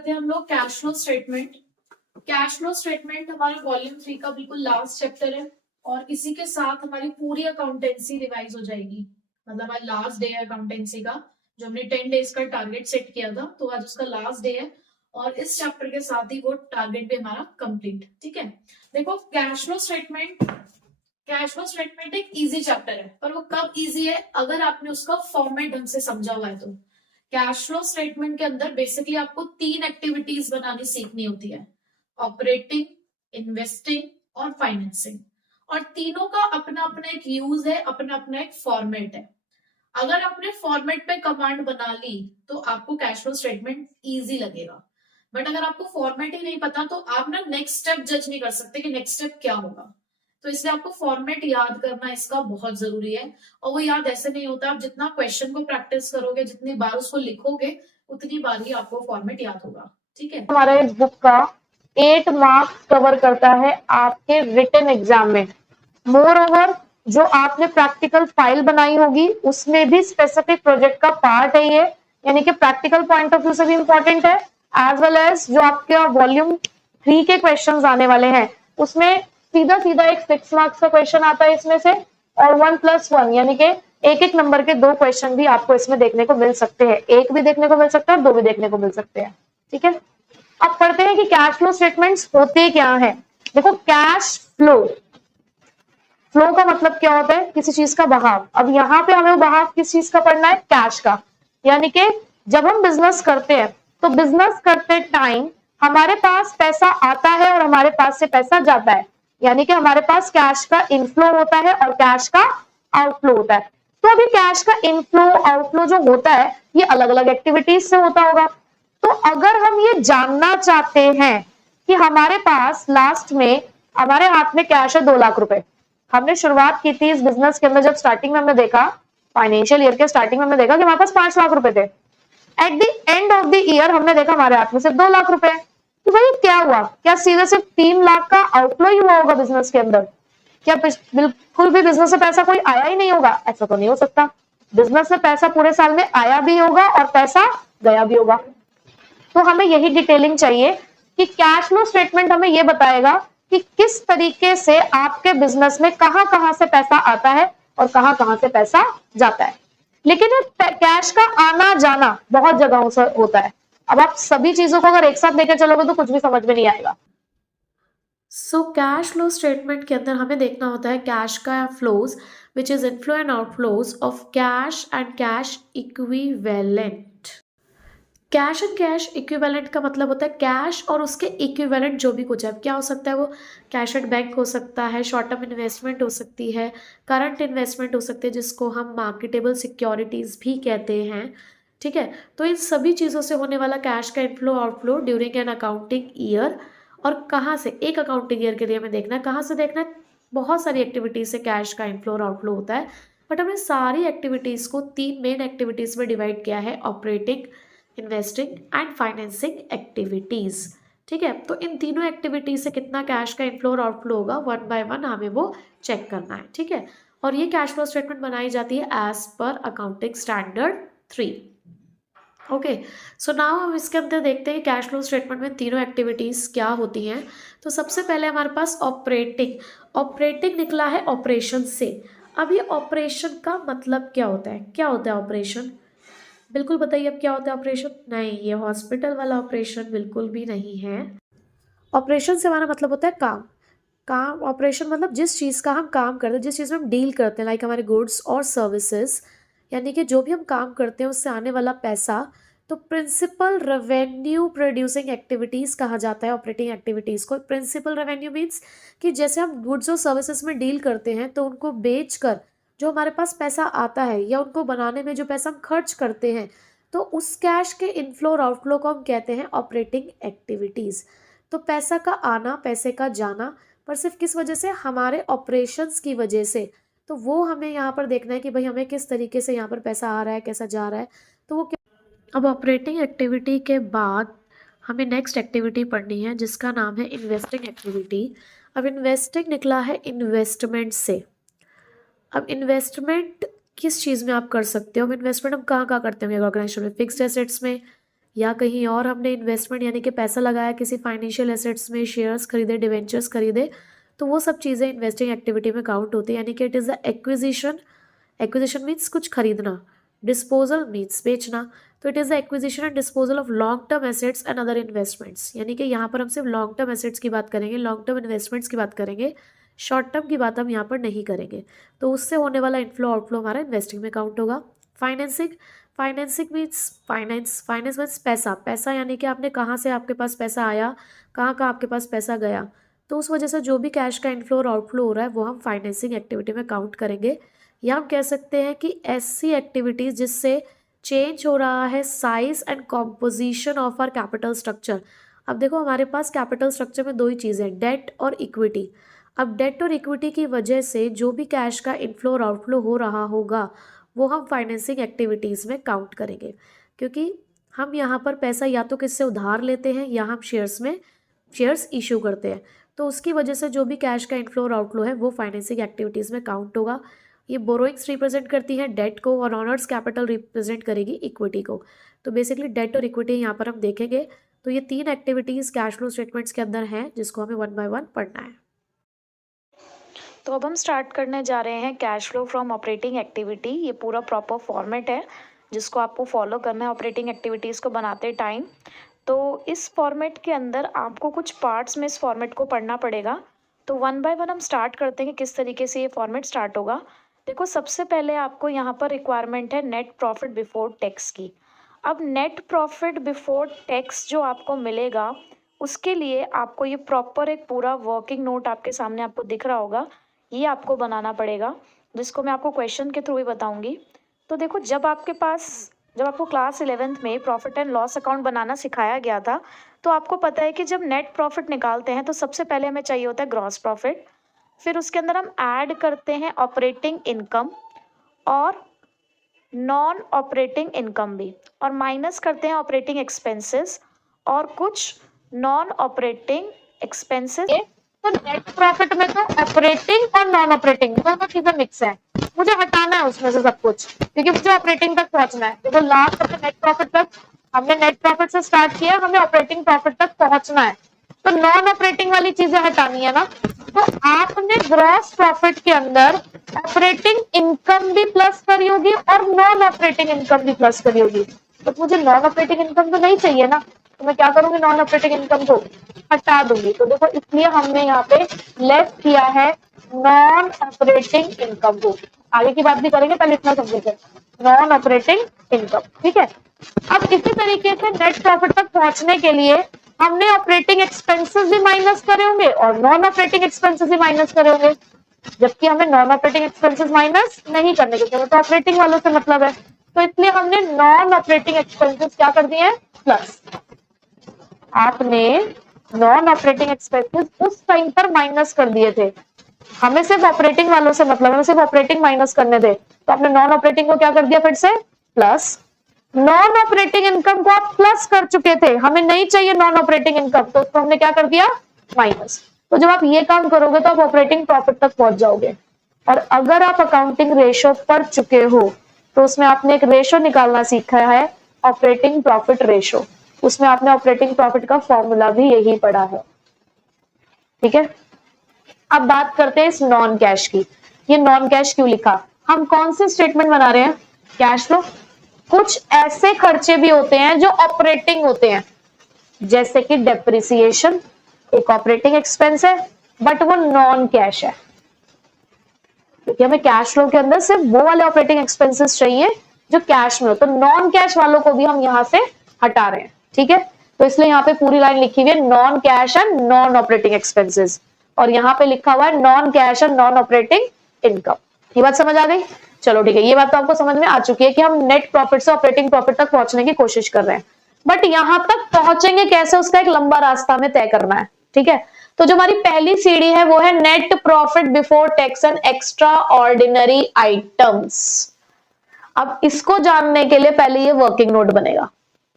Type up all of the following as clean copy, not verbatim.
करते हैं हम लोग cash flow statement. Cash flow statement हमारे वॉल्यूम 3 का बिल्कुल लास्ट चैप्टर है और इसी के साथ हमारी पूरी अकाउंटेंसी रिवाइज हो जाएगी। मतलब हमारा लास्ट डे है अकाउंटेंसी का, जो हमने 10 डेज का टारगेट सेट किया था, तो आज उसका लास्ट डे है और इस चैप्टर के साथ ही वो टारगेट भी हमारा कंप्लीट। ठीक है, देखो कैश फ्लो स्टेटमेंट एक इजी चैप्टर है, पर वो कब इजी है, अगर आपने उसका फॉर्मेट ढंग से समझा हुआ है तो। कैश फ्लो स्टेटमेंट के अंदर बेसिकली आपको 3 एक्टिविटीज बनानी सीखनी होती है, ऑपरेटिंग, इन्वेस्टिंग और फाइनेंसिंग। और तीनों का अपना अपना एक यूज है, अपना अपना एक फॉर्मेट है। अगर आपने फॉर्मेट पे कमांड बना ली तो आपको कैश फ्लो स्टेटमेंट इजी लगेगा, बट अगर आपको फॉर्मेट ही नहीं पता तो आप ना नेक्स्ट स्टेप जज नहीं कर सकते कि नेक्स्ट स्टेप क्या होगा। तो इसलिए आपको फॉर्मेट याद करना इसका बहुत जरूरी है, और वो याद ऐसे नहीं होता, आप जितना क्वेश्चन को प्रैक्टिस करोगे, जितनी बार उसको लिखोगे, उतनी बार ही आपको फॉर्मेट याद होगा। ठीक है, हमारा इस बुक का 8 मार्क्स कवर करता है आपके रिटन एग्जाम में। मोर ओवर जो आपने प्रैक्टिकल फाइल बनाई होगी उसमें भी स्पेसिफिक प्रोजेक्ट का पार्ट है ये, यानी कि प्रैक्टिकल पॉइंट ऑफ व्यू से भी इंपॉर्टेंट है, एज वेल एज जो आपके वॉल्यूम 3 के क्वेश्चंस आने वाले हैं उसमें सीधा सीधा एक 6 मार्क्स का क्वेश्चन आता है इसमें से, और 1+1 यानी कि एक एक नंबर के 2 क्वेश्चन भी आपको इसमें देखने को मिल सकते हैं। एक भी देखने को मिल सकता है और 2 भी देखने को मिल सकते हैं। ठीक है, अब पढ़ते हैं कि कैश फ्लो स्टेटमेंट्स होते क्या हैं। देखो कैश फ्लो, फ्लो का मतलब क्या होता है, किसी चीज का बहाव। अब यहाँ पे हमें बहाव किस चीज का पढ़ना है, कैश का। यानी कि जब हम बिजनेस करते हैं तो बिजनेस करते टाइम हमारे पास पैसा आता है और हमारे पास से पैसा जाता है, यानी कि हमारे पास कैश का इनफ्लो होता है और कैश का आउटफ्लो होता है। तो अभी कैश का इनफ्लो आउटफ्लो जो होता है ये अलग अलग एक्टिविटीज से होता होगा। तो अगर हम ये जानना चाहते हैं कि हमारे पास लास्ट में हमारे हाथ में कैश है 2 लाख रुपए, हमने शुरुआत की थी इस बिजनेस के अंदर, जब स्टार्टिंग में हमने देखा, फाइनेंशियल ईयर के स्टार्टिंग में हमने देखा कि हमारे पास 5 लाख रुपए थे। Eight the end of the year हमने देखा हमारे हाथ में सिर्फ 2 लाख रुपए। तो भाई क्या हुआ, क्या सीधे सिर्फ 3 लाख का आउटफ्लो ही हुआ होगा बिजनेस के अंदर? क्या बिल्कुल भी बिजनेस से पैसा कोई आया ही नहीं होगा? ऐसा तो नहीं हो सकता। बिजनेस से पैसा पूरे साल में आया भी होगा और पैसा गया भी होगा। तो हमें यही डिटेलिंग चाहिए कि कैश फ्लो स्टेटमेंट हमें यह बताएगा कि किस तरीके से आपके बिजनेस में कहां कहां से पैसा आता है और कहां कहां से पैसा जाता है। लेकिन कैश का आना जाना बहुत जगहों से होता है। अब आप सभी चीजों को अगर एक साथ लेकर चलोगे तो कुछ भी समझ में नहीं आएगा। सो कैश फ्लो स्टेटमेंट के अंदर हमें देखना होता है कैश का flows which is inflow and outflows of cash and cash equivalent. Cash and cash equivalent का मतलब होता है कैश और उसके इक्विवेलेंट जो भी कुछ है। क्या हो सकता है वो, कैश एट बैंक हो सकता है, शॉर्ट टर्म इन्वेस्टमेंट हो सकती है, करंट इन्वेस्टमेंट हो सकती है जिसको हम मार्केटेबल सिक्योरिटीज़ भी कहते हैं। ठीक है, तो इन सभी चीज़ों से होने वाला कैश का inflow outflow during an accounting year, और कहाँ से, एक अकाउंटिंग ईयर के लिए हमें देखना है, कहाँ से देखना है, बहुत सारी एक्टिविटीज से कैश का इनफ्लो और आउटफ्लो होता है, बट हमने सारी एक्टिविटीज़ को 3 मेन एक्टिविटीज़ में डिवाइड किया है, operating, investing and financing activities. ठीक है, तो इन तीनों एक्टिविटीज से कितना कैश का इनफ्लो और आउटफ्लो होगा, 1 बाय 1 हमें वो चेक करना है। ठीक है, और ये कैश फ्लो स्टेटमेंट बनाई जाती है as per accounting standard 3। Okay, so now हम इसके अंदर देखते हैं कैश फ्लो स्टेटमेंट में तीनों एक्टिविटीज़ क्या होती हैं। तो सबसे पहले हमारे पास ऑपरेटिंग निकला है ऑपरेशन से। अब ये ऑपरेशन का मतलब क्या होता है, क्या होता है ऑपरेशन, बिल्कुल बताइए अब क्या होता है ऑपरेशन। नहीं, ये हॉस्पिटल वाला ऑपरेशन बिल्कुल भी नहीं है। ऑपरेशन से हमारा मतलब होता है काम। काम, ऑपरेशन मतलब जिस चीज़ का हम काम करते हैं, जिस चीज़ में हम डील करते हैं, लाइक हमारे गुड्स और सर्विसेज, यानी कि जो भी हम काम करते हैं उससे आने वाला पैसा, तो प्रिंसिपल रेवेन्यू प्रोड्यूसिंग एक्टिविटीज़ कहा जाता है ऑपरेटिंग एक्टिविटीज़ को। प्रिंसिपल रेवेन्यू मीन्स कि जैसे हम गुड्स और सर्विसेज में डील करते हैं तो उनको बेचकर जो हमारे पास पैसा आता है या उनको बनाने में जो पैसा हम खर्च करते हैं, तो उस कैश के इनफ्लो और आउटफ्लो को हम कहते हैं ऑपरेटिंग एक्टिविटीज़। तो पैसा का आना, पैसे का जाना, पर सिर्फ किस वजह से, हमारे ऑपरेशंस की वजह से। तो वो हमें यहाँ पर देखना है कि भाई हमें किस तरीके से यहाँ पर पैसा आ रहा है, कैसा जा रहा है, तो वो। अब ऑपरेटिंग एक्टिविटी के बाद हमें नेक्स्ट एक्टिविटी पढ़नी है जिसका नाम है इन्वेस्टिंग एक्टिविटी। अब इन्वेस्टिंग निकला है इन्वेस्टमेंट से। अब इन्वेस्टमेंट किस चीज़ में आप कर सकते हो, अब इन्वेस्टमेंट हम कहाँ कहाँ करते हैं ऑर्गेनाइजेशन में, फिक्स्ड एसेट्स में, या कहीं और हमने इन्वेस्टमेंट यानी कि पैसा लगाया किसी फाइनेंशियल एसेट्स में, शेयर्स खरीदे, डिवेंचर्स खरीदे, तो वो सब चीज़ें इन्वेस्टिंग एक्टिविटी में काउंट होती है। यानी कि it is the acquisition, acquisition means कुछ खरीदना, डिस्पोजल मीन्स बेचना, तो it is the acquisition and disposal of long term assets and other investments. यानी कि यहाँ पर हम सिर्फ लॉन्ग टर्म एसेट्स की बात करेंगे, लॉन्ग टर्म इन्वेस्टमेंट्स की बात करेंगे, शॉर्ट टर्म की बात हम यहाँ पर नहीं करेंगे। तो उससे होने वाला इनफ्लो आउटफ्लो हमारा इन्वेस्टिंग में काउंट होगा। Financing, financing means finance, finance means पैसा, पैसा यानी कि आपने कहाँ से आपके पास पैसा आया, कहाँ कहाँ आपके पास पैसा गया, तो उस वजह से जो भी कैश का इनफ्लो और आउटफ्लो हो रहा है वो हम फाइनेंसिंग एक्टिविटी में काउंट करेंगे। या हम कह सकते हैं कि ऐसी एक्टिविटीज़ जिससे चेंज हो रहा है size and composition of are capital structure. अब देखो हमारे पास कैपिटल स्ट्रक्चर में दो ही चीज़ें हैं, डेट और इक्विटी। अब डेट और इक्विटी की वजह से जो भी कैश का इनफ्लो और आउटफ्लो हो रहा होगा वो हम फाइनेंसिंग एक्टिविटीज़ में काउंट करेंगे, क्योंकि हम यहाँ पर पैसा या तो किससे उधार लेते हैं या हम शेयर्स में शेयर्स इशू करते हैं, तो उसकी वजह से जो भी कैश का इनफ्लो और आउटफ्लो है वो फाइनेंसिंग एक्टिविटीज़ में काउंट होगा। ये बोरोइंग्स रिप्रेजेंट करती है डेट को और ऑनर्स कैपिटल रिप्रेजेंट करेगी इक्विटी को। तो बेसिकली डेट और इक्विटी यहाँ पर हम देखेंगे। तो ये 3 एक्टिविटीज़ कैश फ्लो स्टेटमेंट्स के अंदर हैं जिसको हमें 1 बाय 1 पढ़ना है। तो अब हम स्टार्ट करने जा रहे हैं cash flow from operating activity. ये पूरा प्रॉपर फॉर्मेट है जिसको आपको फॉलो करना है ऑपरेटिंग एक्टिविटीज़ को बनाते टाइम। तो इस फॉर्मेट के अंदर आपको कुछ पार्ट्स में इस फॉर्मेट को पढ़ना पड़ेगा। तो 1 बाय 1 हम स्टार्ट करते हैं कि किस तरीके से ये फॉर्मेट स्टार्ट होगा। देखो, सबसे पहले आपको यहाँ पर रिक्वायरमेंट है नेट प्रॉफिट बिफोर टैक्स की। अब नेट प्रॉफिट बिफोर टैक्स जो आपको मिलेगा उसके लिए आपको ये प्रॉपर एक पूरा वर्किंग नोट आपके सामने आपको दिख रहा होगा, ये आपको बनाना पड़ेगा, जिसको मैं आपको क्वेश्चन के थ्रू ही बताऊंगी। तो देखो, जब आपको क्लास 11th में प्रॉफिट एंड लॉस अकाउंट बनाना सिखाया गया था, तो आपको पता है कि जब नेट प्रॉफिट निकालते हैं तो सबसे पहले हमें चाहिए होता है ग्रॉस प्रॉफिट, फिर उसके अंदर हम ऐड करते हैं ऑपरेटिंग इनकम और नॉन ऑपरेटिंग इनकम भी, और माइनस करते हैं ऑपरेटिंग एक्सपेंसेस और कुछ नॉन ऑपरेटिंग एक्सपेंसेस। तो नेट प्रॉफिट में तो ऑपरेटिंग और नॉन ऑपरेटिंग दोनों चीजें मिक्स है, मुझे हटाना है उसमें से सब कुछ क्योंकि मुझे ऑपरेटिंग तक पहुंचना है। देखो, लास्ट अपने नेट प्रॉफिट तक हमने नेट प्रॉफिट से स्टार्ट किया, हमें ऑपरेटिंग प्रॉफिट तक पहुंचना है, तो नॉन ऑपरेटिंग वाली चीजें हटानी है ना। तो आपने ग्रॉस प्रॉफिट के अंदर ऑपरेटिंग इनकम भी प्लस करी होगी और नॉन ऑपरेटिंग इनकम भी प्लस करी होगी, तो मुझे नॉन ऑपरेटिंग इनकम तो नहीं चाहिए ना, तो मैं क्या करूंगी, नॉन ऑपरेटिंग इनकम को हटा दूंगी। तो देखो, इसलिए हमने यहाँ पे लेफ्ट किया है नॉन ऑपरेटिंग इनकम को। आगे की बात भी करेंगे, पहले इतना समझेंगे, नॉन ऑपरेटिंग इनकम, ठीक है। अब इसी तरीके से नेट प्रॉफिट तक पहुंचने के लिए हमने ऑपरेटिंग एक्सपेंसेस भी माइनस करे होंगे और नॉन ऑपरेटिंग एक्सपेंसेस भी माइनस करे होंगे, जबकि हमें नॉन ऑपरेटिंग एक्सपेंसेस माइनस नहीं करने के चाहिए, तो ऑपरेटिंग वालों से मतलब है, तो इसलिए हमने नॉन ऑपरेटिंग एक्सपेंसेस क्या कर दिए हैं, प्लस। आपने नॉन ऑपरेटिंग एक्सपेंसेस उस टाइम पर माइनस कर दिए थे, हमें सिर्फ ऑपरेटिंग वालों से मतलब, हमें सिर्फ ऑपरेटिंग माइनस करने थे, तो आपने नॉन ऑपरेटिंग को क्या कर दिया, फिर से प्लस। नॉन ऑपरेटिंग इनकम को आप प्लस कर चुके थे, हमें नहीं चाहिए नॉन ऑपरेटिंग इनकम, तो उसको हमने क्या कर दिया, माइनस। तो जब आप ये काम करोगे तो आप ऑपरेटिंग प्रॉफिट तक पहुंच जाओगे। और अगर आप अकाउंटिंग रेशो पढ़ चुके हो तो उसमें आपने एक रेशो निकालना सीखा है, ऑपरेटिंग प्रॉफिट रेशो, उसमें आपने ऑपरेटिंग प्रॉफिट का फॉर्मूला भी यही पढ़ा है, ठीक है। अब बात करते हैं इस नॉन कैश की। ये नॉन कैश क्यों लिखा, हम कौन से स्टेटमेंट बना रहे हैं, कैश फ्लो। कुछ ऐसे खर्चे भी होते हैं जो ऑपरेटिंग होते हैं, जैसे कि डेप्रिसिएशन एक ऑपरेटिंग एक्सपेंस है बट वो नॉन कैश है, क्योंकि हमें कैश फ्लो के अंदर सिर्फ वो वाले ऑपरेटिंग एक्सपेंसेस चाहिए जो कैश में हो, तो नॉन कैश वालों को भी हम यहां से हटा रहे हैं, ठीक है। तो इसलिए यहाँ पे पूरी लाइन लिखी हुई है non cash and non operating expenses, और यहाँ पे लिखा हुआ है non cash and non operating income. ये बात समझ आ गई, चलो ठीक है। ये बात तो आपको समझ में आ चुकी है कि हम नेट प्रॉफिट से ऑपरेटिंग प्रॉफिट तक पहुंचने की कोशिश कर रहे हैं, बट यहां तक पहुंचेंगे कैसे, उसका एक लंबा रास्ता हमें तय करना है, ठीक है। तो जो हमारी पहली सीढ़ी है वो है net profit before tax and extraordinary items. अब इसको जानने के लिए पहले ये वर्किंग नोट बनेगा।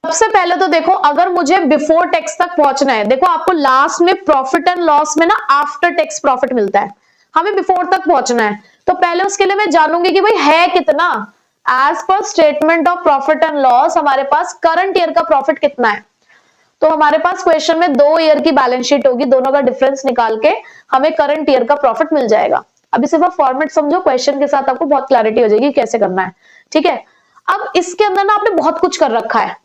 सबसे पहले तो देखो, अगर मुझे बिफोर टैक्स तक पहुंचना है, देखो आपको लास्ट में प्रॉफिट एंड लॉस में ना आफ्टर टैक्स प्रॉफिट मिलता है, हमें बिफोर तक पहुंचना है, तो पहले उसके लिए मैं जानूंगी कि भाई है कितना, as per statement of profit and loss हमारे पास करंट ईयर का प्रॉफिट कितना है, तो हमारे पास क्वेश्चन में 2 ईयर की बैलेंस शीट होगी, दोनों का डिफरेंस निकाल के हमें करंट ईयर का प्रॉफिट मिल जाएगा। अभी सिर्फ आप फॉर्मेट समझो, क्वेश्चन के साथ आपको बहुत क्लैरिटी हो जाएगी कैसे करना है, ठीक है। अब इसके अंदर ना आपने बहुत कुछ कर रखा है,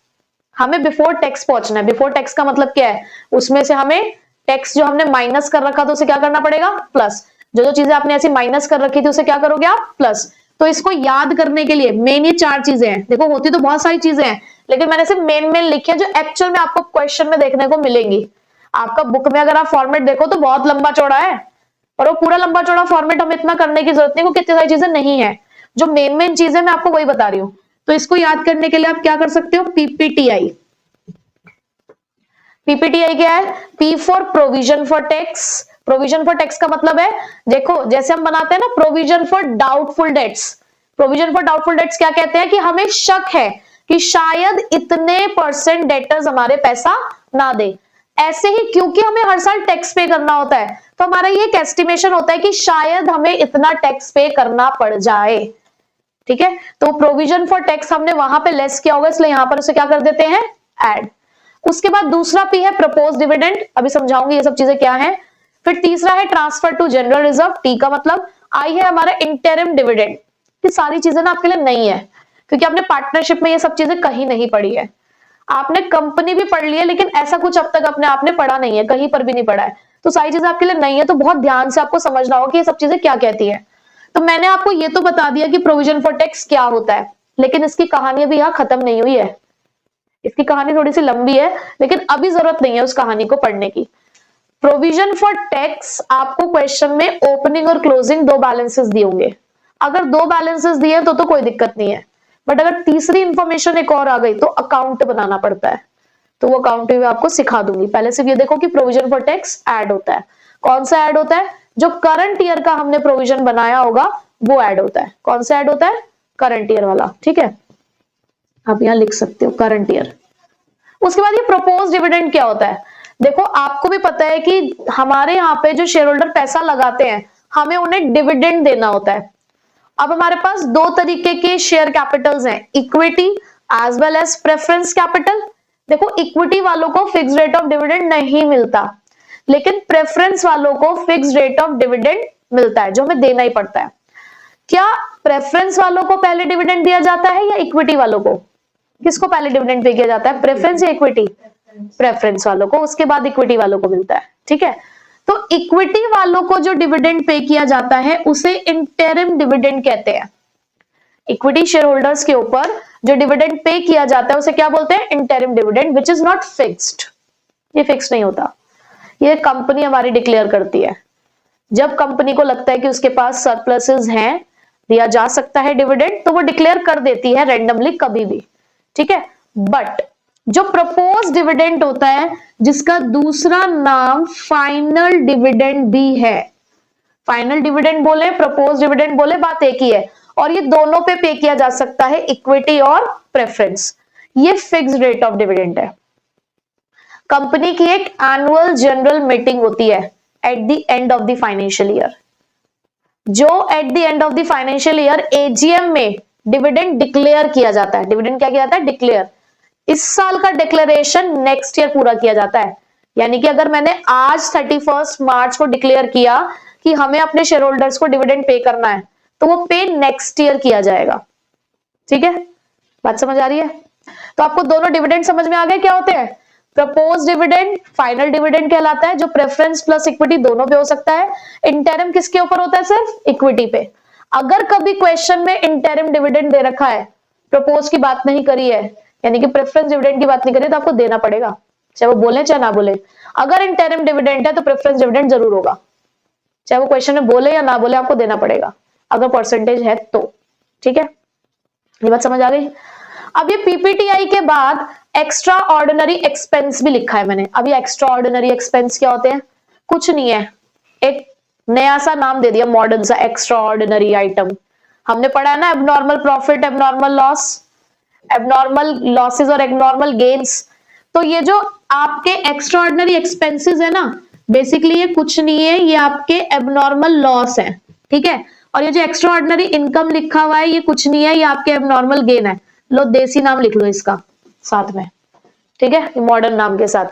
हमें बिफोर टैक्स पहुंचना है। बिफोर टैक्स का मतलब क्या है, उसमें से हमें टैक्स जो हमने माइनस कर रखा था उसे क्या करना पड़ेगा, प्लस। जो जो चीजें आपने ऐसी माइनस कर रखी थी उसे क्या करोगे आप, प्लस। तो इसको याद करने के लिए मेन ये 4 चीजें हैं। देखो होती तो बहुत सारी चीजें हैं, लेकिन मैंने सिर्फ मेन मेन लिखी है जो एक्चुअल में आपको क्वेश्चन में देखने को मिलेंगी। आपका बुक में अगर आप फॉर्मेट देखो तो बहुत लंबा चौड़ा है, और वो पूरा लंबा चौड़ा फॉर्मेट हमें इतना करने की जरूरत नहीं, वो कितनी सारी चीजें नहीं है। जो मेन मेन चीजें मैं आपको वही बता रही हूँ। तो इसको याद करने के लिए आप क्या कर सकते हो, पीपीटीआई। पीपीटीआई क्या है, P for provision for tax. Provision for tax का मतलब है, देखो जैसे हम बनाते हैं ना provision for doubtful debts. Provision for doubtful debts क्या कहते हैं कि हमें शक है कि शायद इतने % डेटर्स हमारे पैसा ना दे। ऐसे ही क्योंकि हमें हर साल टैक्स पे करना होता है, तो हमारा ये एक एस्टिमेशन होता है कि शायद हमें इतना टैक्स पे करना पड़ जाए, ठीक है। तो प्रोविजन फॉर टैक्स हमने वहां पे लेस किया होगा, इसलिए यहां पर उसे क्या कर देते हैं, ऐड। उसके बाद दूसरा पी है प्रपोज डिविडेंड, अभी समझाऊंगी ये सब चीजें क्या है। फिर तीसरा है transfer to general reserve, T का मतलब। आई है हमारा इंटरिम डिविडेंड। ये सारी चीजें ना आपके लिए नहीं है, क्योंकि आपने पार्टनरशिप में ये सब चीजें कहीं नहीं पढ़ी है। आपने कंपनी भी पढ़ ली है, लेकिन ऐसा कुछ अब तक अपने आपने पढ़ा नहीं है, कहीं पर भी नहीं पढ़ा है, तो सारी चीजें आपके लिए नहीं है। तो बहुत ध्यान से आपको समझना होगा कि ये सब चीजें क्या कहती है। तो मैंने आपको ये तो बता दिया कि प्रोविजन फॉर टैक्स क्या होता है, लेकिन इसकी कहानी भी यहाँ खत्म नहीं हुई है। इसकी कहानी थोड़ी सी लंबी है, लेकिन अभी जरूरत नहीं है उस कहानी को पढ़ने की। प्रोविजन फॉर टैक्स आपको क्वेश्चन में ओपनिंग और क्लोजिंग 2 बैलेंसेस दिए होंगे। अगर 2 बैलेंसेस दिए तो कोई दिक्कत नहीं है, बट अगर तीसरी इंफॉर्मेशन एक और आ गई तो अकाउंट बनाना पड़ता है। तो वो अकाउंट भी आपको सिखा दूंगी। पहले सिर्फ ये देखो कि प्रोविजन फॉर टैक्स ऐड होता है। कौन सा ऐड होता है, जो करंट ईयर का हमने प्रोविजन बनाया होगा वो ऐड होता है। कौन सा ऐड होता है, करंट ईयर वाला, ठीक है। आप यहां लिख सकते हो करंट ईयर। उसके बाद ये प्रपोज डिविडेंड क्या होता है, देखो आपको भी पता है कि हमारे यहाँ पे जो शेयर होल्डर पैसा लगाते हैं हमें उन्हें डिविडेंड देना होता है। अब हमारे पास 2 तरीके के शेयर कैपिटल्स हैं, equity as well as preference capital. देखो इक्विटी वालों को फिक्स रेट ऑफ डिविडेंड नहीं मिलता, लेकिन प्रेफरेंस वालों को फिक्स रेट ऑफ डिविडेंड मिलता है, जो हमें देना ही पड़ता है। क्या प्रेफरेंस वालों को पहले डिविडेंड दिया जाता है या इक्विटी वालों को, किसको पहले डिविडेंड पे किया जाता है, प्रेफरेंस या इक्विटी, प्रेफरेंस वालों को, उसके बाद इक्विटी वालों को मिलता है, ठीक है। तो इक्विटी वालों को जो डिविडेंड पे किया जाता है उसे इंटरिम डिविडेंड कहते हैं। इक्विटी शेयर होल्डर्स के ऊपर जो डिविडेंड पे किया जाता है उसे क्या बोलते हैं, interim dividend, which is not fixed. ये फिक्स नहीं होता, ये कंपनी हमारी डिक्लेयर करती है। जब कंपनी को लगता है कि उसके पास सरप्लसेस हैं, दिया जा सकता है डिविडेंड, तो वो डिक्लेयर कर देती है रैंडमली कभी भी, ठीक है। बट जो प्रपोज डिविडेंड होता है, जिसका दूसरा नाम फाइनल डिविडेंड भी है, फाइनल डिविडेंड बोले प्रपोज डिविडेंड बोले बात एक ही है, और ये दोनों पे किया जा सकता है, इक्विटी और प्रेफरेंस। ये फिक्स रेट ऑफ डिविडेंड है। कंपनी की एक एनुअल जनरल मीटिंग होती है at the end of the financial year, जो at the end of the financial year AGM में डिविडेंड डिक्लेयर किया जाता है। डिविडेंड क्या किया जाता है, डिक्लेयर। इस साल का डिक्लेरेशन नेक्स्ट ईयर पूरा किया जाता है। यानी कि अगर मैंने आज 31 मार्च को डिक्लेयर किया कि हमें अपने शेयर होल्डर्स को डिविडेंड पे करना है, तो वो पे नेक्स्ट ईयर किया जाएगा, ठीक है। बात समझ आ रही है। तो आपको दोनों डिविडेंड समझ में आ गए क्या होते हैं। प्रपोज डिविडेंड फाइनल डिविडेंड कहलाता है, जो प्रेफरेंस प्लस इक्विटी दोनों पे हो सकता है। इंटरिम किसके ऊपर होता है, सिर्फ इक्विटी पे। अगर कभी क्वेश्चन में इंटरिम डिविडेंड दे रखा है, प्रपोज की बात नहीं करी है, यानी कि प्रेफरेंस डिविडेंड की बात नहीं करी, तो आपको देना पड़ेगा, चाहे वो बोले चाहे ना बोले। अगर इंटरिम डिविडेंड है तो प्रेफरेंस डिविडेंड जरूर होगा, चाहे वो क्वेश्चन में बोले या ना बोले, आपको देना पड़ेगा अगर परसेंटेज है तो, ठीक है। ये बात समझ आ गई। अब ये पीपीटीआई के बाद एक्स्ट्रा ऑर्डिनरी एक्सपेंस भी लिखा है मैंने। अभी एक्स्ट्रा ऑर्डिनरी एक्सपेंस क्या होते हैं, कुछ नहीं है, एक नया सा नाम दे दिया, मॉडर्न सा, एक्स्ट्रा ऑर्डिनरी आइटम। हमने पढ़ा है ना abnormal profit, abnormal loss, abnormal losses और एबनॉर्मल गेन्स। तो ये जो आपके एक्स्ट्रा ऑर्डिनरी एक्सपेंसेस है ना, बेसिकली ये कुछ नहीं है, ये आपके एबनॉर्मल लॉस है, ठीक है। और ये जो एक्स्ट्रा ऑर्डिनरी इनकम लिखा हुआ है ये कुछ नहीं है, ये आपके एबनॉर्मल गेन है। लो देसी नाम लिख लो इसका साथ में, ठीक है, मॉडर्न नाम के साथ।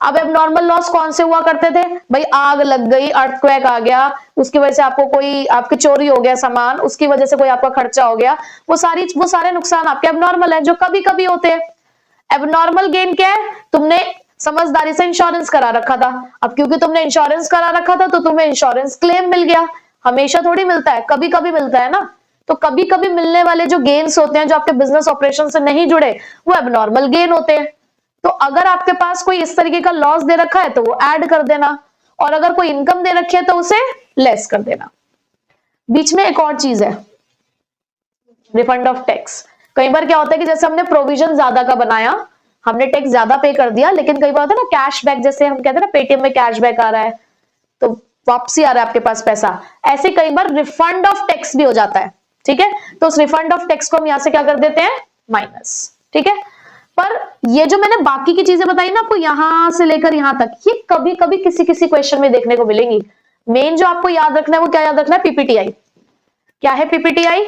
अब एबनॉर्मल लॉस कौन से हुआ करते थे भाई? आग लग गई, अर्थक्वेक आ गया, उसकी वजह से आपको कोई आपकी चोरी हो गया सामान, उसकी वजह से कोई आपका खर्चा हो गया, वो सारे नुकसान आपके एबनॉर्मल है जो कभी कभी होते हैं। एबनॉर्मल गेन क्या है? तुमने समझदारी से इंश्योरेंस करा रखा था, अब क्योंकि तुमने इंश्योरेंस करा रखा था तो तुम्हें इंश्योरेंस क्लेम मिल गया। हमेशा थोड़ी मिलता है, कभी कभी मिलता है ना। तो कभी कभी मिलने वाले जो गेन्स होते हैं जो आपके बिजनेस ऑपरेशन से नहीं जुड़े, वो एबनॉर्मल गेन होते हैं। तो अगर आपके पास कोई इस तरीके का लॉस दे रखा है तो वो ऐड कर देना, और अगर कोई इनकम दे रखी है तो उसे लेस कर देना। बीच में एक और चीज है, रिफंड ऑफ टैक्स। कई बार क्या होता है कि जैसे हमने प्रोविजन ज्यादा का बनाया, हमने टैक्स ज्यादा पे कर दिया, लेकिन कई बार होता है ना कैशबैक, जैसे हम कहते हैं ना पेटीएम में कैशबैक आ रहा है तो वापसी आ रहा है आपके पास पैसा, ऐसे कई बार रिफंड ऑफ टैक्स भी हो जाता है, ठीक है। तो उस रिफंड ऑफ टैक्स को हम यहां से क्या कर देते हैं? माइनस, ठीक है। पर ये जो मैंने बाकी की चीजें बताई ना आपको, यहां से लेकर यहां तक, ये कभी कभी किसी किसी क्वेश्चन में देखने को मिलेंगी। मेन जो आपको याद रखना है वो क्या याद रखना है? पीपीटीआई। क्या है PPTI?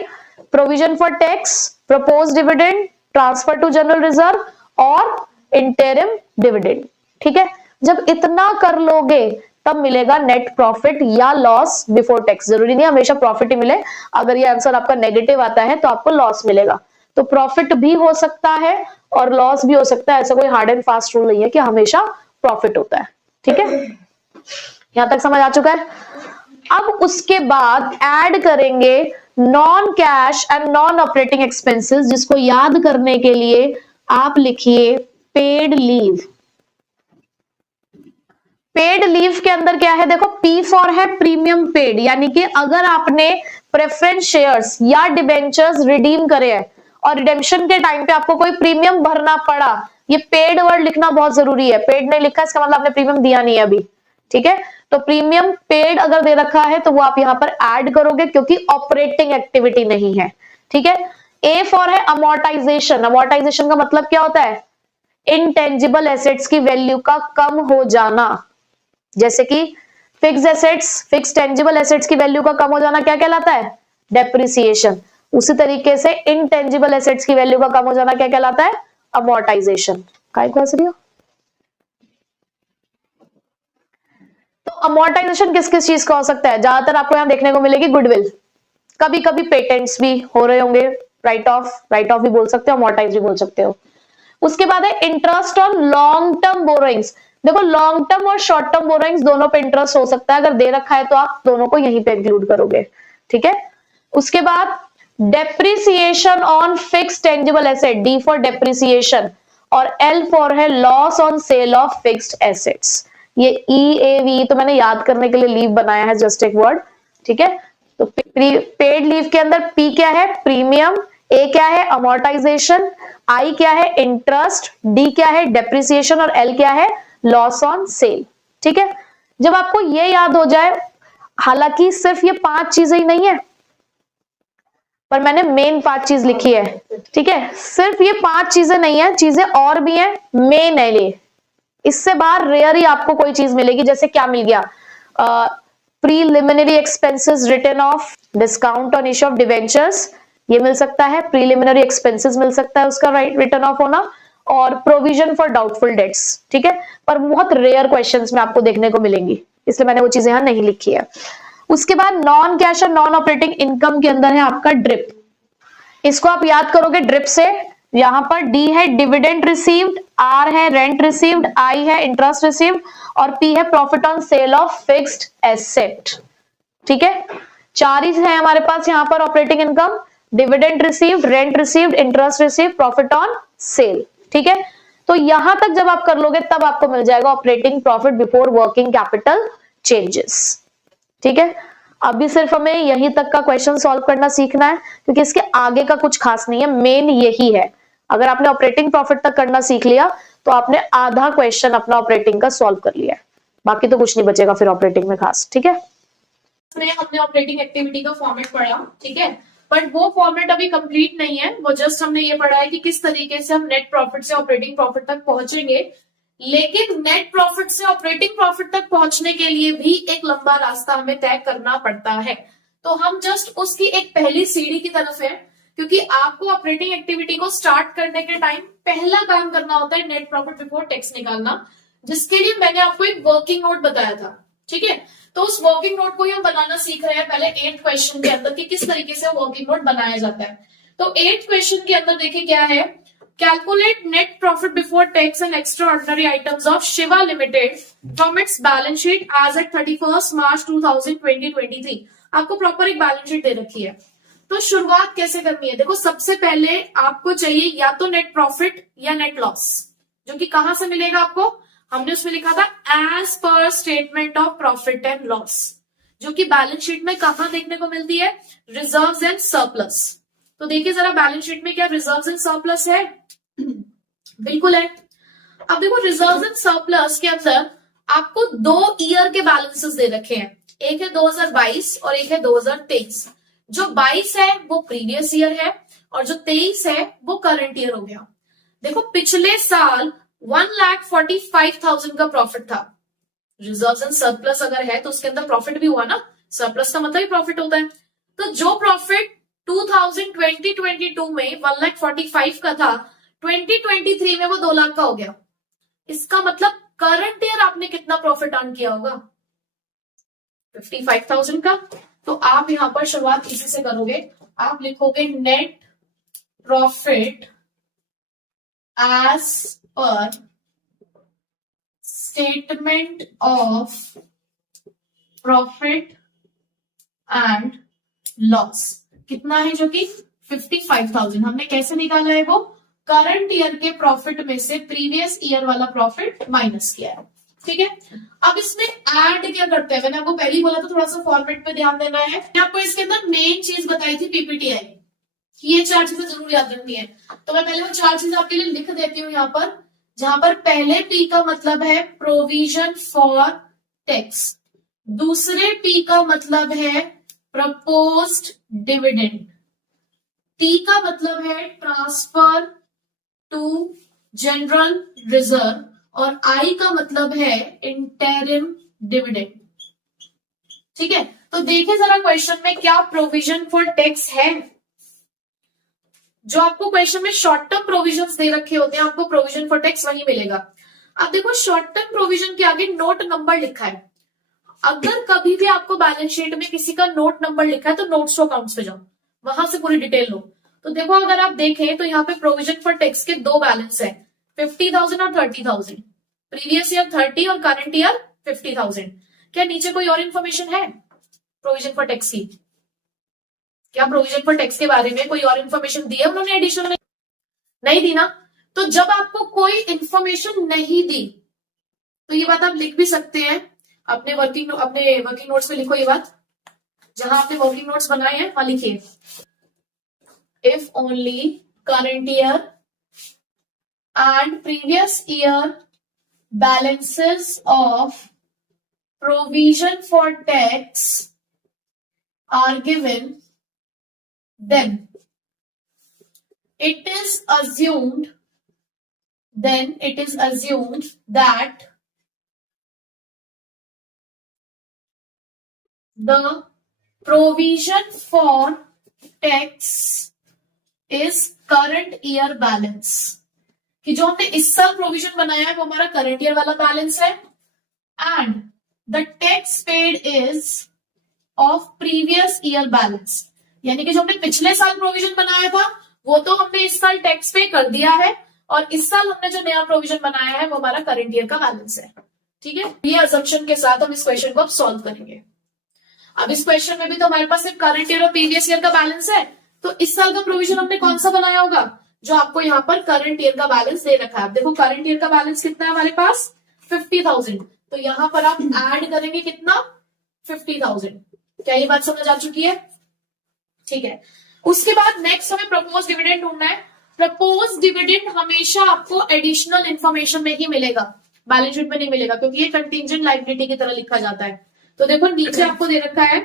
Provision for tax, propose dividend, transfer to general reserve और इंटरिम डिविडेंड, ठीक है। जब इतना कर लोगे तब मिलेगा नेट प्रॉफिट या लॉस बिफोर टैक्स। जरूरी नहीं हमेशा प्रॉफिट ही मिले, अगर ये आंसर आपका नेगेटिव आता है तो आपको लॉस मिलेगा। तो प्रॉफिट भी हो सकता है और लॉस भी हो सकता है, ऐसा कोई हार्ड एंड फास्ट रूल नहीं है कि हमेशा प्रॉफिट होता है, ठीक है। यहां तक समझ आ चुका है? अब उसके बाद ऐड करेंगे non cash and non operating expenses, जिसको याद करने के लिए आप लिखिए पेड लीव। पेड लीव के अंदर क्या है? देखो, पी फॉर है प्रीमियम पेड, यानी कि अगर आपने प्रेफरेंस शेयर्स या डिबेंचर्स रिडीम करे हैं और रिडेम्पशन के टाइम पे आपको कोई प्रीमियम भरना पड़ा, ये पेड वर्ड लिखना बहुत जरूरी है। पेड नहीं लिखा इसका मतलब आपने प्रीमियम दिया नहीं है अभी, ठीक है। तो प्रीमियम पेड अगर दे रखा है तो वो आप यहां पर ऐड करोगे, क्योंकि ऑपरेटिंग एक्टिविटी नहीं है, ठीक है। ए फॉर है अमोर्टाइजेशन। अमोर्टाइजेशन का मतलब क्या होता है? इनटेंजिबल एसेट्स की वैल्यू का कम हो जाना। जैसे कि fixed assets, fix tangible assets की वैल्यू का कम हो जाना क्या कहलाता है? डेप्रिसिएशन। उसी तरीके से इनटेंजिबल एसेट्स की वैल्यू का कम हो जाना क्या कहलाता है? अमोर्टाइजेशन। काय को हंस रही हो? तो अमोर्टाइजेशन किस किस चीज का हो सकता है? ज्यादातर आपको यहां देखने को मिलेगी गुडविल, कभी कभी पेटेंट्स भी हो रहे होंगे, राइट ऑफ भी बोल सकते हो, अमोर्टाइज भी बोल सकते हो। उसके बाद है interest on long term borrowings. देखो, लॉन्ग टर्म और शॉर्ट टर्म बोरोइंग्स दोनों पे इंटरेस्ट हो सकता है, अगर दे रखा है तो आप दोनों को यहीं पे इंक्लूड करोगे, ठीक है। उसके बाद depreciation on fixed tangible asset, D for depreciation, और एल फॉर है loss on sale of fixed assets. ये EAV तो मैंने याद करने के लिए लीव बनाया है, जस्ट एक वर्ड, ठीक है। तो पेड लीव के अंदर P क्या है? प्रीमियम, A क्या है? अमोर्टाइजेशन, I क्या है? इंटरेस्ट, D क्या है? डेप्रिसिएशन, और L क्या है? लॉस ऑन सेल, ठीक है। जब आपको ये याद हो जाए, हालांकि सिर्फ ये 5 चीजें ही नहीं है, पर मैंने मेन 5 चीज लिखी है, ठीक है। सिर्फ ये 5 चीजें नहीं है, चीजें और भी हैं, मेन है ये। इससे बाहर रेयर ही आपको कोई चीज मिलेगी। जैसे क्या मिल गया? Preliminary expenses return of, discount on issue of debentures, ये मिल सकता है। प्रीलिमिनरी एक्सपेंसेस मिल सकता है उसका रिटर्न ऑफ होना, और प्रोविजन फॉर डाउटफुल डेट्स, ठीक है। पर बहुत रेयर क्वेश्चंस में आपको देखने को मिलेंगी, इसलिए मैंने वो चीजें यहां नहीं लिखी है। उसके बाद नॉन कैश और नॉन ऑपरेटिंग इनकम के अंदर है आपका ड्रिप। इसको आप याद करोगे ड्रिप से। यहां पर डी है डिविडेंड रिसीव्ड, आर है रेंट रिसीव्ड, आई है इंटरेस्ट रिसीव्ड, और पी है profit on sale of fixed asset, ठीक है। 4 ही है हमारे पास यहां पर operating income: dividend received, rent received, interest received, profit on sale, ठीक है। तो यहां तक जब आप कर लोगे तब आपको मिल जाएगा operating profit before working capital changes, ठीक है। अभी सिर्फ हमें यहीं तक का क्वेश्चन सॉल्व करना सीखना है, क्योंकि इसके आगे का कुछ खास नहीं है, मेन यही है। अगर आपने ऑपरेटिंग प्रॉफिट तक करना सीख लिया तो आपने आधा क्वेश्चन अपना ऑपरेटिंग का सॉल्व कर लिया है, बाकी तो कुछ नहीं बचेगा फिर ऑपरेटिंग में खास, ठीक है। हमने ऑपरेटिंग एक्टिविटी का फॉर्मेट पढ़ा, ठीक है, बट वो फॉर्मेट अभी कंप्लीट नहीं है। वो जस्ट हमने ये पढ़ा है कि किस तरीके से हम नेट प्रॉफिट से ऑपरेटिंग प्रॉफिट तक पहुंचेंगे। लेकिन नेट प्रॉफिट से ऑपरेटिंग प्रॉफिट तक पहुंचने के लिए भी एक लंबा रास्ता हमें तय करना पड़ता है। तो हम जस्ट उसकी एक पहली सीढ़ी की तरफ है, क्योंकि आपको ऑपरेटिंग एक्टिविटी को स्टार्ट करने के टाइम पहला काम करना होता है नेट प्रॉफिट बिफोर टैक्स निकालना, जिसके लिए मैंने आपको एक वर्किंग नोट बताया था। ठीक है, तो उस वर्किंग नोट को ही हम बनाना सीख रहे हैं पहले 8th क्वेश्चन के अंदर कि किस तरीके से वर्किंग नोट बनाया जाता है। तो 8th क्वेश्चन के अंदर देखिए क्या है, calculate net profit before tax and extraordinary items of Shiva limited from its balance sheet as at 31 March 2023। आपको प्रॉपर एक बैलेंस शीट दे रखी है। तो शुरुआत कैसे करनी है, देखो सबसे पहले आपको चाहिए या तो नेट प्रॉफिट या नेट लॉस, जो कि कहां से मिलेगा आपको, हमने उसमें लिखा था as per statement of profit and loss, जो कि बैलेंस शीट में कहां देखने को मिलती है, रिजर्व्स एंड सरप्लस। तो देखिए जरा बैलेंस शीट में क्या रिजर्व्स एंड सरप्लस है, बिल्कुल है। अब देखो रिजर्व्स एंड सरप्लस के अंदर आपको 2 ईयर के बैलेंसेस दे रखे हैं, एक है 2022 और एक है 2023। जो 22 है वो प्रीवियस ईयर है और जो 23 है वो करंट ईयर हो गया। देखो पिछले साल 1,45,000 का प्रॉफिट था, रिजर्व्स एंड सरप्लस अगर है तो उसके अंदर प्रॉफिट भी हुआ ना, सरप्लस का मतलब ही प्रॉफिट होता है। तो जो प्रॉफिट 2020-22 में 1,45,000 का था, 2023 में वो 2 लाख का हो गया। इसका मतलब करंट ईयर आपने कितना प्रॉफिट अर्न किया होगा, 55,000 का। तो आप यहां पर शुरुआत इसी से करोगे, आप लिखोगे net profit as per statement of profit and loss, कितना है, जो कि 55,000। हमने कैसे निकाला है वो, करंट ईयर के प्रॉफिट में से प्रीवियस ईयर वाला प्रॉफिट माइनस किया है। ठीक है, अब इसमें ऐड क्या करते हैं, मैंने आपको पहले ही बोला था थोड़ा सा फॉर्मेट पे ध्यान देना है। मैं आपको इसके अंदर मेन चीज बताई थी पीपीटीआई, ये 4 चीजें जरूर याद रखनी है। तो मैं पहले वो 4 चीजें आपके लिए लिख देती हूँ यहाँ पर, जहां पर पहले पी का मतलब है प्रोविजन फॉर टैक्स, दूसरे पी का मतलब है प्रपोज्ड डिविडेंड, टी का मतलब है ट्रांसफर टू जनरल रिजर्व और आई का मतलब है इंटरिम डिविडेंड। ठीक है, तो देखिए जरा क्वेश्चन में क्या प्रोविजन फॉर टैक्स है। जो आपको क्वेश्चन में शॉर्ट टर्म प्रोविजंस दे रखे होते हैं, आपको प्रोविजन फॉर टैक्स वही मिलेगा। अब देखो शॉर्ट टर्म प्रोविजन के आगे नोट नंबर लिखा है, अगर कभी भी आपको बैलेंस शीट में किसी का नोट नंबर लिखा है तो नोट्स टू अकाउंट्स पे जाओ, वहां से पूरी डिटेल लो। तो देखो अगर आप देखें तो यहाँ पे प्रोविजन फॉर टैक्स के 2 बैलेंस है, 50,000 और 30,000, प्रीवियस ईयर 30 और करंट ईयर 50,000। क्या नीचे कोई और इन्फॉर्मेशन है प्रोविजन फॉर टैक्स की, क्या प्रोविजन फॉर टैक्स के बारे में कोई और इन्फॉर्मेशन दी है उन्होंने एडिशनल, नहीं दी ना। तो जब आपको कोई इन्फॉर्मेशन नहीं दी तो ये बात आप लिख भी सकते हैं अपने वर्किंग नोट्स में, लिखो ये बात, जहां आपने वर्किंग नोट्स बनाए हैं वहां लिखिए, if only current year and previous year balances of provision for tax are given, then it is assumed that the provision for tax is current year balance, कि जो हमने इस साल प्रोविजन बनाया है वो हमारा करंट ईयर वाला बैलेंस है, and the tax paid is of previous year balance, यानी कि जो हमने पिछले साल प्रोविजन बनाया था वो तो हमने इस साल टैक्स पे कर दिया है, और इस साल हमने जो नया प्रोविजन बनाया है वो हमारा करंट ईयर का बैलेंस है। ठीक है, ये असम्पशन के साथ हम इस क्वेश्चन को अब सॉल्व करेंगे। अब इस क्वेश्चन में भी तो हमारे पास सिर्फ करंट ईयर और प्रीवियस ईयर का बैलेंस है, तो इस साल का प्रोविजन हमने कौन सा बनाया होगा, जो आपको यहाँ पर करंट ईयर का बैलेंस दे रखा है। देखो करंट ईयर का बैलेंस कितना है हमारे पास, 50,000, तो यहाँ पर आप ऐड करेंगे कितना, 50,000। क्या ये बात समझ आ चुकी है? ठीक है, उसके बाद नेक्स्ट हमें प्रपोज डिविडेंड ढूंढना है। प्रपोज डिविडेंड हमेशा आपको एडिशनल इंफॉर्मेशन में ही मिलेगा, बैलेंस शीट में नहीं मिलेगा, क्योंकि ये कंटिंजेंट लायबिलिटी की तरह लिखा जाता है। तो देखो नीचे आपको दे रखा है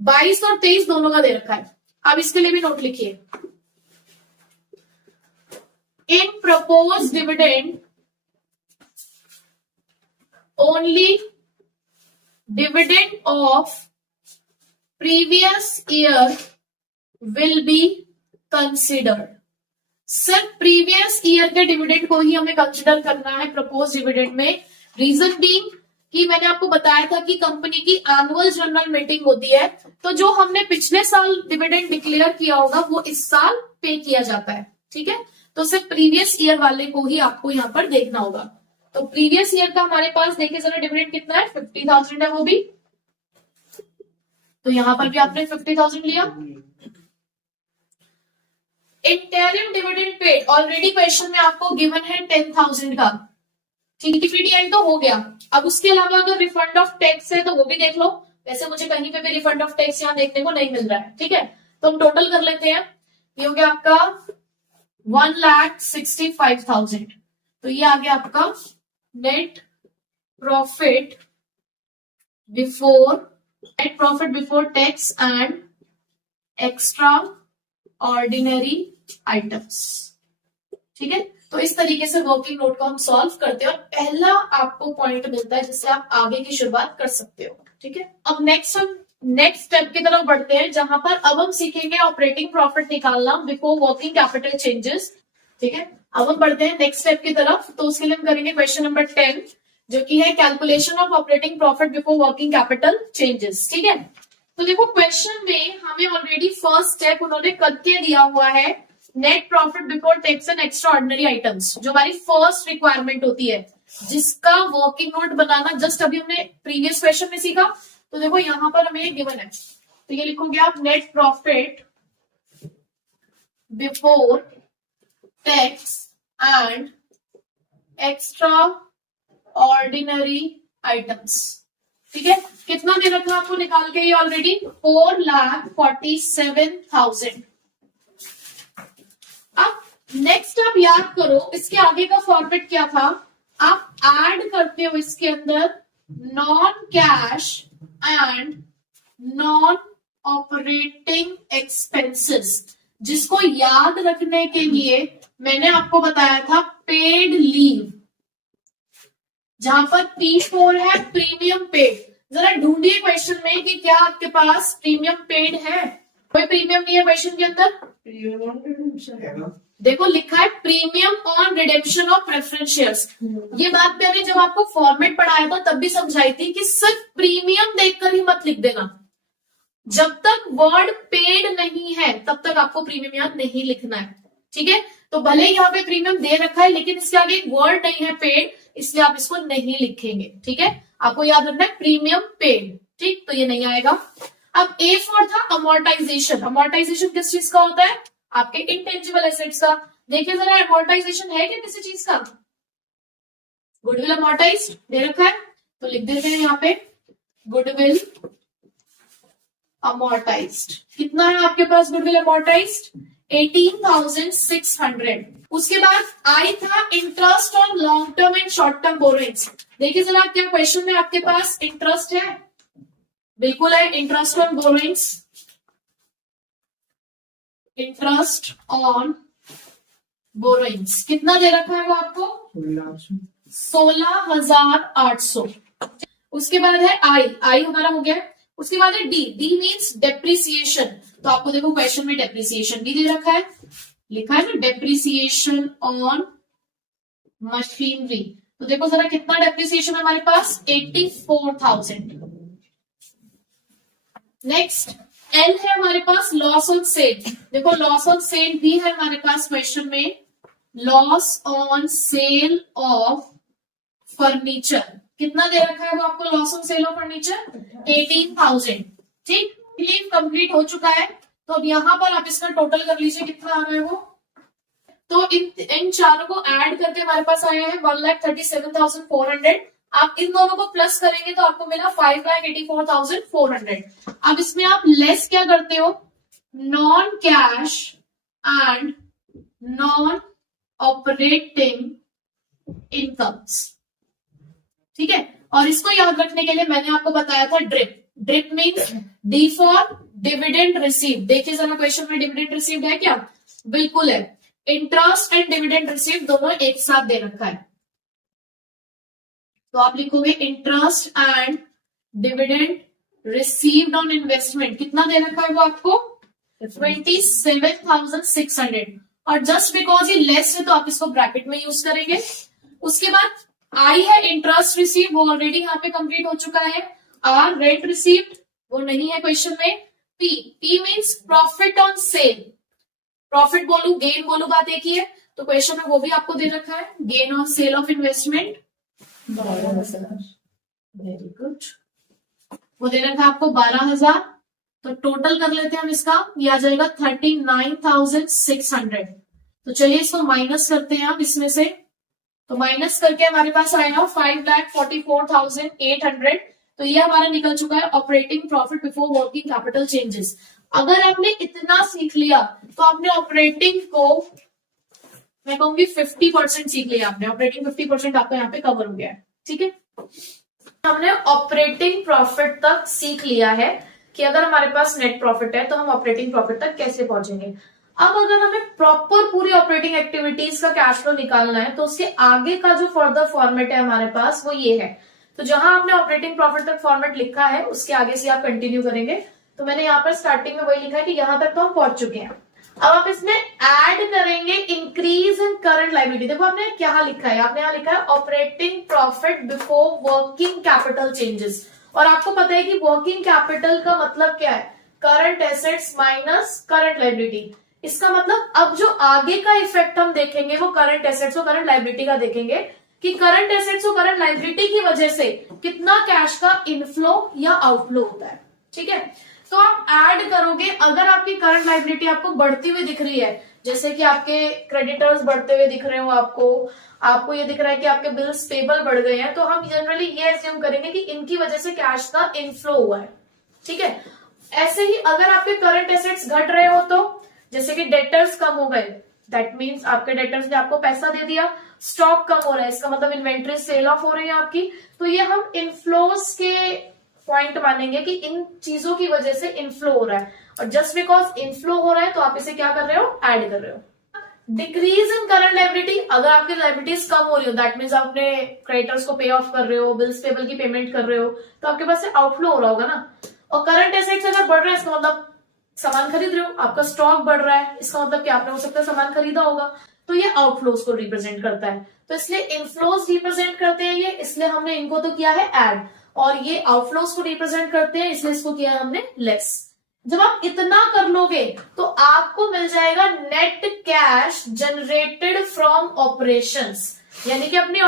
22 और 23 दोनों का दे रखा है। अब इसके लिए भी नोट लिखिए, in proposed dividend only dividend of previous year will be considered. सिर्फ प्रीवियस ईयर के डिविडेंड को ही हमें कंसिडर करना है प्रपोज डिविडेंड में। रीजन बीइंग कि मैंने आपको बताया था कि कंपनी की एनुअल जनरल मीटिंग होती है, तो जो हमने पिछले साल डिविडेंड डिक्लेयर किया होगा वो इस साल पे किया जाता है। ठीक है, तो सिर्फ प्रीवियस ईयर वाले को ही आपको यहाँ पर देखना होगा। तो प्रीवियस ईयर का हमारे पास देखिए जरा डिविडेंड कितना है, 50,000 है वो भी, तो यहां पर भी आपने 50,000 लिया। Interim dividend paid, already question में आपको गिवन है 10,000 का। ठीक है, पीडीएन तो हो गया। अब उसके अलावा अगर रिफंड ऑफ टैक्स है तो वो भी देख लो। वैसे मुझे कहीं पे भी रिफंड ऑफ टैक्स यहाँ देखने को नहीं मिल रहा है। ठीक है, तो हम टोटल कर लेते हैं। ये हो गया आपका 1,65,000, तो ये आ गया आपका net profit before tax and extraordinary items. ठीक है, तो इस तरीके से वर्किंग नोट को हम सॉल्व करते हैं और पहला आपको पॉइंट मिलता है जिससे आप आगे की शुरुआत कर सकते हो। ठीक है, अब नेक्स्ट स्टेप की तरफ बढ़ते हैं, जहां पर अब हम सीखेंगे ऑपरेटिंग प्रॉफिट निकालना बिफोर वर्किंग कैपिटल चेंजेस। ठीक है, अब हम बढ़ते हैं नेक्स्ट स्टेप की तरफ। तो उसके लिए हम करेंगे क्वेश्चन नंबर 10, जो कि है calculation of operating profit before working capital changes. ठीक है, तो देखो क्वेश्चन में हमें ऑलरेडी फर्स्ट स्टेप उन्होंने करके दिया हुआ है, net profit before tax and extraordinary items, जो हमारी फर्स्ट रिक्वायरमेंट होती है, जिसका वर्किंग नोट बनाना जस्ट अभी हमने प्रीवियस क्वेश्चन में सीखा। तो देखो यहां पर हमें गिवन है, तो ये लिखोगे आप net profit before tax and extraordinary items. ठीक है, कितना दे रखा आपको निकाल के ये ऑलरेडी 4,47,000। अब नेक्स्ट आप याद करो, इसके आगे का फॉर्मेट क्या था, आप ऐड करते हो इसके अंदर non cash and non operating expenses, जिसको याद रखने के लिए मैंने आपको बताया था पेड लीव, जहां पर P4 है प्रीमियम पेड। जरा ढूंढिए क्वेश्चन में कि क्या आपके पास प्रीमियम पेड है। कोई प्रीमियम नहीं है क्वेश्चन के अंदर। देखो लिखा है premium on redemption of preference shares. ये बात मैंने जब आपको फॉर्मेट पढ़ाया था तब भी समझाई थी कि सिर्फ प्रीमियम देखकर ही मत लिख देना। जब तक वर्ड पेड नहीं है तब तक आपको प्रीमियम यहाँ नहीं लिखना है। ठीक है, तो भले ही यहाँ पे प्रीमियम दे रखा है लेकिन इसके आगे एक वर्ड नहीं है पेड, इसलिए आप इसको नहीं लिखेंगे। ठीक है, आपको याद रखना है प्रीमियम पेड। ठीक, तो ये नहीं आएगा। अब A4 था अमोर्टाइजेशन। अमोर्टाइजेशन किस चीज का होता है, आपके इंटेंजिबल एसेट्स का। देखिए जरा अमोर्टाइजेशन है क्या किसी चीज का, गुडविल अमोर्टाइज्ड दे रखा है, तो लिख देते हैं यहाँ पे गुडविल अमोर्टाइज्ड। कितना है आपके पास गुडविल अमोर्टाइज्ड, 18,600। उसके बाद आई था interest on long term and short term borrowings. देखिए जरा क्या क्वेश्चन में आपके पास इंटरेस्ट है, बिल्कुल है, interest on borrowings, interest on borrowings कितना दे रखा है वो आपको 16,800। उसके बाद है आई हमारा हो गया। उसके बाद है डी मीन्स डेप्रिसिएशन। तो आपको देखो क्वेश्चन में डेप्रिसिएशन भी दे रखा है, लिखा है ना डेप्रिसिएशन ऑन मशीनरी। तो देखो जरा कितना डेप्रिसिएशन हमारे पास 84,000। नेक्स्ट एल है हमारे पास लॉस ऑन सेल। देखो लॉस ऑन सेल भी है हमारे पास क्वेश्चन में, loss on sale of furniture कितना दे रखा है वो आपको, loss on sale of furniture 18,000। ठीक, क्लेम कंप्लीट हो चुका है। तो अब यहां पर आप इसका टोटल कर लीजिए कितना आ रहा है वो। तो इन चारों को ऐड करके हमारे पास आया है 1,37,400। आप इन दोनों को प्लस करेंगे तो आपको मिला 5,84,400। अब इसमें आप लेस क्या करते हो, non cash and non operating incomes. ठीक है, और इसको याद रखने के लिए मैंने आपको बताया था drip means D for dividend receive. देखिए जरा क्वेश्चन में डिविडेंड रिसीव्ड है क्या, बिल्कुल है। इंटरेस्ट एंड डिविडेंड रिसीव दोनों एक साथ दे रखा है, तो आप लिखोगे interest and dividend received on investment कितना दे रखा है वो आपको 27,600 और जस्ट बिकॉज ये लेस है तो आप इसको ब्रैकेट में यूज करेंगे। उसके बाद आई है इंटरेस्ट रिसीव, वो ऑलरेडी यहाँ पे कंप्लीट हो चुका है। आर रेंट रिसीव्ड, वो नहीं है क्वेश्चन में। P, P means profit on sale, profit बोलू गेन बोलू बात एक ही है, तो क्वेश्चन में वो भी आपको दे रखा है, gain on sale of investment. Very good, वो दे रखा है आपको 12,000, तो टोटल कर लेते हैं हम इसका, ये आ जाएगा 39,600। तो चलिए इसको माइनस करते हैं आप इसमें से, तो माइनस करके हमारे पास आएगा 5,44,800। तो ये हमारा निकल चुका है operating profit before working capital changes. अगर आपने इतना सीख लिया तो आपने ऑपरेटिंग को, मैं कहूंगी 50% सीख लिया आपने, ऑपरेटिंग 50% आपका यहाँ पे कवर हो गया है। ठीक है, हमने ऑपरेटिंग प्रॉफिट तक सीख लिया है कि अगर हमारे पास नेट प्रॉफिट है तो हम ऑपरेटिंग प्रॉफिट तक कैसे पहुंचेंगे। अब अगर हमें प्रॉपर पूरी ऑपरेटिंग एक्टिविटीज का कैश फ्लो निकालना है तो उसके आगे का जो फर्दर फॉर्मेट है हमारे पास वो ये है। तो जहां आपने ऑपरेटिंग प्रॉफिट तक फॉर्मेट लिखा है उसके आगे से आप कंटिन्यू करेंगे। तो मैंने यहाँ पर स्टार्टिंग में वही लिखा है कि यहां तक तो हम पहुंच चुके हैं। अब आप इसमें ऐड करेंगे इंक्रीज इन करंट लायबिलिटी। देखो आपने क्या लिखा है, आपने यहाँ लिखा है operating profit before working capital changes, और आपको पता है कि वर्किंग कैपिटल का मतलब क्या है, current assets minus current liability. इसका मतलब अब जो आगे का इफेक्ट हम देखेंगे वो करंट एसेट्स और करंट लायबिलिटी का देखेंगे कि करंट एसेट्स और करंट लायबिलिटी की वजह से कितना कैश का इनफ्लो या आउटफ्लो होता है। ठीक है, तो आप ऐड करोगे, अगर आपकी करंट लायबिलिटी आपको बढ़ती हुई दिख रही है, जैसे कि आपके क्रेडिटर्स बढ़ते हुए दिख रहे हो, आपको ये दिख रहा है कि आपके बिल्स पेबल बढ़ गए हैं, तो हम जनरली ये एज्यूम करेंगे कि इनकी वजह से कैश का इनफ्लो हुआ है। ठीक है, ऐसे ही अगर आपके करंट एसेट्स घट रहे हो तो जैसे कि डेटर्स कम हो गए, दैट मीन्स आपके डेटर्स ने आपको पैसा दे दिया, स्टॉक कम हो रहा है, इसका मतलब इन्वेंट्री सेल ऑफ हो रही है आपकी, तो ये हम इनफ्लोस के पॉइंट मानेंगे कि इन चीजों की वजह से इनफ्लो हो रहा है, और जस्ट बिकॉज इनफ्लो हो रहा है तो आप इसे क्या कर रहे हो, ऐड कर रहे हो। डिक्रीज इन करंट लायबिलिटी, अगर आपकी लायबिलिटीज कम हो रही हो, दैट मीन्स आपने क्रेडिटर्स को पे ऑफ कर रहे हो, बिल्स पेबल की पेमेंट कर रहे हो, तो आपके पास से आउटफ्लो हो रहा होगा ना। और करंट एसेट्स अगर बढ़ रहा है इसका मतलब सामान खरीद रहे हो, आपका स्टॉक बढ़ रहा है, इसका मतलब क्या आपने हो सकता है सामान खरीदा होगा, तो ये आउटफ्लोज को रिप्रेजेंट करता है। तो इसलिए इनफ्लोज रिप्रेजेंट करते हैं ये, इसलिए हमने इनको तो किया है ऐड, और ये आउटफ्लोज को रिप्रेजेंट करते हैं इसलिए इसको किया है हमने लेस। जब आप इतना कर लोगे तो आपको मिल जाएगा net cash generated from operations, यानी कि अपने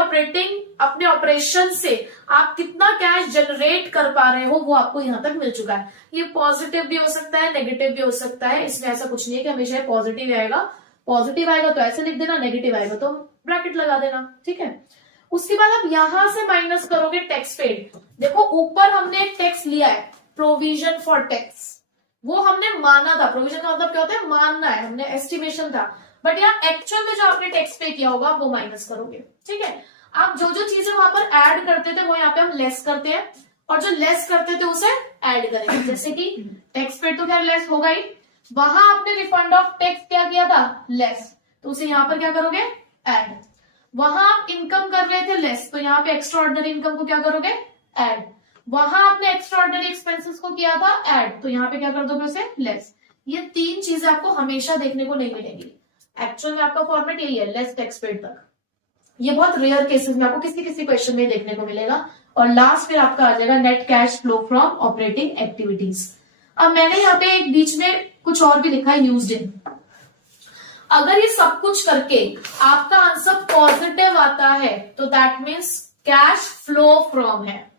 ऑपरेशन से आप कितना कैश जनरेट कर पा रहे हो वो आपको यहां तक मिल चुका है। ये पॉजिटिव भी हो सकता है, नेगेटिव भी हो सकता है, इसमें ऐसा कुछ नहीं है कि हमेशा पॉजिटिव आएगा। पॉजिटिव आएगा तो ऐसे लिख देना, नेगेटिव आएगा तो ब्रैकेट लगा देना। ठीक है, उसके बाद आप यहां से माइनस करोगे टैक्स पेड। देखो ऊपर हमने एक टैक्स लिया है, प्रोविजन फॉर टैक्स, वो हमने माना था। प्रोविजन का मतलब क्या होता है, मानना है, हमने एस्टिमेशन था, बट यहाँ एक्चुअल में जो आपने टैक्स पे किया होगा वो माइनस करोगे। ठीक है, आप जो जो चीजें वहां पर ऐड करते थे वो यहाँ पे हम लेस करते हैं, और जो लेस करते थे उसे ऐड करेंगे। जैसे कि टैक्स पेड तो खैर लेस होगा ही, वहां आपने रिफंड ऑफ टैक्स क्या किया था, लेस, तो उसे यहाँ पर क्या करोगे, ऐड। वहां आप इनकम कर रहे थे लेस, तो यहाँ पे एक्स्ट्रा ऑर्डिनरी इनकम को क्या करोगे, ऐड। वहां आपने एक्स्ट्रा ऑर्डिनरी एक्सपेंसेस को किया था ऐड, तो यहाँ पे क्या कर दोगे उसे लेस। ये तीन चीजें आपको हमेशा देखने को नहीं मिलेंगी। एक्चुअल में आपका फॉर्मेट यही है, लेस टैक्स पेड तक। ये बहुत रेयर केसेस में आपको किसी किसी क्वेश्चन में देखने को मिलेगा। और लास्ट फिर आपका आ जाएगा net cash flow from operating activities. अब मैंने यहाँ पे एक बीच में कुछ और भी लिखा है, यूज्ड इन। अगर ये सब कुछ करके आपका आंसर पॉजिटिव आता है तो that means cash flow from है,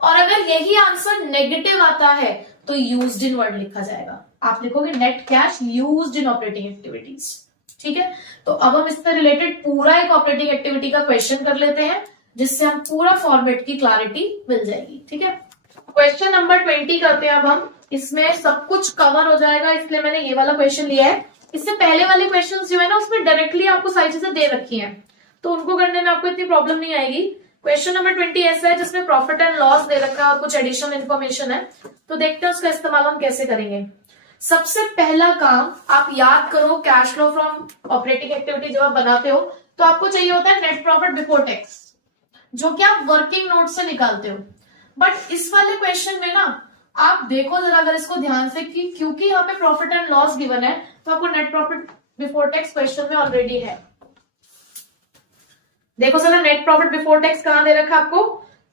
और अगर यही आंसर नेगेटिव आता है तो यूज्ड इन वर्ड लिखा जाएगा। आप लिखोगे net cash used in operating activities. ठीक है, तो अब हम इससे रिलेटेड पूरा एक ऑपरेटिंग एक्टिविटी का क्वेश्चन कर लेते हैं, जिससे हम पूरा फॉर्मेट की क्लैरिटी मिल जाएगी। ठीक है, क्वेश्चन नंबर 20 करते हैं अब हम। इसमें सब कुछ कवर हो जाएगा, इसलिए मैंने ये वाला क्वेश्चन लिया है। इससे पहले वाले क्वेश्चंस जो है ना उसमें डायरेक्टली आपको सारी चीजें दे रखी हैं, तो उनको करने में आपको इतनी प्रॉब्लम नहीं आएगी। क्वेश्चन नंबर 20 ऐसा है जिसमें प्रॉफिट एंड लॉस दे रखा है और कुछ एडिशनल इन्फॉर्मेशन है, तो देखते हैं उसका इस्तेमाल हम कैसे करेंगे। सबसे पहला काम आप याद करो, cash flow from operating activity जब आप बनाते हो तो आपको चाहिए होता है नेट प्रॉफिट बिफोर टैक्स, जो कि आप वर्किंग नोट से निकालते हो। बट इस वाले क्वेश्चन में ना आप देखो जरा अगर इसको ध्यान से कि क्योंकि यहाँ पे प्रॉफिट एंड लॉस गिवन है तो आपको net profit before tax question में ऑलरेडी है। देखो जरा नेट प्रॉफिट बिफोर टैक्स कहां दे रखा है आपको,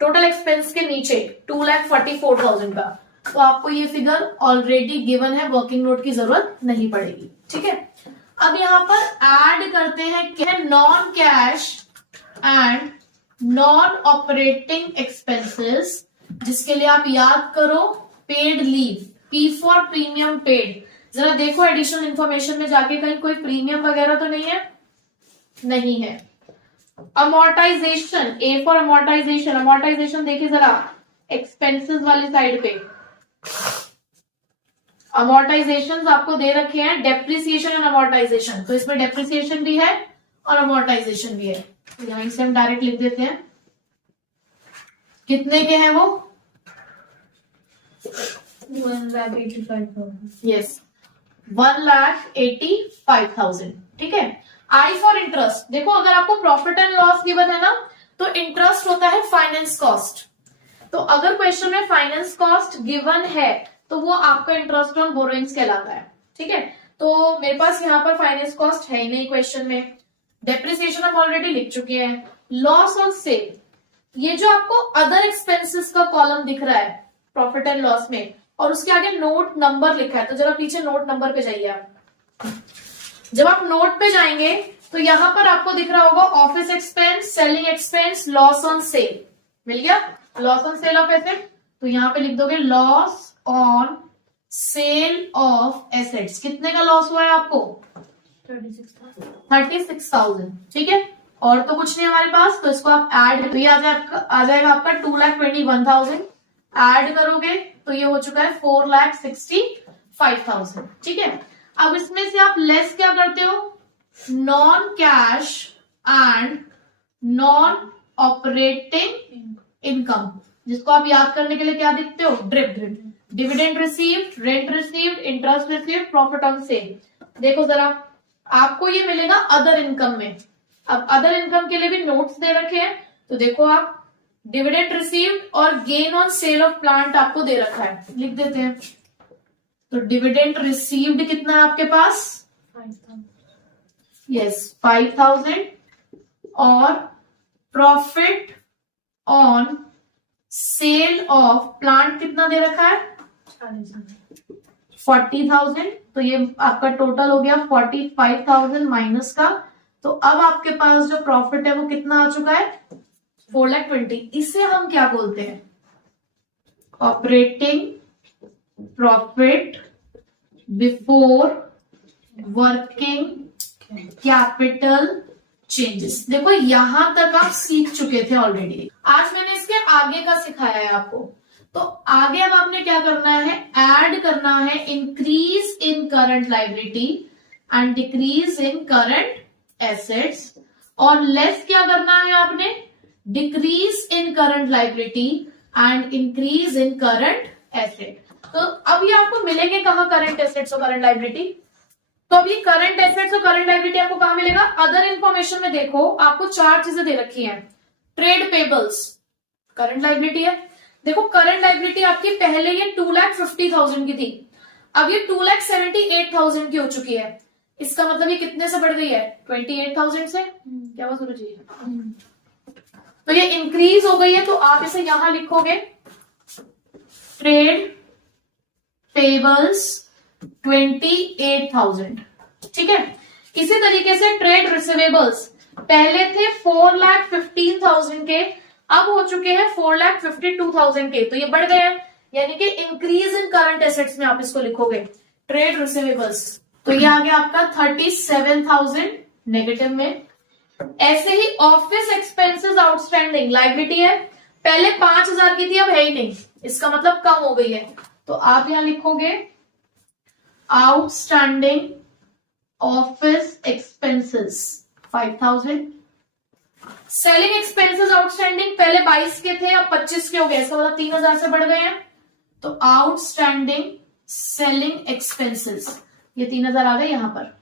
टोटल एक्सपेंस के नीचे 2,44,000 का, तो आपको ये फिगर ऑलरेडी गिवन है, वर्किंग नोट की जरूरत नहीं पड़ेगी। ठीक है, अब यहां पर ऐड करते हैं क्या, non cash and non operating expenses, जिसके लिए आप याद करो paid leave, P for premium paid. जरा देखो एडिशनल इंफॉर्मेशन में जाके कहीं कोई प्रीमियम वगैरह तो नहीं है, नहीं है। Amortisation, A for amortisation, amortisation देखिए जरा एक्सपेंसेस वाली साइड पे अमोर्टाइजेशन आपको दे रखे हैं, डेप्रिसिएशन एंड अमोर्टाइजेशन, तो इसमें डेप्रिसिएशन भी है और अमोर्टाइजेशन भी है। तो यहां से हम डायरेक्ट लिख देते हैं, कितने के हैं वो, 1,85,000। यस 1,85,000। ठीक है, आई फॉर इंटरेस्ट, देखो अगर आपको प्रॉफिट एंड लॉस गिवन है ना तो इंटरेस्ट होता है फाइनेंस कॉस्ट, तो अगर क्वेश्चन में फाइनेंस कॉस्ट गिवन है तो वो आपका इंटरेस्ट ऑन बोरोइंग्स कहलाता है। ठीक है, तो मेरे पास यहाँ पर फाइनेंस कॉस्ट है ही नहीं क्वेश्चन में, डेप्रिसिएशन हम ऑलरेडी लिख चुके हैं। लॉस ऑन सेल, ये जो आपको अदर एक्सपेंसेस का कॉलम दिख रहा है प्रॉफिट एंड लॉस में और उसके आगे नोट नंबर लिखा है, तो जरा पीछे नोट नंबर पे जाइए आप। जब आप नोट पे जाएंगे तो यहां पर आपको दिख रहा होगा office expense, selling expense, loss on sale, मिल गया, loss on sale of asset, तो यहां पे लिख दोगे loss on sale of assets. कितने का लॉस हुआ है आपको, 36,000। ठीक है, और तो कुछ नहीं हमारे पास, तो इसको आप ऐड, तो ये आ जाएगा आपका 2,21,000, ऐड करोगे तो ये हो चुका है 4,65,000। ठीक है, अब इसमें से आप लेस क्या करते हो, non cash and non operating income, जिसको आप याद करने के लिए क्या लिखते हो, drip, dividend received, rent received, interest received, profit on sale. देखो जरा आपको ये मिलेगा अदर इनकम में। अब अदर इनकम के लिए भी नोट्स दे रखे हैं, तो देखो आप डिविडेंड रिसीव्ड और gain on sale of plant आपको दे रखा है, लिख देते हैं। तो डिविडेंड रिसीव्ड कितना है आपके पास, 5,000। यस 5,000, और profit on sale of plant कितना दे रखा है, 40,000, तो ये आपका टोटल हो गया 45,000 माइनस का, तो अब आपके पास जो प्रॉफिट है वो कितना आ चुका है, 4,20,000। इसे हम क्या बोलते हैं, operating profit before working capital changes. देखो यहां तक आप सीख चुके थे ऑलरेडी, आज मैंने इसके आगे का सिखाया है आपको, तो आगे अब आपने क्या करना है, ऐड करना है increase in current liability and decrease in current assets, और लेस क्या करना है आपने, decrease in current liability and increase in current asset. तो अब ये आपको मिलेंगे कहां, करंट एसेट्स और करंट लायबिलिटी, तो अभी करंट एसेट्स और करंट लायबिलिटी आपको कहां मिलेगा, अदर इंफॉर्मेशन में देखो आपको 4 चीजें दे रखी हैं। ट्रेड पेबल्स करंट लायबिलिटी है, देखो करंट लायबिलिटी आपकी पहले ये 2,50,000 की थी, अब ये 2,78,000 की हो चुकी है, इसका मतलब ये कितने से बढ़ गई है, 28,000 से। क्या हुआ सूरज जी, तो ये इंक्रीज हो गई है, तो आप इसे यहां लिखोगे ट्रेड पेबल्स 28,000। ठीक है, इसी तरीके से ट्रेड रिसीवेबल्स पहले थे 4,15,000 के, अब हो चुके हैं 4,52,000 के, तो ये बढ़ गए हैं, यानी कि इंक्रीज इन करंट एसेट्स में आप इसको लिखोगे ट्रेड रिसीवेबल्स, तो ये आ गया आपका 37,000 नेगेटिव में। ऐसे ही ऑफिस एक्सपेंसेस आउटस्टैंडिंग लायबिलिटी है, पहले 5,000 की थी, अब है ही नहीं, इसका मतलब कम हो गई है, तो आप यहां लिखोगे outstanding office expenses 5,000। Selling expenses outstanding पहले 22 के थे, अब 25 के हो गए, इसका मतलब 3,000 से बढ़ गए हैं, तो आउटस्टैंडिंग सेलिंग एक्सपेंसेस ये 3,000 आ गए यहां पर।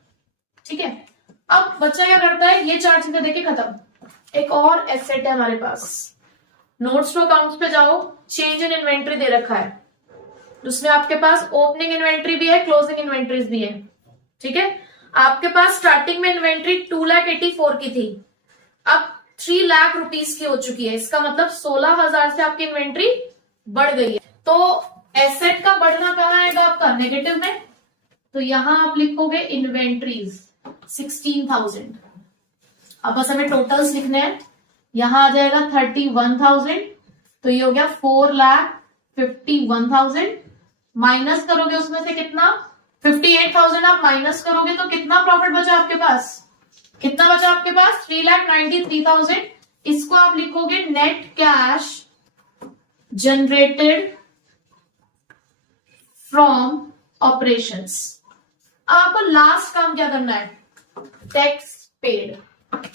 ठीक है, अब बच्चा क्या करता है, ये 4 चीजें देके खत्म। एक और एसेट है हमारे पास, नोट्स टू अकाउंट्स पे जाओ, चेंज इन इन्वेंट्री दे रखा है, उसमें आपके पास ओपनिंग इन्वेंट्री भी है, क्लोजिंग इन्वेंट्रीज भी है। ठीक है, आपके पास स्टार्टिंग में इन्वेंट्री 2,84,000 की थी, अब 3 लाख रुपीस की हो चुकी है। इसका मतलब 16,000 से आपकी इन्वेंट्री बढ़ गई है। तो एसेट का बढ़ना कहाँ आएगा आपका, नेगेटिव में। तो यहां आप लिखोगे इन्वेंट्रीज 16,000। अब बस हमें टोटल्स लिखने हैं। यहां आ जाएगा 31,000, तो ये हो गया 4,51,000। माइनस करोगे उसमें से कितना, 58,000 आप माइनस करोगे तो कितना प्रॉफिट बचा आपके पास, कितना बचा आपके पास, 3,93,000। इसको आप लिखोगे net cash generated from operations. अब आपको लास्ट काम क्या करना है, टैक्स पेड।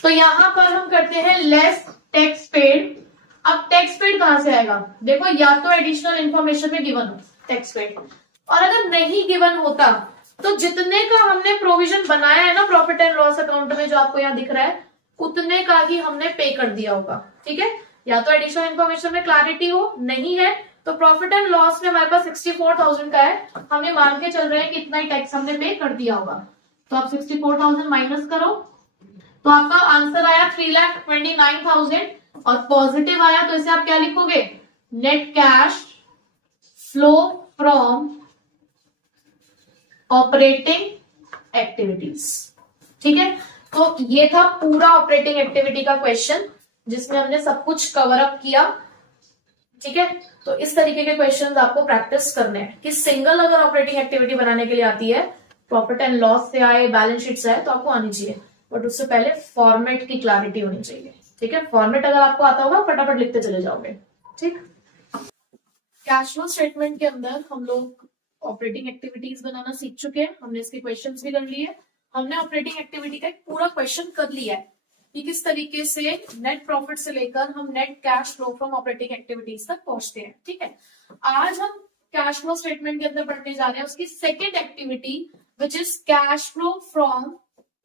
तो यहां पर हम करते हैं लेस टैक्स पेड। अब टैक्स पेड कहां से आएगा, देखो या तो एडिशनल इंफॉर्मेशन में गिवन हो टैक्स पेड, और अगर नहीं गिवन होता तो जितने का हमने प्रोविजन बनाया है ना प्रॉफिट एंड लॉस अकाउंट में, जो आपको यहाँ दिख रहा है, उतने का ही हमने पे कर दिया होगा। ठीक है, या तो एडिशनल इंफॉर्मेशन में क्लैरिटी हो, नहीं है तो प्रॉफिट एंड लॉस में हमारे पास 64,000 का है, हमें मान के चल रहे हैं कि इतना ही टैक्स हमने पे कर दिया होगा। तो आप 64,000 माइनस करो, तो आपका आंसर आया 3,29,000, और पॉजिटिव आया तो इसे आप क्या लिखोगे, net cash flow from operating activities. ठीक है, तो ये था पूरा ऑपरेटिंग एक्टिविटी का क्वेश्चन, जिसमें हमने सब कुछ कवर अप किया। ठीक है, तो इस तरीके के क्वेश्चंस आपको प्रैक्टिस करने हैं कि सिंगल अगर ऑपरेटिंग एक्टिविटी बनाने के लिए आती है, प्रॉफिट एंड लॉस से आए, बैलेंस शीट से आए, तो आपको आनी चाहिए, बट उससे पहले फॉर्मेट की क्लैरिटी होनी चाहिए। ठीक है, फॉर्मेट अगर आपको आता होगा फटाफट लिखते चले जाओगे। ठीक, कैश फ्लो स्टेटमेंट के अंदर हम लोग ऑपरेटिंग एक्टिविटीज बनाना सीख चुके हैं, हमने इसके क्वेश्चंस भी कर लिए। हमने ऑपरेटिंग एक्टिविटी का एक पूरा क्वेश्चन कर लिया है कि किस तरीके से नेट प्रॉफिट से लेकर हम net cash flow from operating activities तक पहुंचते हैं। ठीक है, आज हम कैश फ्लो स्टेटमेंट के अंदर पढ़ने जा रहे हैं उसकी second activity, which is cash flow from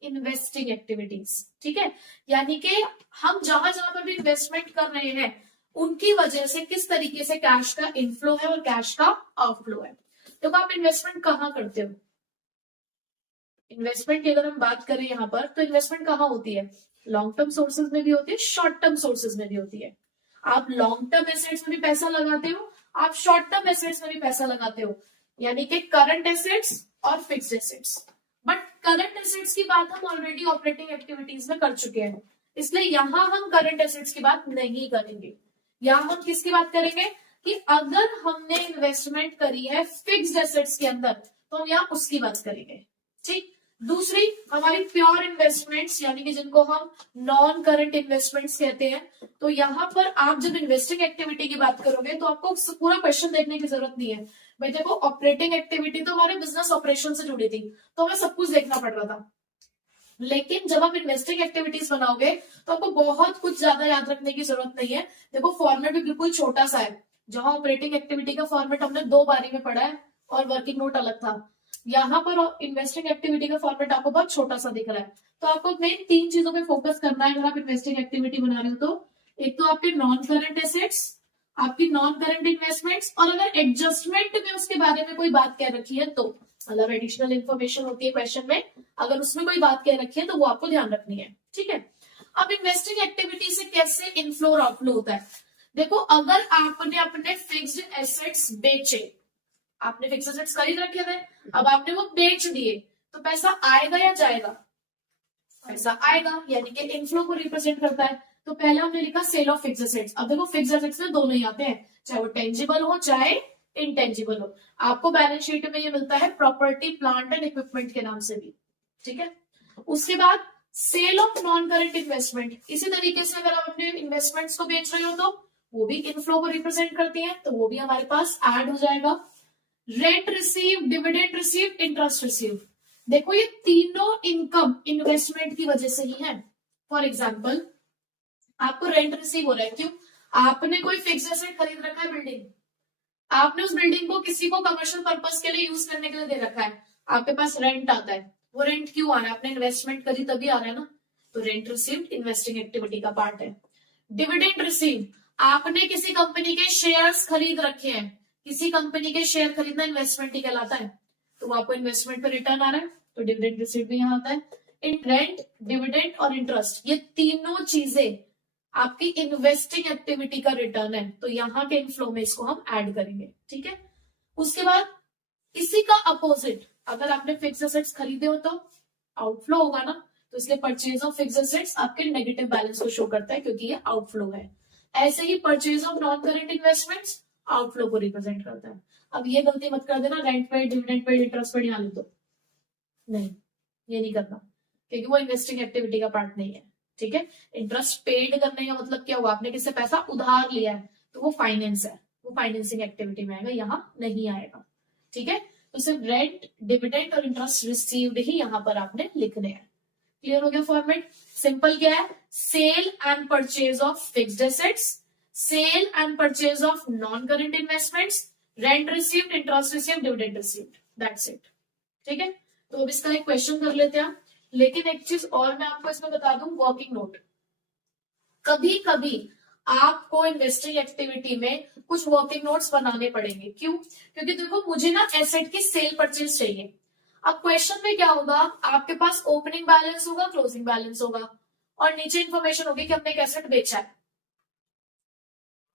investing activities. ठीक है, यानी कि हम जहां जहां पर भी इन्वेस्टमेंट कर रहे हैं उनकी वजह से किस तरीके से कैश का इनफ्लो है और कैश का आउटफ्लो है। तो आप इन्वेस्टमेंट कहाँ करते हो, इन्वेस्टमेंट की अगर हम बात करें यहाँ पर, तो इन्वेस्टमेंट कहाँ होती है, लॉन्ग टर्म सोर्सेज में भी होती है, शॉर्ट टर्म सोर्सेज में भी होती है। आप लॉन्ग टर्म एसेट्स में भी पैसा लगाते हो, आप शॉर्ट टर्म एसेट्स में भी पैसा लगाते हो, यानी कि करंट एसेट्स और fixed assets. But current assets की बात हम ऑलरेडी ऑपरेटिंग एक्टिविटीज में कर चुके हैं, इसलिए यहां हम करंट एसेट्स की बात नहीं करेंगे। यहां हम किसकी बात करेंगे कि अगर हमने इन्वेस्टमेंट करी है फिक्स्ड एसेट्स के अंदर, तो हम यहाँ उसकी बात करेंगे। ठीक, दूसरी हमारी प्योर इन्वेस्टमेंट्स, यानी कि जिनको हम नॉन करंट इन्वेस्टमेंट्स कहते हैं, तो यहाँ पर आप जब इन्वेस्टिंग एक्टिविटी की बात करोगे तो आपको पूरा क्वेश्चन देखने की जरूरत नहीं है। भाई देखो, ऑपरेटिंग एक्टिविटी तो हमारे बिजनेस ऑपरेशन से जुड़ी थी, तो हमें सब कुछ देखना पड़ रहा था, लेकिन जब आप इन्वेस्टिंग एक्टिविटीज बनाओगे तो आपको बहुत कुछ ज्यादा याद रखने की जरूरत नहीं है। देखो, फॉर्मेट भी बिल्कुल छोटा सा है, जहां ऑपरेटिंग एक्टिविटी का फॉर्मेट हमने 2 बारी में पढ़ा है और वर्किंग नोट अलग था, यहाँ पर इन्वेस्टिंग एक्टिविटी का फॉर्मेट आपको बहुत छोटा सा दिख रहा है। तो आपको मेन 3 चीजों पे फोकस करना है अगर आप इन्वेस्टिंग एक्टिविटी बना रहे हो तो। एक तो आपके नॉन करंट एसेट्स, आपकी नॉन करंट इन्वेस्टमेंट्स, और अगर एडजस्टमेंट में उसके बारे में कोई बात कह रखी है तो, मतलब एडिशनल इन्फॉर्मेशन होती है क्वेश्चन में, अगर उसमें कोई बात कह रखी है तो वो आपको ध्यान रखनी है। ठीक है, अब इन्वेस्टिंग एक्टिविटी से कैसे इनफ्लो और आउटफ्लो होता है। देखो, अगर आपने अपने फिक्स्ड एसेट्स बेचे, आपने फिक्स्ड एसेट्स खरीद रखे थे, अब आपने वो बेच दिए, तो पैसा आएगा या जाएगा, पैसा आएगा, यानी कि इनफ्लो को रिप्रेजेंट करता है। तो पहले हमने लिखा सेल ऑफ फिक्स्ड एसेट्स। अब देखो, फिक्स्ड एसेट्स में दोनों ही आते हैं, चाहे वो टेंजिबल हो चाहे इनटेंजिबल हो। आपको बैलेंस शीट में ये मिलता है प्रॉपर्टी प्लांट एंड इक्विपमेंट के नाम से भी। ठीक है, उसके बाद sale of non current investment, इसी तरीके से अगर आप अपने इन्वेस्टमेंट्स को बेच रहे हो तो वो भी इनफ्लो को रिप्रेजेंट करती है, तो वो भी हमारे पास ऐड हो जाएगा। Rent receive, dividend receive, interest receive, देखो ये तीनों इनकम इन्वेस्टमेंट की वजह से ही है। फॉर एग्जाम्पल, आपको रेंट रिसीव हो रहा है, क्यों, आपने कोई फिक्स्ड एसेट खरीद रखा है, बिल्डिंग, आपने उस बिल्डिंग को किसी को कमर्शियल पर्पस के लिए यूज करने के लिए दे रखा है, आपके पास रेंट आता है। वो रेंट क्यों आ रहा है, आपने इन्वेस्टमेंट करी तभी आ रहा है ना, तो रेंट रिसीव्ड इन्वेस्टिंग एक्टिविटी का पार्ट है। डिविडेंड रिसीव, आपने किसी कंपनी के शेयर्स खरीद रखे हैं, किसी कंपनी के शेयर खरीदना इन्वेस्टमेंट ही कहलाता है, तो वो आपको इन्वेस्टमेंट पे रिटर्न आ रहा है, तो डिविडेंड रिसीव्ड भी यहाँ आता है। इन रेंट, डिविडेंड और इंटरेस्ट, ये तीनों चीजें आपकी इन्वेस्टिंग एक्टिविटी का रिटर्न है, तो यहाँ के इनफ्लो में इसको हम ऐड करेंगे, ठीक है। उसके बाद इसी का अपोजिट, अगर आपने फिक्स एसेट्स खरीदे हो तो आउटफ्लो होगा ना, तो इसलिए परचेज ऑफ फिक्स एसेट्स आपके नेगेटिव बैलेंस को शो करता है क्योंकि ये आउटफ्लो है। ऐसे ही purchase of non current investments outflow को रिप्रेजेंट करता है। अब ये गलती मत कर देना, रेंट पे, डिविडेंड पे, इंटरेस्ट पे यहाँ लिख दो, नहीं, ये नहीं करना, क्योंकि वो इन्वेस्टिंग एक्टिविटी का पार्ट नहीं है, ठीक है। इंटरेस्ट पेड करने का मतलब क्या हुआ, आपने किससे पैसा उधार लिया है, तो वो फाइनेंस है, वो फाइनेंसिंग एक्टिविटी में आएगा, यहाँ नहीं आएगा, ठीक है। तो सिर्फ रेंट, डिविडेंड और इंटरेस्ट रिसीव्ड ही यहाँ पर आपने लिखने हैं। क्लियर हो गया फॉर्मेट? सिंपल क्या है, sale and purchase of fixed assets, sale and purchase of non current investments, rent received, interest received, dividend received, that's it, ठीक है। तो अब इसका एक क्वेश्चन कर लेते हैं, लेकिन एक चीज और मैं आपको इसमें बता दूं, वर्किंग नोट। कभी कभी आपको इन्वेस्टिंग एक्टिविटी में कुछ वर्किंग नोट्स बनाने पड़ेंगे, क्यों? क्योंकि देखो मुझे ना एसेट की सेल परचेज चाहिए। अब क्वेश्चन में क्या होगा, आपके पास ओपनिंग बैलेंस होगा, क्लोजिंग बैलेंस होगा, और नीचे इंफॉर्मेशन होगी कि हमने एक एसेट बेचा है,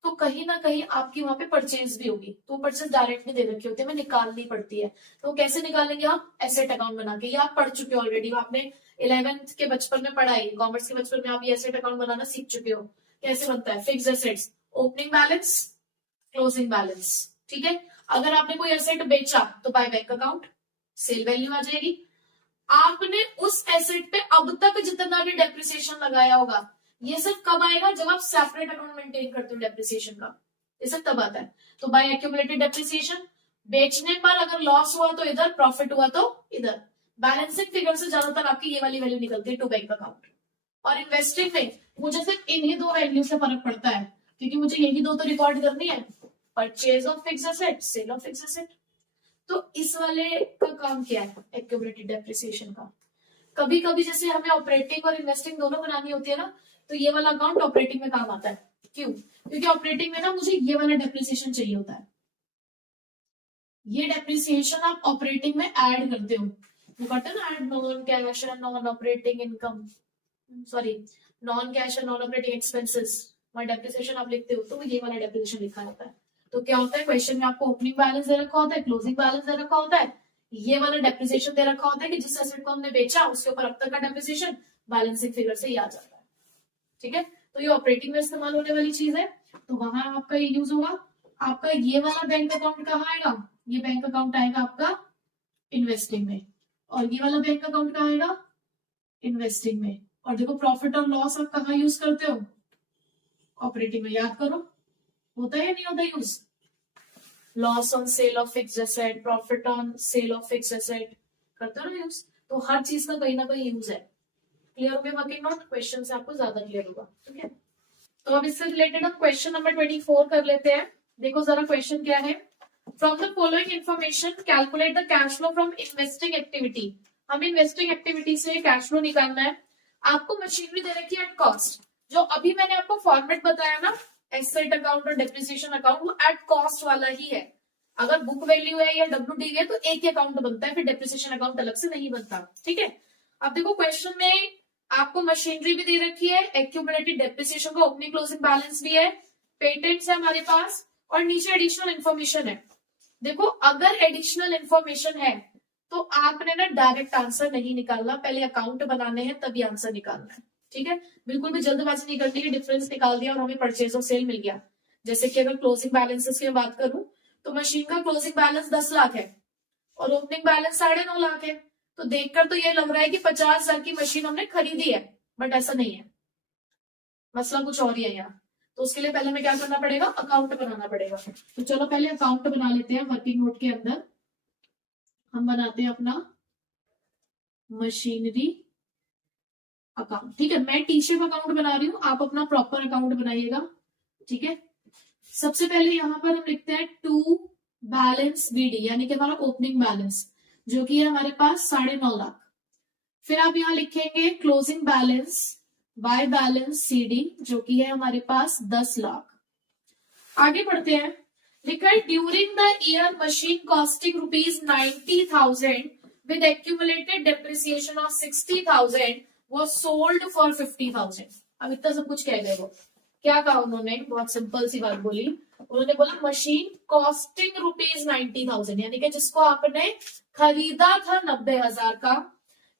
तो कहीं ना कहीं आपकी वहां पे परचेज भी होगी, तो परचेज डायरेक्ट में दे रखी होती है, हमें निकालनी पड़ती है। तो कैसे निकालेंगे हम, एसेट अकाउंट बना के। ये आप पढ़ चुके हो ऑलरेडी, आपने 11th के बचपन में पढ़ा है, कॉमर्स के बचपन में आप ये एसेट अकाउंट बनाना सीख चुके हो। कैसे बनता है, fixed assets, opening balance, closing balance, ठीक है। अगर आपने कोई एसेट बेचा तो by bank account, sale value आ जाएगी। आपने उस एसेट पे अब तक जितना भी डेप्रिसिएशन लगाया होगा, ये सब कब आएगा, जब आप सेपरेट अकाउंट मेंटेन करते हो डेप्रिसिएशन का, ये सब तब आता है। तो बाय एक्यूमुलेटेड डेप्रिसिएशन, बेचने पर अगर लॉस हुआ तो इधर, प्रॉफिट हुआ तो इधर। बैलेंसिंग फिगर से ज्यादातर आपकी ये वाली वैल्यू निकलती है टू बैंक अकाउंट। और इन्वेस्टिंग में मुझे सिर्फ इन्हीं दो वैल्यू से फर्क पड़ता है, क्योंकि मुझे यही दो तो रिकॉर्ड करनी है, purchase of fixed asset, sale of fixed asset. तो इस वाले का काम क्या है, एक्यूमुलेटेड डेप्रिसिएशन का। कभी कभी जैसे हमें ऑपरेटिंग और इन्वेस्टिंग दोनों बनानी होती है ना, तो ये वाला अकाउंट ऑपरेटिंग में काम आता है। क्यों? क्योंकि ऑपरेटिंग में ना मुझे ये वाला डेप्रिसिएशन चाहिए होता है, ये डेप्रिसिएशन आप ऑपरेटिंग में ऐड करते हो, वो करते हैं ना, add non cash and non operating income, sorry non cash and non operating expenses, वहां डेप्रिसिएशन आप लिखते हो, तो ये वाला डेप्रिसिएशन लिखा जाता है। तो क्या होता है, क्वेश्चन में आपको ओपनिंग बैलेंस दे रखा होता है, क्लोजिंग बैलेंस दे रखा होता है, ये वाला डेप्रिसिएशन दे रखा होता है कि जिस एसेट को हमने बेचा उसके ऊपर अब तक का डेप्रिसिएशन बैलेंसिंग फिगर से ही आ जाता है, ठीक है। तो ये ऑपरेटिंग में इस्तेमाल होने वाली चीज है, तो वहां आपका ये यूज होगा। आपका ये वाला बैंक अकाउंट कहाँ आएगा, ये बैंक अकाउंट आएगा आपका इन्वेस्टिंग में, और ये वाला बैंक अकाउंट कहाँ आएगा, इन्वेस्टिंग में। और देखो प्रॉफिट और लॉस आप कहाँ यूज करते हो, ऑपरेटिंग में। याद करो, होता है या नहीं होता use, loss on sale of fixed asset, profit on sale of fixed asset, करते हो ना यूज। तो हर चीज का कहीं ना कहीं यूज है। क्लियर हो गया वर्किंग नोट? क्वेश्चन से आपको ज्यादा क्लियर होगा, ठीक है। तो अब इससे रिलेटेड हम क्वेश्चन नंबर 24 कर लेते हैं। देखो जरा क्वेश्चन क्या है, from the following information calculate the cash flow from investing activity. हमें इन्वेस्टिंग एक्टिविटी से कैश फ्लो निकालना है। आपको मशीनरी दे रखी है एट कॉस्ट, जो अभी मैंने आपको फॉर्मेट बताया ना, एसेट अकाउंट और डेप्रिसिएशन अकाउंट, वो एट कॉस्ट वाला ही है। अगर बुक वैल्यू है या WDV है तो एक ही अकाउंट बनता है, फिर डेप्रिसिएशन अकाउंट अलग से नहीं बनता, ठीक है। अब देखो क्वेश्चन में आपको मशीनरी भी दे रखी है, एक्यूमुलेटेड डेप्रिसिएशन का ओपनिंग क्लोजिंग बैलेंस भी है, पेटेंट्स है हमारे पास, और नीचे एडिशनल इन्फॉर्मेशन है। देखो अगर एडिशनल इन्फॉर्मेशन है तो आपने ना डायरेक्ट आंसर नहीं निकालना, पहले अकाउंट बनाने हैं तभी आंसर निकालना है, ठीक है। बिल्कुल भी जल्दबाजी नहीं करनी है, डिफरेंस निकाल दिया और हमें परचेज और सेल मिल गया। जैसे कि अगर क्लोजिंग बैलेंसेस की बात करूं तो मशीन का क्लोजिंग बैलेंस 10 लाख है और ओपनिंग बैलेंस 9.5 लाख है, तो देखकर तो ये लग रहा है कि 50,000 की मशीन हमने खरीदी है, बट ऐसा नहीं है, मसला कुछ और ही है यहाँ। तो उसके लिए पहले हमें क्या करना पड़ेगा, अकाउंट बनाना पड़ेगा। तो चलो पहले अकाउंट बना लेते हैं। वर्किंग नोट के अंदर हम बनाते हैं अपना मशीनरी अकाउंट, ठीक है। मैं टी शेप अकाउंट बना रही हूँ, आप अपना प्रॉपर अकाउंट बनाइएगा, ठीक है। सबसे पहले यहाँ पर हम लिखते हैं टू बैलेंस BD, यानी कि हमारा ओपनिंग बैलेंस जो कि है हमारे पास 9.5 लाख। फिर आप यहाँ लिखेंगे closing balance by balance CD जो कि है हमारे पास 10 लाख। आगे बढ़ते हैं, लिखा है during the year machine costing ₹90,000 with accumulated depreciation of 60,000 was sold for 50,000। अब इतना सब कुछ कह गए वो, क्या कहा उन्होंने, बहुत सिंपल सी बात बोली। उन्होंने बोला मशीन कॉस्टिंग ₹90,000, यानी कि जिसको आपने खरीदा था 90,000 का,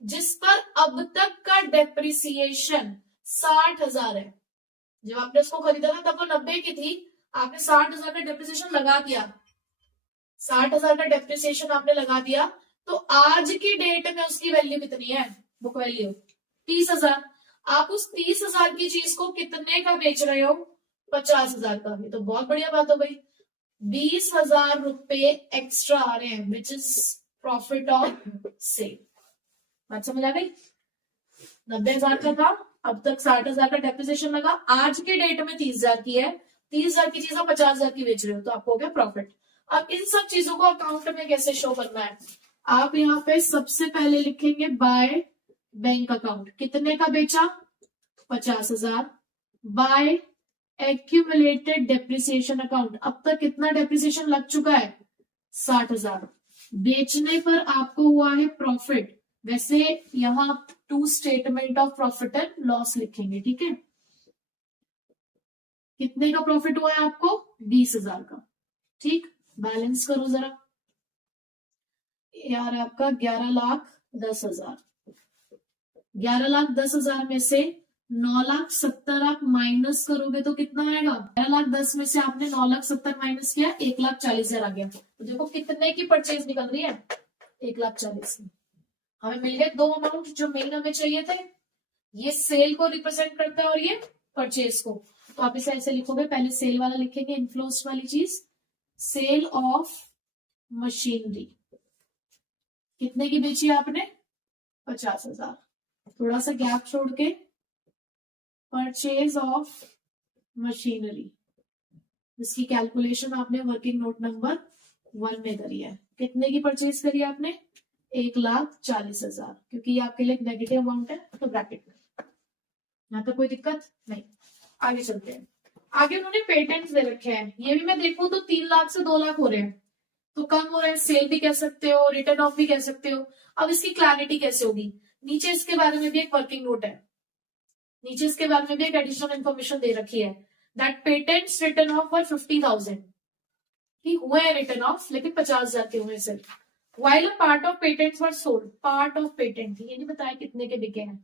जिस पर अब तक का डेप्रिसिएशन 60,000 है। जब आपने उसको खरीदा था तब वो 90 की थी, आपने 60,000 का डेप्रिसिएशन लगा दिया, 60,000 का डेप्रिसिएशन आपने लगा दिया, तो आज की डेट में उसकी वैल्यू कितनी है, बुक वैल्यू 30,000। आप उस 30,000 की चीज को कितने का बेच रहे हो, 50,000 का। ये तो बहुत बढ़िया बात हो गई, 20,000 रुपए एक्स्ट्रा आ रहे हैं, which is profit on sale. बात समझ आ गई। 90,000 का था, अब तक 60,000 का डेप्रिसिएशन लगा, आज के डेट में 30,000 की है, 30,000 की चीज आप 50,000 की बेच रहे हो, तो आपको हो गया प्रॉफिट। अब इन सब चीजों को अकाउंट में कैसे शो करना है, आप यहाँ पे सबसे पहले लिखेंगे बाय बैंक अकाउंट, कितने का बेचा, 50,000, बाय एक्यूमुलेटेड डेप्रिसिएशन अकाउंट, अब तक कितना डेप्रिसिएशन लग चुका है, 60,000, बेचने पर आपको हुआ है प्रॉफिट। वैसे यहां to statement of profit and loss लिखेंगे, ठीक है। कितने का प्रॉफिट हुआ है आपको, 20,000 का, ठीक। बैलेंस करो जरा यार, आपका 11,10,000, 11,10,000 में से 9,70,000 माइनस करोगे तो कितना आएगा, 11,10,000 में से आपने 9,70,000 माइनस किया, 1,40,000 आ गया। तो देखो कितने की परचेज निकल रही है, 1,40,000। हमें मिल गए दो अमाउंट जो मेन हमें चाहिए थे, ये सेल को रिप्रेजेंट करता है और ये परचेज को। तो आप इसे ऐसे लिखोगे, पहले सेल वाला लिखेंगे, इन्फ्लोस वाली चीज, सेल ऑफ मशीनरी, कितने की बेची आपने, 50,000, थोड़ा सा गैप छोड़ के परचेज ऑफ मशीनरी, इसकी कैलकुलेशन आपने वर्किंग नोट नंबर 1 में करी है। कितने की परचेज करी आपने, 1,40,000, क्योंकि ये आपके लिए नेगेटिव अमाउंट है, तो ब्रैकेट में। यहां तक कोई दिक्कत नहीं, आगे चलते हैं। आगे उन्होंने पेटेंट्स दे रखे हैं, ये भी मैं देखूं तो 3 लाख से 2 लाख हो रहे हैं, तो कम हो रहा है, सेल भी कह सकते हो, रिटर्न ऑफ भी कह सकते हो। अब इसकी क्लैरिटी कैसे होगी, नीचे इसके बारे में भी एक वर्किंग नोट है, नीचे इसके बारे में भी एक एडिशनल इन्फॉर्मेशन दे रखी है, that patents return of for 50,000 कि हुए हैं रिटर्न ऑफ, लेकिन 50,000 के हुए सिर्फ। While a part of patents were sold, part of patent, ये नहीं बताया कितने के बिके हैं,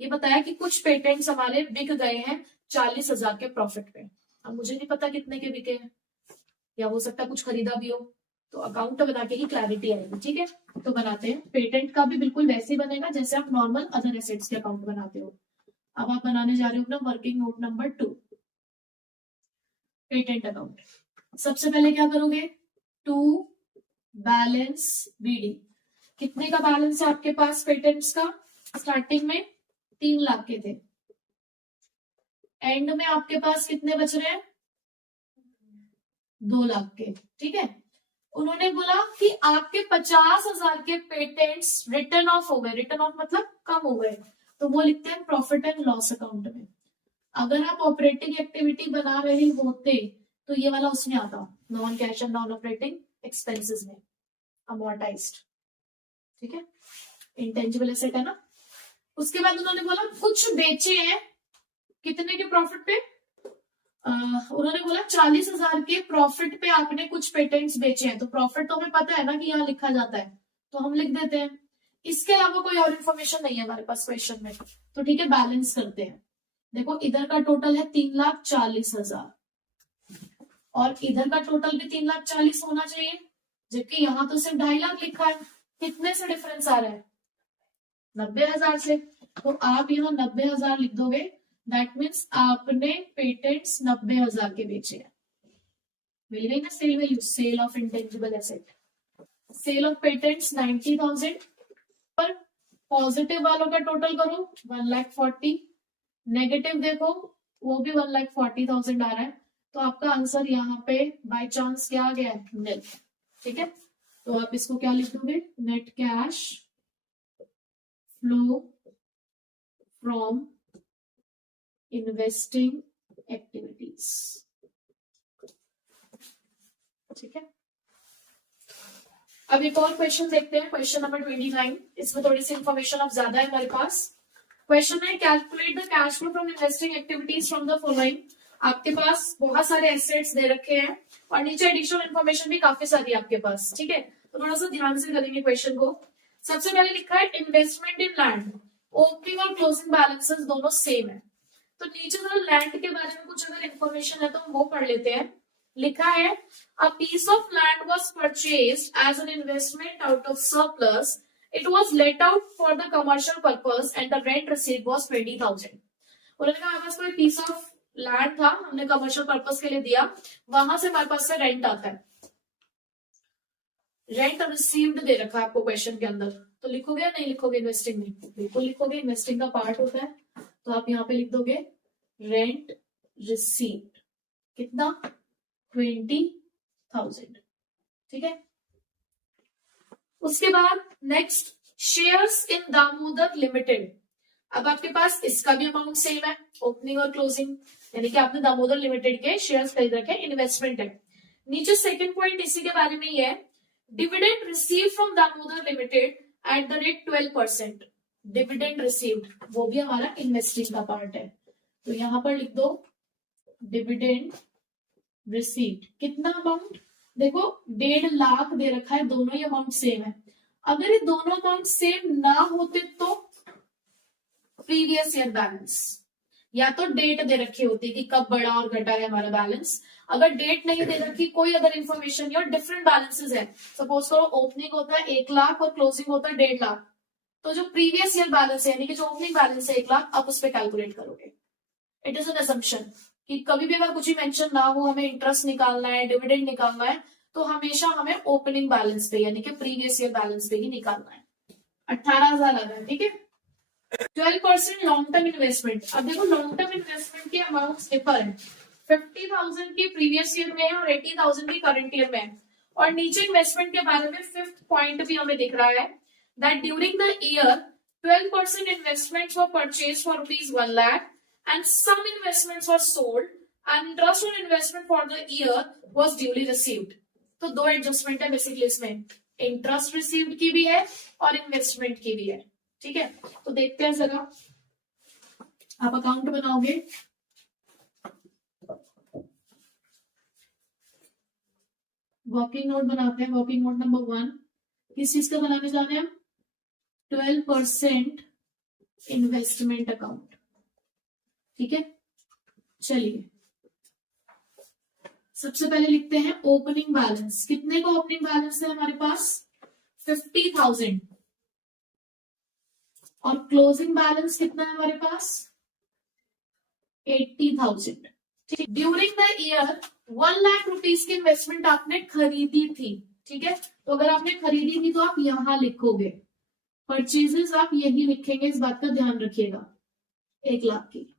ये बताया कि कुछ पेटेंट्स हमारे बिक गए हैं 40,000 के प्रॉफिट पे। अब मुझे नहीं पता कितने के बिके हैं, या हो सकता है कुछ खरीदा भी हो, तो अकाउंट बना के ही क्लैरिटी आएगी, ठीक है। तो बनाते हैं, पेटेंट का भी बिल्कुल वैसे ही बनेगा जैसे आप नॉर्मल अदर एसेट्स के अकाउंट बनाते हो। अब आप बनाने जा रहे हो अपना working note number 2, patent account. सबसे पहले क्या करोगे, टू बैलेंस बीडी, कितने का बैलेंस है आपके पास पेटेंट्स का, स्टार्टिंग में 3 लाख के थे, एंड में आपके पास कितने बच रहे हैं, 2 लाख के, ठीक है। उन्होंने बोला कि आपके 50,000 के पेटेंट्स रिटर्न ऑफ हो गए, रिटर्न ऑफ मतलब कम हो गए, तो वो लिखते हैं प्रॉफिट एंड लॉस अकाउंट में। अगर आप ऑपरेटिंग एक्टिविटी बना रहे होते तो ये वाला उसमें आता, non cash and non operating expenses में, अमोर्टाइज्ड, ठीक है, इंटेंजिबल एसेट है ना। उसके बाद उन्होंने बोला कुछ बेचे हैं, कितने के प्रॉफिट पे, उन्होंने बोला 40,000 के प्रॉफिट पे आपने कुछ पेटेंट्स बेचे हैं, तो प्रॉफिट तो हमें पता है ना कि यहाँ लिखा जाता है, तो हम लिख देते हैं। इसके अलावा कोई और इन्फॉर्मेशन नहीं है हमारे पास क्वेश्चन में, तो ठीक है, बैलेंस करते हैं। देखो इधर का टोटल है 3,40,000 और इधर का टोटल भी 3,40,000 होना चाहिए, जबकि यहाँ तो सिर्फ 2.5 लाख लिखा है। कितने से डिफरेंस आ रहा है, 90,000 से, तो आप यहाँ 90,000 लिख दोगे, दैट मीन्स आपने पेटेंट्स 90,000 के बेचे हैं। मिल गई ना sale value, sale of intangible asset, sale of patents 90,000 पर पॉजिटिव वालों का टोटल करो 1,40,000, नेगेटिव देखो वो भी 1,40,000 आ रहा है, तो आपका आंसर यहाँ पे बाय चांस क्या आ गया है, निल, ठीक है। तो आप इसको क्या लिख दोगे, net cash flow from investing activities. ठीक है, अब एक और क्वेश्चन देखते हैं, क्वेश्चन नंबर 29। इसमें थोड़ी सी इंफॉर्मेशन अब ज्यादा है हमारे पास। क्वेश्चन है calculate the cash flow from investing activities from the following. आपके पास बहुत सारे एसेट्स दे रखे हैं और नीचे एडिशनल इन्फॉर्मेशन भी काफी सारी है आपके पास, ठीक है। तो थोड़ा सा ध्यान से करेंगे क्वेश्चन को। सबसे पहले लिखा है इन्वेस्टमेंट इन लैंड, ओपनिंग और क्लोजिंग बैलेंसेस दोनों सेम है। तो नीचे जरा लैंड के बारे में कुछ अगर इन्फॉर्मेशन है तो हम वो पढ़ लेते हैं। लिखा है a piece of land was purchased as an investment out of surplus, it was let out for the commercial purpose and the rent received was 20,000। उन्होंने कहा हमारे पास कोई पीस ऑफ लैंड था, हमने कमर्शियल पर्पस के लिए दिया, वहां से हमारे पास से रेंट आता है। रेंट रिसीव्ड दे रखा है आपको क्वेश्चन के अंदर, तो लिखोगे या नहीं लिखोगे इन्वेस्टिंग में? बिल्कुल लिखोगे, इन्वेस्टिंग का पार्ट होता है। तो आप यहाँ पे लिख दोगे रेंट रिसीव्ड, कितना? 20,000, ठीक है। उसके बाद next shares in Damodar limited. अब आपके पास इसका भी अमाउंट सेम है, ओपनिंग और क्लोजिंग, यानी कि आपने दामोदर लिमिटेड के शेयर्स खरीद रखे, इन्वेस्टमेंट है। नीचे सेकंड पॉइंट इसी के बारे में ही है, dividend receive from Damodar limited at the rate 12%। Dividend received वो भी हमारा इन्वेस्टिंग का पार्ट है, तो यहां पर लिख दो डिविडेंड रिसीव्ड। कितना अमाउंट? देखो 1.5 लाख दे रखा है, दोनों ही अमाउंट सेम है। अगर ये दोनों अमाउंट सेम ना होते तो प्रीवियस ईयर बैलेंस, या तो डेट दे रखी होती कि कब बढ़ा और घटा है हमारा बैलेंस। अगर डेट नहीं दे रखी, कोई अगर इन्फॉर्मेशन या डिफरेंट बैलेंसेस है, सपोज करो ओपनिंग होता है 1 लाख और क्लोजिंग होता है 1.5 लाख, तो जो प्रीवियस ईयर बैलेंस है यानी कि जो ओपनिंग बैलेंस है 1 लाख, आप उस पर कैलकुलेट करोगे। इट इज एन असम्पशन कि कभी भी अगर कुछ ही मेंशन ना हो, हमें इंटरेस्ट निकालना है, डिविडेंड निकालना है, तो हमेशा हमें ओपनिंग बैलेंस पे यानी कि प्रीवियस ईयर बैलेंस पे ही निकालना है। 18,000 लगा है, ठीक है। 12% लॉन्ग टर्म इन्वेस्टमेंट। अब देखो लॉन्ग टर्म इन्वेस्टमेंट के अमाउंट डिफर है, 50,000 की प्रीवियस ईयर में है और 80,000 की करंट ईयर में है। और नीचे इन्वेस्टमेंट के बारे में 5th पॉइंट भी हमें दिख रहा है that during the year 12% investments were purchase for ₹1 lakh and some investments were sold and interest on investment for the year was duly received। तो दो एडजस्टमेंट है बेसिकली इसमें, इंटरेस्ट रिसीव्ड की भी है और इन्वेस्टमेंट की भी है, ठीक है। तो देखते हैं जरा, आप अकाउंट बनाओगे, वर्किंग नोट बनाते हैं। वर्किंग नोट नंबर 1 किस चीज का बनाने जा रहे हैं? 12% इन्वेस्टमेंट अकाउंट, ठीक है। चलिए सबसे पहले लिखते हैं ओपनिंग बैलेंस। कितने का ओपनिंग बैलेंस है हमारे पास? 50,000। और क्लोजिंग बैलेंस कितना है हमारे पास? 80,000। ठीक, during the year 1 lakh rupees की इन्वेस्टमेंट आपने खरीदी थी, ठीक है। तो अगर आपने खरीदी थी तो आप यहां लिखोगे, परचेजेस आप यही लिखेंगे, इस बात का ध्यान रखिएगा, 1 लाख की।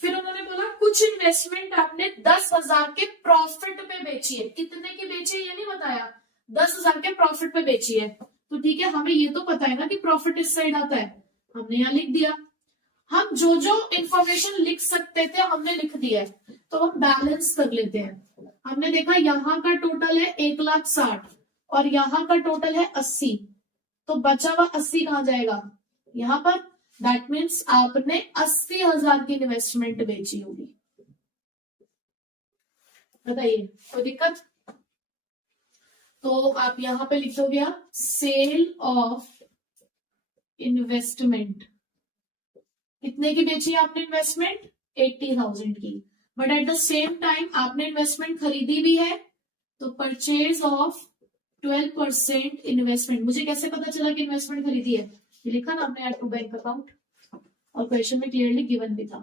फिर उन्होंने बोला कुछ इन्वेस्टमेंट आपने 10,000 के प्रॉफिट पे बेची है। कितने की बेची है ये नहीं बताया, 10,000 के प्रॉफिट पे बेची है। तो ठीक है, हमें ये तो पता है ना कि प्रॉफिट इस साइड आता है, हमने यहाँ लिख दिया। हम जो जो इंफॉर्मेशन लिख सकते थे हमने लिख दिया है, तो हम बैलेंस कर लेते हैं। हमने देखा यहाँ का टोटल है 1,60,000 और यहाँ का टोटल है 80, तो बचा हुआ 80 कहाँ जाएगा? यहाँ पर। दैट मीन्स आपने 80,000 की इन्वेस्टमेंट बेची होगी। बताइए कोई दिक्कत? तो आप यहां पे लिख दोगे सेल ऑफ इन्वेस्टमेंट। कितने की बेची है आपने इन्वेस्टमेंट? 80,000 की। But at the same time आपने इन्वेस्टमेंट खरीदी भी है, तो परचेज ऑफ 12% इन्वेस्टमेंट। मुझे कैसे पता चला कि इन्वेस्टमेंट खरीदी है? ये लिखा ना आपने एड टू बैंक अकाउंट, और क्वेश्चन में क्लियरली गिवन भी था।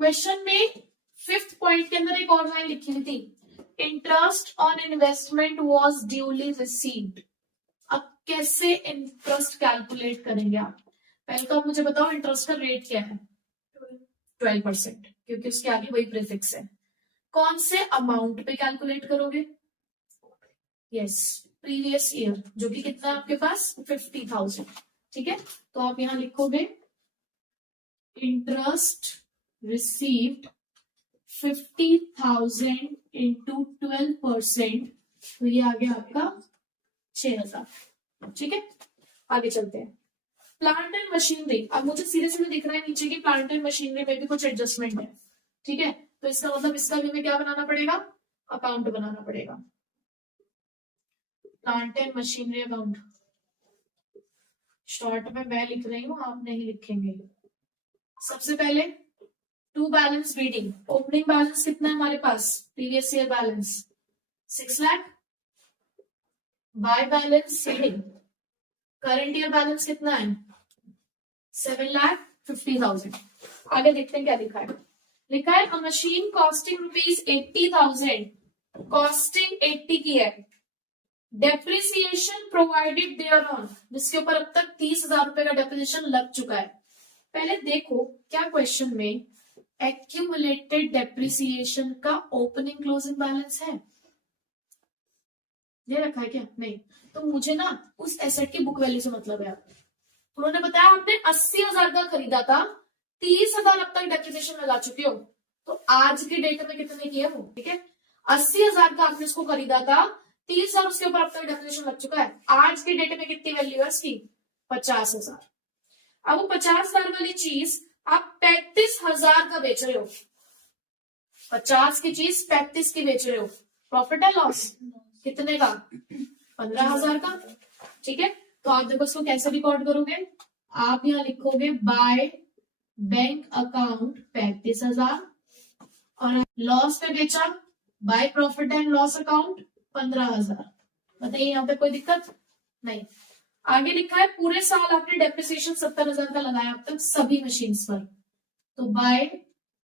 क्वेश्चन में 5th पॉइंट के अंदर एक और लाइन लिखी हुई थी, interest on investment was duly received. अब कैसे इंटरेस्ट कैलकुलेट करेंगे आप? पहले तो आप मुझे बताओ इंटरेस्ट का रेट क्या है? 12%, क्योंकि उसके आगे वही प्रीफिक्स है। कौन से अमाउंट पे कैलकुलेट करोगे? यस, प्रीवियस ईयर, जो कि कितना है आपके पास? 50,000, ठीक है। तो आप यहां लिखोगे इंटरेस्ट रिसीव्ड 50,000 इंटू 12%, तो ये आ गया आपका 6,000। ठीक है, आगे चलते हैं। प्लांट एंड मशीनरी, अब मुझे सीधे सीधे दिख रहा है नीचे की प्लांट एंड मशीनरी में भी कुछ एडजस्टमेंट है। ठीक है, तो इसका मतलब इसका भी हमें क्या बनाना पड़ेगा, अकाउंट बनाना पड़ेगा, plant and machinery account. Short में मैं लिख रही हूं, आप नहीं लिखेंगे। सबसे पहले to balance reading, opening balance कितना है हमारे पास, previous year balance 6 lakh, by balance reading, current year balance कितना है 7,50,000। आगे देखते हैं क्या लिखा है। लिखा है अ मशीन कॉस्टिंग रुपीज 80,000, कॉस्टिंग 80 की है, डेप्रिसिएशन प्रोवाइडेड देयर ऑन, जिसके ऊपर अब तक 30,000 रुपए का डेप्रिसिएशन लग चुका है। पहले देखो क्या क्वेश्चन में एक्यूमुलेटेड डेप्रिसिएशन का ओपनिंग क्लोजिंग बैलेंस है, ये रखा है क्या, नहीं। तो मुझे ना उस एसेट की बुक वैल्यू से मतलब है। उन्होंने बताया आपने 80,000 का खरीदा था, 30,000 अब तक डेप्रिसिएशन लगा चुके हो, तो आज की डेट में कितने की है वो, ठीक है। 80,000 का आपने इसको खरीदा था, 30,000 उसके ऊपर अब तक डेप्रिसिएशन लग चुका है, आज की डेट में कितनी वैल्यू है इसकी 50,000। अब वो 50,000 वाली चीज आप 35,000 का बेच रहे हो, 50 की चीज 35 की बेच रहे हो, प्रॉफिट है लॉस कितने का 15,000 का। ठीक है, तो आप देखो इसको कैसे रिकॉर्ड करोगे, आप यहाँ लिखोगे बाय बैंक अकाउंट 35,000 और लॉस पे बेचा by profit and loss account 15,000। बताइए यहाँ पे कोई दिक्कत नहीं। आगे लिखा है पूरे साल आपने डेप्रिसिएशन 70,000 का लगाया अब तक सभी मशीन्स पर, तो बाय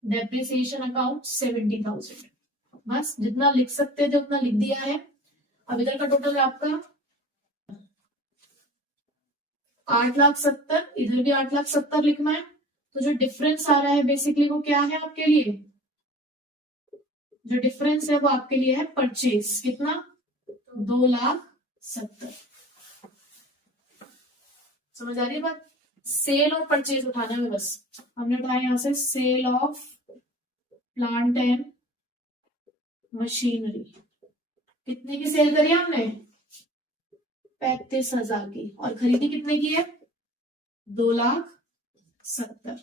डेप्रिसिएशन अकाउंट 70,000। बस जितना लिख सकते थे उतना लिख दिया है। अब इधर का टोटल है आपका 8,70,000, इधर भी 8,70,000 लिखना है। तो जो डिफरेंस आ रहा है बेसिकली वो क्या है आपके लिए, जो डिफरेंस है वो आपके लिए है परचेज, कितना 2,70,000। समझ आ रही है बात, सेल और परचेज उठाना है बस। हमने उठाया यहां से sale of plant and machinery, कितने की सेल करी हमने 35,000 की, और खरीदी कितने की है 2,70,000।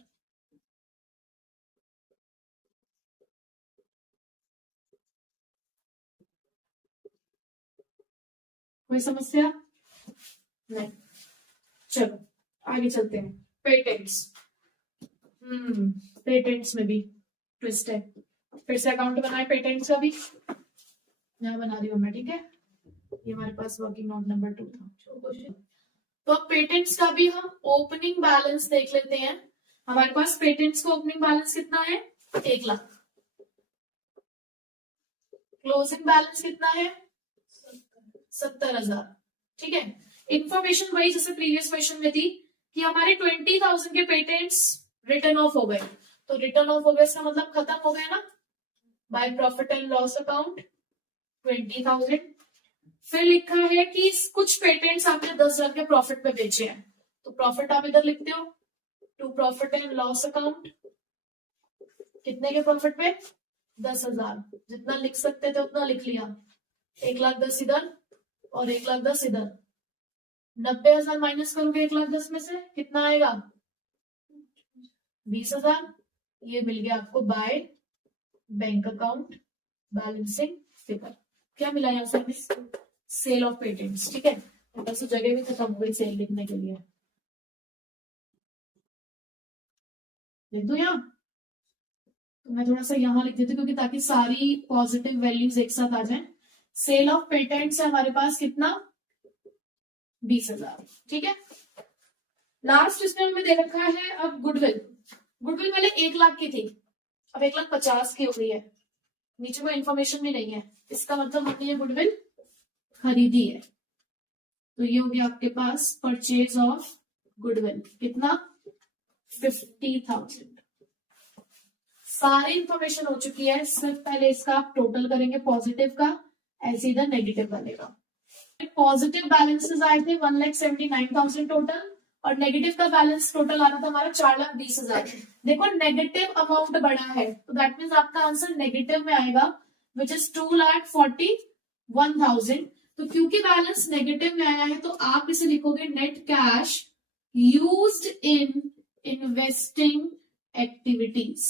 कोई समस्या नहीं, चलो आगे चलते हैं। पेटेंट्स, पेटेंट्स में भी ट्विस्ट है, फिर से अकाउंट बनाए पेटेंट्स का भी, यहाँ बना रही हूं मैं, ठीक है। ये हमारे पास वर्किंग नोट नंबर 2 था। तो अब पेटेंट्स का भी हम ओपनिंग बैलेंस देख लेते हैं। हमारे पास पेटेंट्स का ओपनिंग बैलेंस कितना है 1 लाख, क्लोजिंग बैलेंस कितना है 70,000। ठीक है, इंफॉर्मेशन वही जैसे प्रीवियस क्वेश्चन में थी कि हमारे 20,000 के पेटेंट्स रिटर्न ऑफ हो गए, तो रिटर्न ऑफ हो गए इसका मतलब खत्म हो गए ना, by profit and loss account 20,000। फिर लिखा है कि कुछ पेटेंट्स आपने 10,000 के प्रॉफिट पे बेचे हैं, तो प्रॉफिट आप इधर लिखते हो to profit and loss account, कितने के प्रॉफिट पे 10,000, जितना लिख सकते थे उतना लिख लिया, 1,10,000 इधर और 1,10,000 इधर, 90,000 माइनस करोगे 1,10,000 में से कितना आएगा 20,000। ये मिल गया आपको bye bank account balancing figure. क्या मिला यहाँ से सेल ऑफ पेटेंट्स। ठीक है, बस जगह भी खत्म हो गई सेल लिखने के लिए, लिख दो यहाँ, तो मैं थोड़ा सा यहाँ लिख देती हूँ क्योंकि ताकि सारी पॉजिटिव वैल्यूज एक साथ आ जाएं। सेल ऑफ पेटेंट्स है हमारे पास कितना 20,000। ठीक है, लास्ट इसमें हमें दे रखा है अब गुडविल। गुडविल पहले 1 लाख की थी, अब 1,50,000 की हो गई है, नीचे कोई इंफॉर्मेशन भी नहीं है, इसका मतलब हमने ये गुडविल खरीदी है। तो ये हो गया आपके पास परचेज ऑफ गुडविल, कितना 50,000। सारी इंफॉर्मेशन हो चुकी है, सिर्फ पहले इसका आप टोटल करेंगे पॉजिटिव का, ऐसे इधर नेगेटिव बनेगा। पॉजिटिव बैलेंसेस आए थे 1,79,000 टोटल, और नेगेटिव का बैलेंस टोटल आ रहा था हमारा 4,20,000। देखो नेगेटिव अमाउंट बड़ा है तो दैट मीन्स आपका आंसर नेगेटिव में आएगा विच इज 2,41,000। तो क्योंकि बैलेंस नेगेटिव में आया है तो आप इसे लिखोगे net cash used in investing activities.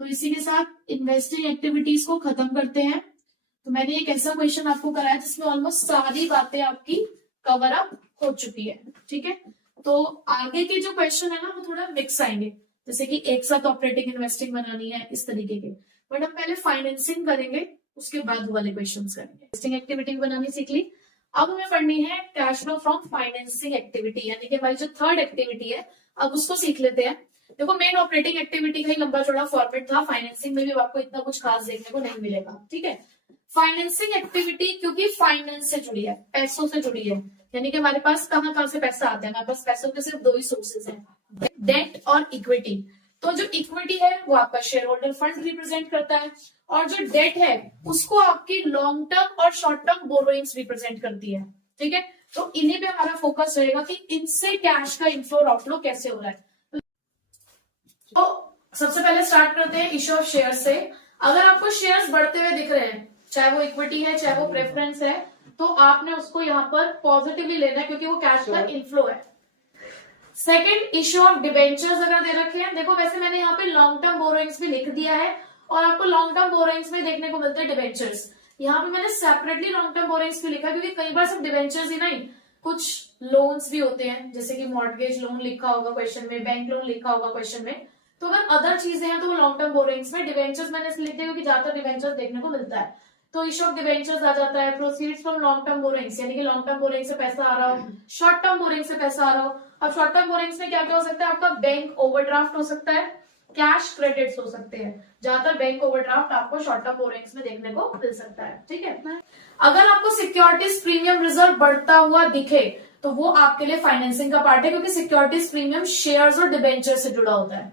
तो इसी के साथ इन्वेस्टिंग एक्टिविटीज को खत्म करते हैं। तो मैंने एक ऐसा क्वेश्चन आपको कराया जिसमें ऑलमोस्ट सारी बातें आपकी कवर अप हो चुकी है, ठीक है। तो आगे के जो क्वेश्चन है ना वो थोड़ा मिक्स आएंगे, जैसे कि एक साथ ऑपरेटिंग इन्वेस्टिंग बनानी है, इस तरीके के। बट हम पहले फाइनेंसिंग करेंगे, उसके बाद वाले क्वेश्चन करेंगे। इन्वेस्टिंग एक्टिविटी बनानी सीख ली, अब हमें पढ़नी है cash flow from financing activity, यानी कि हमारी जो थर्ड एक्टिविटी है अब उसको सीख लेते हैं। देखो मेन ऑपरेटिंग एक्टिविटी का ही लंबा चौड़ा फॉर्मेट था, फाइनेंसिंग में भी आपको इतना कुछ खास देखने को नहीं मिलेगा, ठीक है। फाइनेंसिंग एक्टिविटी क्योंकि फाइनेंस से जुड़ी है, पैसों से जुड़ी है, यानी कि हमारे पास कहां से पैसा आता है, हमारे पास पैसों के सिर्फ दो ही सोर्सेज हैं, डेट और इक्विटी। तो जो इक्विटी है वो आपका शेयर होल्डर फंड रिप्रेजेंट करता है, और जो डेट है उसको आपकी लॉन्ग टर्म और शॉर्ट टर्म बोरोइंग्स रिप्रेजेंट करती है, ठीक है। तो इन्हीं पे हमारा फोकस रहेगा कि इनसे कैश का इनफ्लो और आउटफ्लो कैसे हो रहा है। तो सबसे पहले स्टार्ट करते हैं इश्यू ऑफ शेयर से। अगर आपको शेयर्स बढ़ते हुए दिख रहे हैं, चाहे वो इक्विटी है चाहे वो प्रेफरेंस है, तो आपने उसको यहाँ पर पॉजिटिवली लेना है क्योंकि वो कैश का इनफ्लो है। सेकंड इश्यू ऑफ डिबेंचर्स अगर दे रखे हैं, देखो वैसे मैंने यहाँ पे लॉन्ग टर्म बोरोइंग्स भी लिख दिया है और आपको लॉन्ग टर्म बोरोइंग्स में देखने को मिलते हैं डिबेंचर्स। यहाँ पे मैंने सेपरेटली लॉन्ग टर्म बोरोइंग्स भी लिखा क्योंकि कई बार सिर्फ डिबेंचर्स ही नहीं, कुछ लोन्स भी होते हैं, जैसे कि मॉर्गेज लोन लिखा होगा क्वेश्चन में, बैंक लोन लिखा होगा क्वेश्चन में। तो अगर अदर चीजें हैं तो वो लॉन्ग टर्म बोरोइंग्स में, डिबेंचर्स मैंने इसलिए लिख दिया क्योंकि ज्यादातर डिबेंचर्स देखने को मिलता है। तो इश्यू ऑफ डिबेंचर्स आ जाता है, proceeds from long term borrowings, यानी कि लॉन्ग टर्म बोरोइंग से पैसा आ रहा हो, शॉर्ट टर्म बोरोइंग से पैसा आ रहा हो। अब शॉर्ट टर्म बोरोइंग्स में क्या क्या हो सकता है, आपका बैंक ओवरड्राफ्ट हो सकता है, कैश क्रेडिट्स हो सकते हैं। ज्यादातर बैंक ओवरड्राफ्ट आपको शॉर्ट टर्म बोरोइंग्स में देखने को मिल सकता है, ठीक है। अगर आपको सिक्योरिटीज प्रीमियम रिजर्व बढ़ता हुआ दिखे तो वो आपके लिए फाइनेंसिंग का पार्ट है, क्योंकि सिक्योरिटीज प्रीमियम शेयर्स और डिबेंचर से जुड़ा होता है।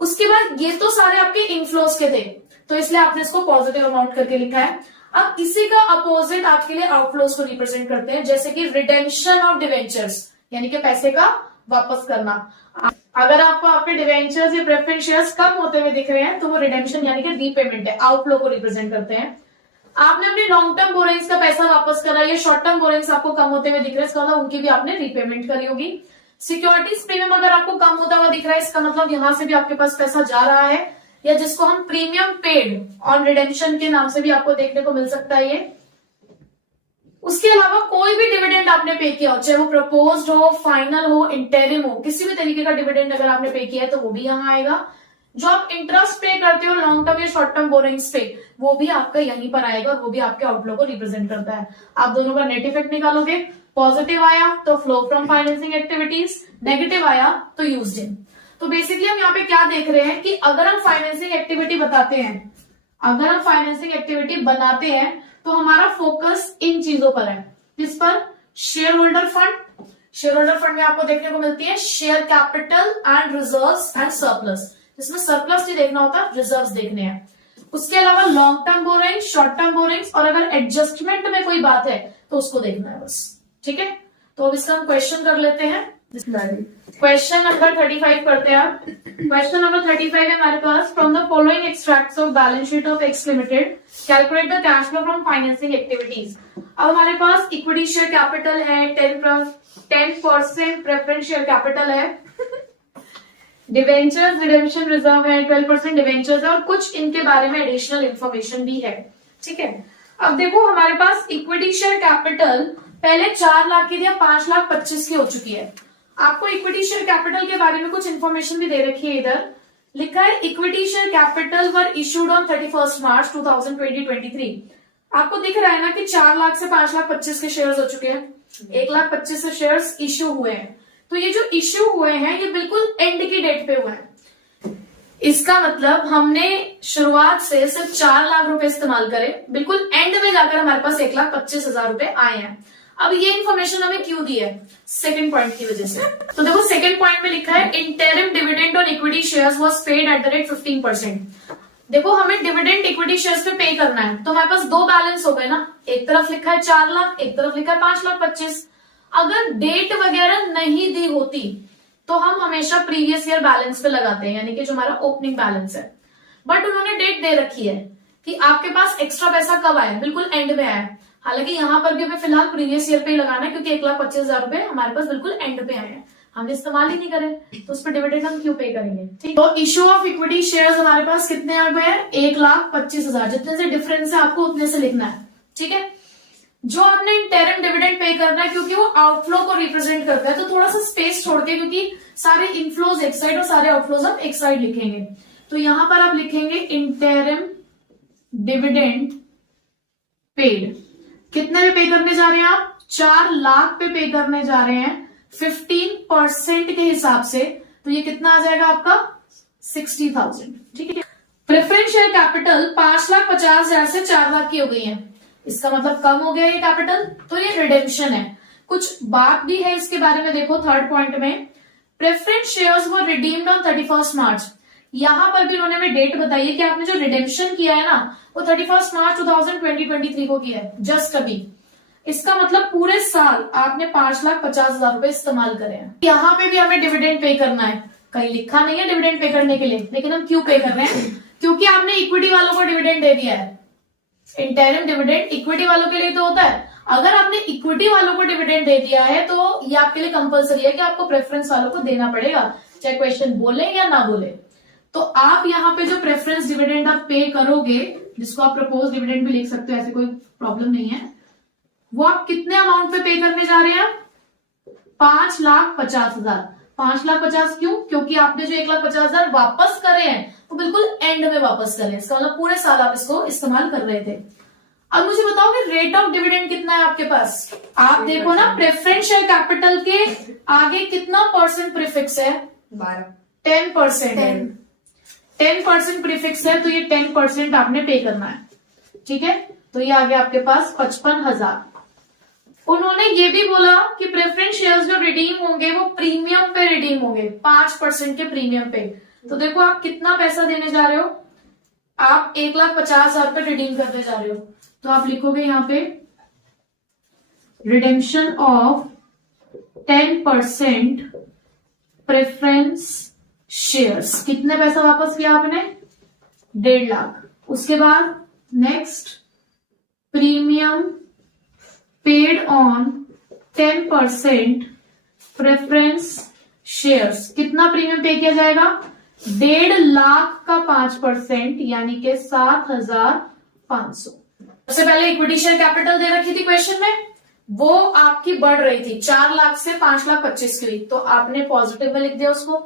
उसके बाद ये तो सारे आपके इनफ्लोस के थे, तो इसलिए आपने इसको पॉजिटिव अमाउंट करके लिखा है। अब इसी का अपोजिट आपके लिए आउटफ्लोस को रिप्रेजेंट करते हैं, जैसे कि रिडेम्पशन ऑफ डिवेंचर्स, यानी कि पैसे का वापस करना। अगर आपको आपके डिवेंचर्स या प्रेफरेंस शेयर्स कम होते हुए दिख रहे हैं तो वो रिडेम्पशन यानी कि रीपेमेंट है, आउटफ्लो को रिप्रेजेंट करते हैं। आपने अपने लॉन्ग टर्म बोरोइंग्स का पैसा वापस करा, ये शॉर्ट टर्म बोरोइंग्स आपको कम होते हुए दिख रहे हैं, इसका मतलब उनकी भी आपने रीपेमेंट करी होगी। सिक्योरिटीज प्रीमियम अगर आपको कम होता हुआ दिख रहा है, इसका मतलब यहां से भी आपके पास पैसा जा रहा है, या जिसको हम प्रीमियम पेड ऑन रिडेम्पशन के नाम से भी आपको देखने को मिल सकता है ये। उसके अलावा कोई भी डिविडेंड आपने पे किया हो, चाहे वो प्रपोज्ड हो, फाइनल हो, इंटरिम हो, किसी भी तरीके का डिविडेंड अगर आपने पे किया है तो वो भी यहाँ आएगा। जो आप इंटरेस्ट पे करते हो लॉन्ग टर्म या शॉर्ट टर्म बोरोइंग्स पे, वो भी आपका यहीं पर आएगा और वो भी आपके आउटफ्लो को रिप्रेजेंट करता है। आप दोनों का नेट इफेक्ट निकालोगे, पॉजिटिव आया तो flow from financing activities, negative आया तो यूज्ड इन। तो बेसिकली हम यहाँ पे क्या देख रहे हैं कि अगर हम फाइनेंसिंग एक्टिविटी बताते हैं, अगर हम फाइनेंसिंग एक्टिविटी बनाते हैं तो हमारा फोकस इन चीजों पर है। किस पर? Share holder fund. Share holder fund में आपको देखने को मिलती है share capital and reserves and surplus, जिसमें सरप्लस नहीं देखना होता, रिजर्व्स देखने हैं। उसके अलावा long term borrowings, short term borrowings, और अगर एडजस्टमेंट में कोई बात है तो उसको देखना है बस, ठीक है। तो अब इसका हम क्वेश्चन कर लेते हैं। क्वेश्चन नंबर 35 करते हैं आप। क्वेश्चन नंबर 35 है हमारे पास, from the following extracts of balance sheet of X limited calculate the cash flow from financing activities. अब हमारे पास इक्विटी शेयर कैपिटल है 10% प्रेफरेंस शेयर कैपिटल है, डिवेंचर्स रिडेम्पशन रिजर्व है 12% डिवेंचर्स है, और कुछ इनके बारे में एडिशनल इंफॉर्मेशन भी है, ठीक है। अब देखो हमारे पास इक्विटी शेयर कैपिटल पहले 4 लाख की थी, 5,25,000 की हो चुकी है। आपको इक्विटी शेयर कैपिटल के बारे में कुछ इन्फॉर्मेशन भी दे रखी है, इधर लिखा है equity share capital were issued on 31 March 2023। आपको दिख रहा है ना कि 4 लाख से 5,25,000 के शेयर्स हो चुके हैं, 1,25,000 से शेयर्स इश्यू हुए हैं। तो ये जो इश्यू हुए हैं ये बिल्कुल एंड की डेट पे हुए हैं। इसका मतलब हमने शुरुआत से सिर्फ 4 लाख रुपए इस्तेमाल करे, बिल्कुल एंड में जाकर हमारे पास 1,25,000 रुपए आए हैं। अब ये इन्फॉर्मेशन हमें क्यों दी है? सेकंड पॉइंट की वजह से। तो देखो सेकंड पॉइंट में लिखा है interim dividend on equity shares was paid at the rate 15%। देखो हमें डिविडेंड इक्विटी शेयर्स पे पे करना है, तो हमारे पास दो बैलेंस हो गए ना, एक तरफ लिखा है 4 लाख, एक तरफ लिखा है 5,25,000। अगर डेट वगैरह नहीं दी होती तो हम हमेशा प्रीवियस ईयर बैलेंस पे लगाते हैं, यानी कि जो हमारा ओपनिंग बैलेंस है। बट उन्होंने डेट दे रखी है कि आपके पास एक्स्ट्रा पैसा कब आया, बिल्कुल एंड में आया है। हालांकि यहाँ पर भी हमें फिलहाल प्रीवियस ईयर पे ही लगाना है, क्योंकि 1,25,000 रुपए हमारे पास बिल्कुल एंड पे आए हैं, हमने इस्तेमाल ही नहीं करे, तो उस पर डिविडेंड हम क्यों पे करेंगे। ठीक, तो इश्यू ऑफ इक्विटी शेयर्स हमारे पास कितने आ गए हैं, 1,25,000। जितने से डिफरेंस है आपको उतने से लिखना है। ठीक है, जो आपने इंटरिम डिविडेंड पे करना है, क्योंकि वो आउटफ्लो को रिप्रेजेंट करता है, तो थोड़ा सा स्पेस छोड़ के, क्योंकि सारे इनफ्लोज एक साइड और सारे आउटफ्लोज आप एक साइड लिखेंगे। तो यहां पर आप लिखेंगे इंटरिम डिविडेंड पेड। कितने में पे करने जा रहे हैं आप, 4 लाख पे पे करने जा रहे हैं 15% के हिसाब से। तो ये कितना आ जाएगा आपका 60,000। ठीक है, प्रेफरेंस शेयर कैपिटल 5,50,000 से 4 लाख की हो गई है, इसका मतलब कम हो गया ये कैपिटल, तो ये रिडेम्पशन है। कुछ बात भी है इसके बारे में, देखो थर्ड पॉइंट में, preference shares were redeemed on 31 मार्च। यहां पर भी उन्होंने हमें डेट बताई है कि आपने जो रिडेम्पशन किया है ना, वो 31 मार्च 2023 को किया है, जस्ट अभी। इसका मतलब पूरे साल आपने 5,50,000 रुपए इस्तेमाल करे हैं। यहाँ पे भी हमें डिविडेंड पे करना है, कहीं लिखा नहीं है डिविडेंड पे करने के लिए, लेकिन हम क्यों पे कर रहे हैं, क्योंकि आपने इक्विटी वालों को डिविडेंड दे दिया है। इंटरिम डिविडेंड इक्विटी वालों के लिए तो होता है, अगर आपने इक्विटी वालों को डिविडेंड दे दिया है तो ये आपके लिए कंपलसरी है कि आपको प्रेफरेंस वालों को देना पड़ेगा, चाहे क्वेश्चन बोले या ना बोले। तो आप यहाँ पे जो प्रेफरेंस डिविडेंड आप पे करोगे, जिसको आप प्रपोज डिविडेंड भी लिख सकते हो, ऐसे कोई प्रॉब्लम नहीं है, वो आप कितने अमाउंट पे पे करने जा रहे हैं, 5,50,000। 5,50,000 क्यों, क्योंकि आपने जो 1,50,000 वापस करे हैं वो बिल्कुल एंड में वापस करे, इसका मतलब पूरे साल आप इसको इस्तेमाल कर रहे थे। अब मुझे बताओ कि रेट ऑफ डिविडेंड कितना है आपके पास। आप देखो ना, प्रेफरेंस शेयर कैपिटल के आगे कितना परसेंट प्रीफिक्स है, 10% है। 10% प्रीफिक्स है, तो ये 10% आपने पे करना है। ठीक है, तो ये आ गया आपके पास 55,000। उन्होंने ये भी बोला कि प्रेफरेंस शेयर्स जो रिडीम होंगे वो प्रीमियम पे रिडीम होंगे, 5% के प्रीमियम पे। तो देखो आप कितना पैसा देने जा रहे हो, आप 1,50,000 पे रिडीम करने जा रहे हो, तो आप लिखोगे यहाँ पे रिडेम्पशन ऑफ 10% प्रेफरेंस शेयर्स। कितने पैसा वापस किया आपने, 1.5 लाख। उसके बाद next, premium paid on 10% preference shares. कितना प्रीमियम पे किया जाएगा, 1.5 लाख का 5%, यानी कि 7,500। सबसे पहले इक्विटी शेयर कैपिटल दे रखी थी क्वेश्चन में, वो आपकी बढ़ रही थी, 4 लाख से 5,25,000 की हुई, तो आपने पॉजिटिव में लिख दिया उसको।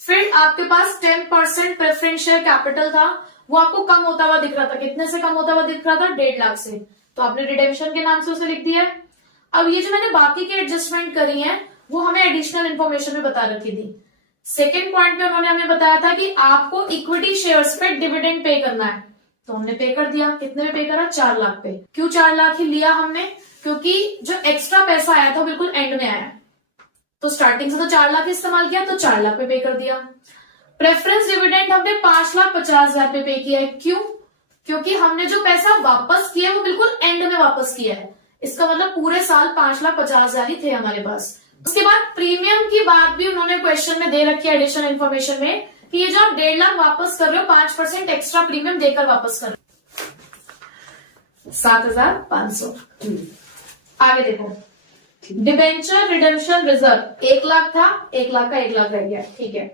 फिर आपके पास 10% प्रेफरेंस शेयर कैपिटल था, वो आपको कम होता हुआ दिख रहा था, कितने से कम होता हुआ दिख रहा था, 1.5 लाख से, तो आपने रिडेम्पशन के नाम से उसे लिख दिया। अब ये जो मैंने बाकी की एडजस्टमेंट करी है वो हमें एडिशनल इन्फॉर्मेशन में बता रखी थी। सेकेंड पॉइंट में उन्होंने हमें बताया था कि आपको इक्विटी शेयर्स पे डिविडेंड पे करना है, तो हमने पे कर दिया। कितने में पे करा, 4 लाख पे। क्यों 4 लाख ही लिया हमने, क्योंकि जो एक्स्ट्रा पैसा आया था बिल्कुल एंड में आया, तो स्टार्टिंग से तो 4 लाख इस्तेमाल किया, तो 4 लाख पे कर दिया। प्रेफरेंस डिविडेंड हमने 5,50,000 पे किया है, क्यों, क्योंकि हमने जो पैसा वापस किया वो बिल्कुल एंड में वापस किया है, इसका मतलब पूरे साल 5,50,000 ही थे हमारे पास। उसके बाद प्रीमियम की बात भी उन्होंने क्वेश्चन में दे रखी है एडिशनल इन्फॉर्मेशन में, कि ये जो आप 1.5 लाख वापस कर रहे हो, 5% एक्स्ट्रा प्रीमियम देकर वापस कर रहे हो, 7,500। आगे देखो, डिबेंचर रिडेम्पशन रिजर्व 1 लाख था, 1 लाख का 1 लाख रह गया। ठीक है,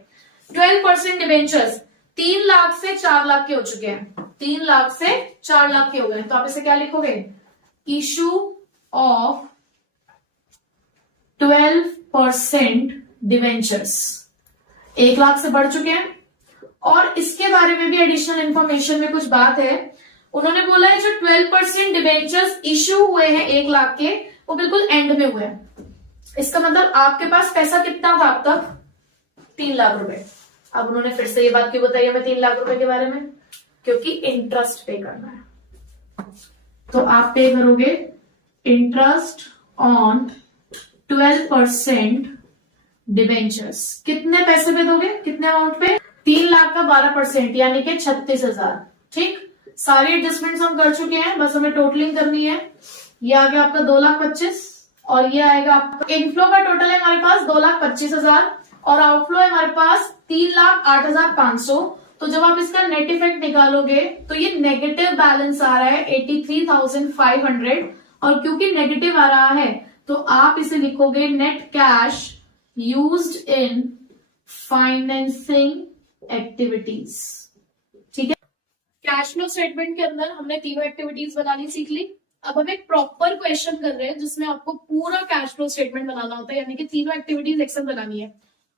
12% डिबेंचर्स 3 लाख से 4 लाख के हो चुके हैं, 3 लाख से 4 लाख के हो गए, तो आप इसे क्या लिखोगे, इशू ऑफ 12% डिवेंचर्स 1 लाख से बढ़ चुके हैं। और इसके बारे में भी एडिशनल इंफॉर्मेशन में कुछ बात है, उन्होंने बोला है जो 12% डिवेंचर्स इश्यू हुए हैं 1 लाख के, वो बिल्कुल एंड में हुए हैं, इसका मतलब आपके पास पैसा कितना था अब तक, 3 लाख रुपए। अब उन्होंने फिर से ये बात क्यों बताई हमें 3 लाख रुपए के बारे में, क्योंकि इंटरेस्ट पे करना है, तो आप पे करोगे इंटरेस्ट ऑन 12% डिबेंचर्स। कितने पैसे पे दोगे, कितने अमाउंट पे, 3 लाख का 12%, यानी कि 36,000। ठीक, सारी एडजस्टमेंट्स हम कर चुके हैं, बस हमें टोटलिंग करनी है। ये आ गया आपका 2,25,000 और ये आएगा आपका इनफ्लो का टोटल है हमारे पास 2,25,000 और आउटफ्लो है हमारे पास 3,08,500। तो जब आप इसका नेट इफेक्ट निकालोगे तो ये नेगेटिव बैलेंस आ रहा है 83,500 और क्योंकि नेगेटिव आ रहा है तो आप इसे लिखोगे net cash used in financing activities. ठीक है, कैश फ्लो स्टेटमेंट के अंदर हमने तीनों एक्टिविटीज बनानी सीख ली। अब हम एक प्रॉपर क्वेश्चन कर रहे हैं जिसमें आपको पूरा कैश फ्लो स्टेटमेंट बनाना होता है, यानी कि तीनों एक्टिविटीज एक साथ बनानी है।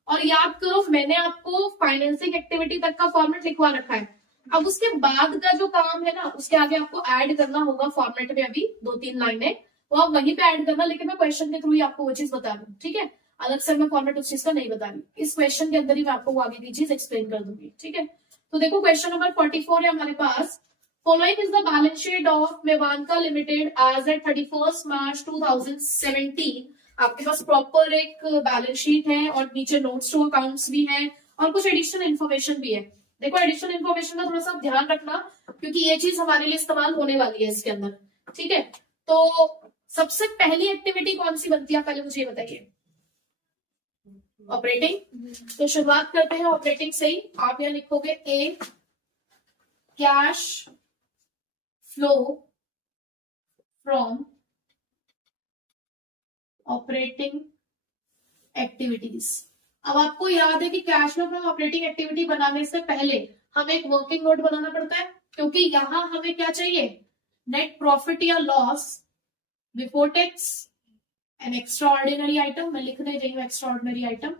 और याद करो मैंने आपको फाइनेंसिंग एक्टिविटी तक का फॉर्मेट लिखवा रखा है। अब उसके बाद का जो काम है ना उसके आगे आपको ऐड करना होगा फॉर्मेट में, अभी 2-3 लाइनें वो आप वहीं पे ऐड करना, लेकिन मैं क्वेश्चन के थ्रू ही आपको वो चीज बता दूं। ठीक है, अलग से मैं फॉर्मेट उस चीज का नहीं बता रही, इस क्वेश्चन के अंदर ही मैं आपको वो आगे की चीज एक्सप्लेन कर दूंगी। ठीक है, तो देखो क्वेश्चन नंबर 44 है हमारे पास। Following is the balance sheet of मेवांका लिमिटेड एज एट 31 मार्च 2017। आपके पास प्रॉपर एक बैलेंस शीट है और नीचे नोट्स टू अकाउंट्स भी है और कुछ एडिशनल इन्फॉर्मेशन भी है। देखो एडिशनल इन्फॉर्मेशन का थोड़ा सा ध्यान रखना क्योंकि ये चीज हमारे लिए इस्तेमाल होने वाली है इसके अंदर। ठीक है, तो सबसे पहली एक्टिविटी कौन सी बनती है पहले मुझे ये बताइए। ऑपरेटिंग। तो शुरुआत करते हैं ऑपरेटिंग से ही। आप यहां लिखोगे a cash flow from operating activities. अब आपको याद है कि cash flow from operating activity बनाने से पहले हमें एक वर्किंग नोट बनाना पड़ता है क्योंकि यहां हमें क्या चाहिए, नेट प्रॉफिट या loss before tax an extra ordinary item. मैं लिखने रही हूं एक्स्ट्रा ऑर्डिनरी आइटम।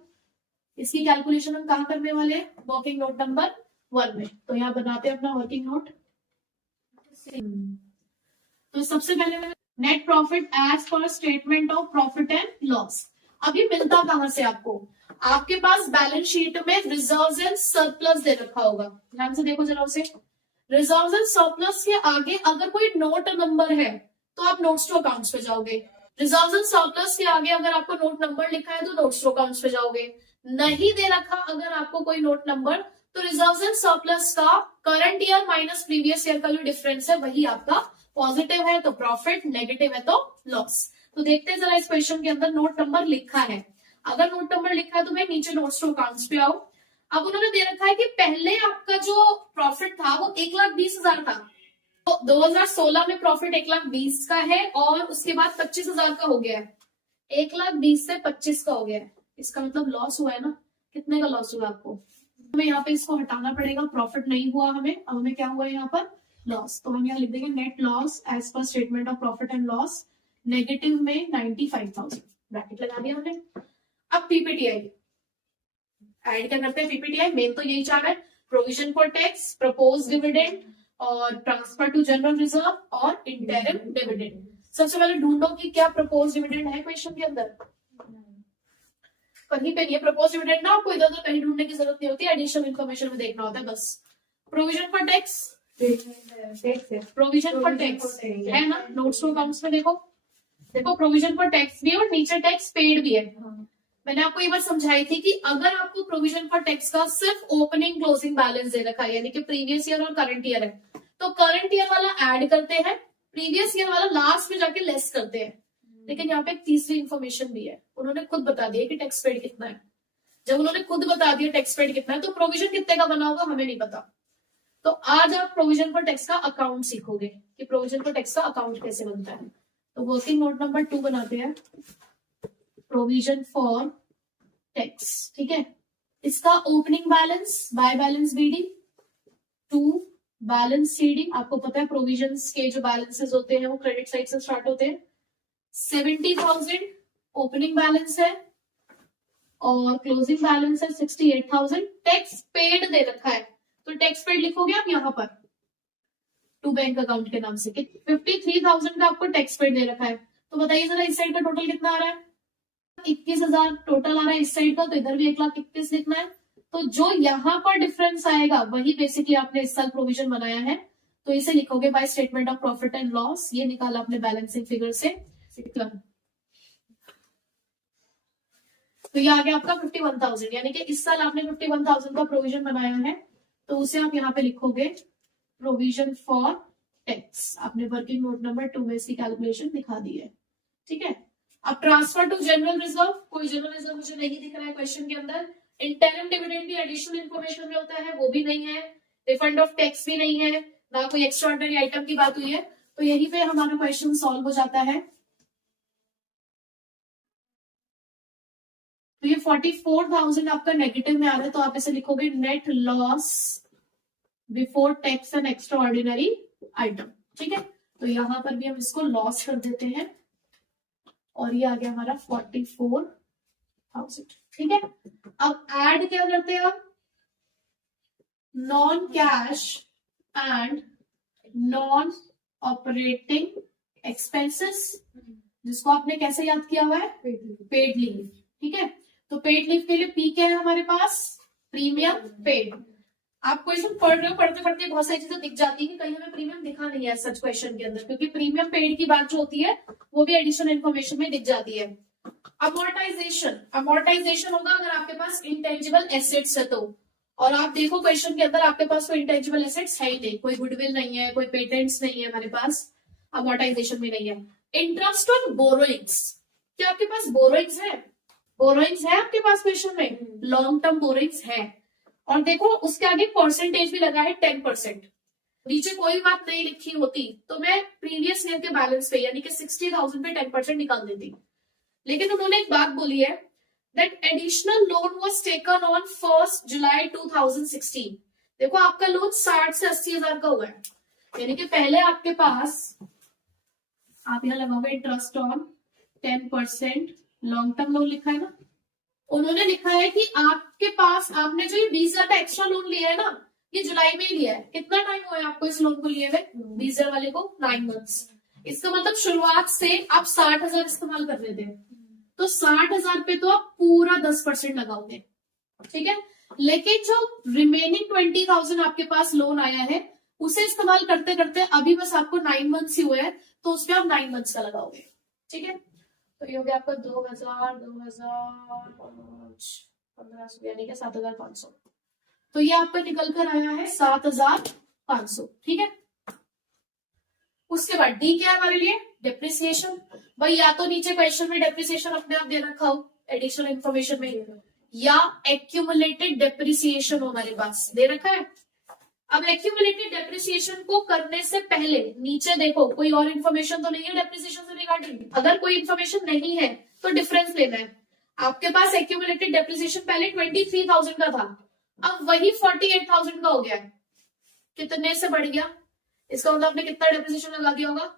इसकी कैलकुलेशन हम कहां करने वाले हैं, वर्किंग नोट नंबर 1 में। तो यहां बनाते हैं अपना वर्किंग नोट। तो सबसे पहले net profit as per statement of profit and loss. अभी मिलता कहां से आपको, आपके पास बैलेंस शीट में रिजर्व्स एंड सरप्लस दे रखा होगा। ध्यान से देखो जरा उसे। रिजर्व्स एंड सरप्लस के आगे अगर कोई नोट नंबर है तो आप नोट्स टू अकाउंट्स पे जाओगे। रिजर्व्स एंड सरप्लस के आगे अगर आपको नोट नंबर लिखा है तो नोट्स टू अकाउंट्स पे जाओगे। नहीं दे रखा अगर आपको कोई नोट नंबर तो रिजर्व्स एंड सरप्लस का current year minus previous year का जो डिफरेंस है वही आपका पॉजिटिव है तो प्रॉफिट, नेगेटिव है तो लॉस। तो देखते हैं जरा इस क्वेश्चन के अंदर नोट नंबर लिखा है। अगर नोट नंबर लिखा है तो भाई नीचे नोट्स टू अकाउंट्स पे आओ। अब उन्होंने दे रखा है कि पहले आपका जो प्रॉफिट था वो 1,20,000 था। तो 2016 में प्रॉफिट 1,20,000 का है और उसके बाद 25,000 का हो गया है। 1,20,000 से 25 का हो गया है, इसका मतलब लॉस हुआ है ना। कितने का लॉस हुआ आपको, हमें यहाँ पे इसको हटाना पड़ेगा। प्रॉफिट नहीं हुआ हमें, अब हमें क्या हुआ है यहाँ पर, लॉस। तो हम यहाँ लिख देंगे net loss as per statement of profit and loss negative में 95,000, ब्रैकेट लगा दिया हमने। अब पीपीटीआई ऐड क्या करते हैं, पीपीटीआई मेन तो यही चाह रहा है, provision for tax, propose dividend और ट्रांसफर टू जनरल रिजर्व और इंटरिम डिविडेंड। सबसे पहले ढूंढो कि क्या प्रपोज डिविडेंड है क्वेश्चन के अंदर, कहीं पे नहीं है प्रपोज डिविडेंड ना। आपको इधर उधर कहीं ढूंढने की जरूरत नहीं होती, एडिशनल इन्फॉर्मेशन में देखना होता है बस। Provision for tax, provision for tax है ना, नोट्स टू अकाउंट्स में देखो। देखो प्रोविजन फॉर टैक्स भी है और नीचे टैक्स पेड भी है। मैंने आपको ये बात समझाई थी कि अगर आपको प्रोविजन फॉर टैक्स का सिर्फ ओपनिंग क्लोजिंग बैलेंस दे रखा है यानी कि प्रीवियस ईयर और करंट ईयर है तो करंट ईयर वाला ऐड करते हैं, प्रीवियस ईयर वाला लास्ट में जाके लेस करते हैं। लेकिन यहाँ पे एक तीसरी इंफॉर्मेशन भी है, उन्होंने खुद बता दिया कि टैक्स पेड कितना है। जब उन्होंने खुद बता दिया टैक्स पेड कितना है तो प्रोविजन कितने का बना होगा हमें नहीं पता। तो आज आप प्रोविजन फॉर टैक्स का अकाउंट सीखोगे कि प्रोविजन फॉर टैक्स का अकाउंट कैसे बनता है। तो वर्किंग नोट नंबर 2 बनाते हैं, प्रोविजन फॉर टैक्स। ठीक है, इसका opening balance by balance BD to balance CD. आपको पता है प्रोविजंस के जो बैलेंसेस होते हैं वो क्रेडिट साइड से स्टार्ट होते हैं। 70,000 ओपनिंग बैलेंस है और क्लोजिंग बैलेंस है 68,000। टैक्स पेड दे रखा है तो टैक्स पेड लिखोगे आप यहाँ पर टू बैंक अकाउंट के नाम से। 53,000 का आपको टैक्स पेड दे रखा है। तो बताइए जरा इस साइड का टोटल कितना आ रहा है, 21,000 टोटल आ रहा है इस साइड का, तो इधर भी 1,21,000 लिखना है। तो जो यहाँ पर डिफरेंस आएगा वही बेसिकली आपने इस साल प्रोविजन बनाया है तो इसे लिखोगे by statement of profit and loss. ये निकाला आपने बैलेंसिंग फिगर से। तो ये आ गया आपका 51,000 यानी कि इस साल आपने 51,000 का प्रोविजन बनाया है तो उसे आप यहाँ पे लिखोगे प्रोविजन फॉर टैक्स। आपने वर्किंग नोट नंबर 2 में इसकी कैलकुलेशन दिखा दी है। ठीक है, अब ट्रांसफर टू जनरल रिजर्व, कोई जनरल रिजर्व मुझे नहीं दिख रहा है क्वेश्चन के अंदर। इंटरिम डिविडेंड भी एडिशनल इन्फॉर्मेशन में होता है, वो भी नहीं है। रिफंड ऑफ टैक्स भी नहीं है, ना कोई एक्स्ट्राऑर्डिनरी आइटम की बात हुई है। तो यहीं पे हमारा क्वेश्चन सॉल्व हो जाता है। तो ये 44,000 आपका नेगेटिव में आ रहा है, तो आप इसे लिखोगे net loss before tax and extra ordinary item. ठीक है, तो यहां पर भी हम इसको लॉस कर देते हैं और ये आ गया हमारा 44,000। ठीक है, अब ऐड क्या करते हैं हम, non cash and non operating expenses, जिसको आपने कैसे याद किया हुआ है, पेड लीव। ठीक है, तो पेड लीव के लिए पी क्या है हमारे पास, प्रीमियम पेड। आप क्वेश्चन पढ़ रहे हो, पढ़ते पढ़ते बहुत सारी चीजें दिख जाती है कि कहीं हमें प्रीमियम दिखा नहीं है सच क्वेश्चन के अंदर, क्योंकि प्रीमियम पेड की बात जो होती है वो भी एडिशनल इन्फॉर्मेशन में दिख जाती है। अमोर्टाइजेशन, अमोर्टाइजेशन होगा अगर आपके पास इंटेंजिबल एसेट्स है तो, और आप देखो क्वेश्चन के अंदर आपके पास कोई इंटेंजिबल एसेट्स है ही नहीं, कोई गुडविल नहीं है, कोई पेटेंट्स नहीं है हमारे पास, अमोर्टाइजेशन भी नहीं है। इंटरेस्ट ऑन बोरोइंग्स, क्या आपके पास बोरोइंग्स है, बोरोइंग्स है आपके पास क्वेश्चन में, लॉन्ग टर्म बोरोइंग्स है, और देखो उसके आगे परसेंटेज भी लगा है 10%। नीचे कोई बात नहीं लिखी होती तो मैं प्रीवियस ईयर के बैलेंस पे यानी कि 60,000 पे 10% निकाल देती, लेकिन उन्होंने एक बात बोली है that additional loan was taken on 1 जुलाई 2016। देखो आपका लोन 60 से 80,000 का हुआ है, यानी कि पहले आपके पास, आप यहाँ लगाओगे interest on 10% long term loan लिखा है ना, उन्होंने लिखा है कि आपके पास, आपने जो ये 20,000 का एक्स्ट्रा लोन लिया है ना, ये जुलाई में ही लिया है। कितना टाइम हुआ है आपको इस लोन को लिए हुए, 20,000 वाले को 9 मंथ्स। इसका मतलब शुरुआत से आप 60,000 इस्तेमाल कर रहे थे, तो 60,000 पे तो आप पूरा 10% लगाओगे। ठीक है, लेकिन जो रिमेनिंग 20,000 आपके पास लोन आया है उसे इस्तेमाल करते करते अभी बस आपको 9 मंथ्स ही हुए हैं, तो उसपे आप 9 मंथ्स का लगाओगे। ठीक है, तो ये हो गया आपका 2,1500 यानी कि 7,500। तो ये आपका निकल कर आया है 7,500। ठीक है, उसके बाद डी क्या है हमारे लिए, डेप्रिसिएशन। भाई या तो नीचे क्वेश्चन में डेप्रिसिएशन अपने आप दे रखा हो एडिशनल इन्फॉर्मेशन में, या एक्यूमुलेटेड डेप्रिसिएशन हमारे पास दे रखा है। अब एक्यूमुलेटेड डेप्रिसिएशन को करने से पहले नीचे देखो कोई और इन्फॉर्मेशन तो नहीं है डेप्रिसिएशन से रिगार्डिंग, अगर कोई इन्फॉर्मेशन नहीं है तो डिफरेंस लेना है। आपके पास एक्यूमुलेटेड डेप्रिसिएशन पहले 23,000 का था, अब वही 48,000 का हो गया है। कितने से बढ़ गया, इसका मतलब आपने कितना डेप्रिसिएशन लगा दिया होगा,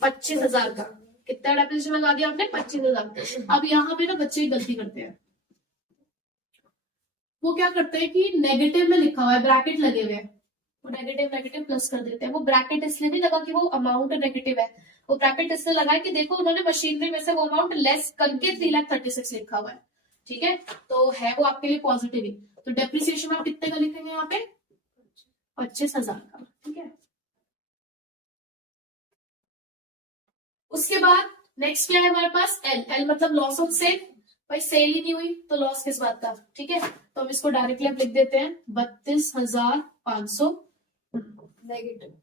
25,000 का। कितना डेप्रिसिएशन लगा दिया आपने, 25,000। अब यहाँ पे ना बच्चे एक गलती करते हैं, वो क्या करते हैं कि नेगेटिव में लिखा हुआ है, ब्रैकेट लगे हुए हैं, वो नेगेटिव नेगेटिव प्लस कर देते हैं। वो ब्रैकेट इसलिए नहीं लगा कि वो अमाउंट नेगेटिव है, वो ब्रैकेट इसलिए लगा है कि देखो उन्होंने मशीनरी में से वो अमाउंट लेस करके 3,36,000 लिखा हुआ है। ठीक है, तो है वो आपके लिए पॉजिटिव ही। तो डेप्रिसिएशन आप कितने का लिखेंगे यहाँ पे, 25,000 का। ठीक है, उसके बाद नेक्स्ट क्या है हमारे पास, एल। एल मतलब लॉस ऑन सेल। भाई सेल ही नहीं हुई तो लॉस किस बात का। ठीक है, तो हम इसको डायरेक्टली आप लिख देते हैं 32,500 नेगेटिव।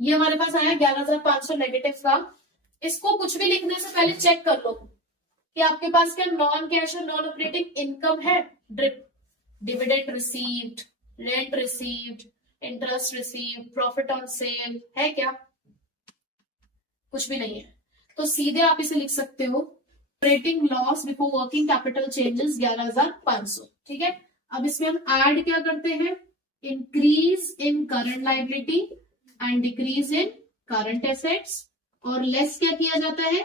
ये हमारे पास आया 11,500 नेगेटिव का। इसको कुछ भी लिखने से पहले चेक कर लो कि आपके पास क्या नॉन कैश और नॉन ऑपरेटिंग इनकम है, drip, dividend received, rent received, interest received, profit on sale है क्या, कुछ भी नहीं है। तो सीधे आप इसे लिख सकते हो operating loss before working capital changes 11,500। ठीक है, अब इसमें हम ऐड क्या करते हैं, increase in current liability and decrease in current assets, और लेस क्या किया जाता है,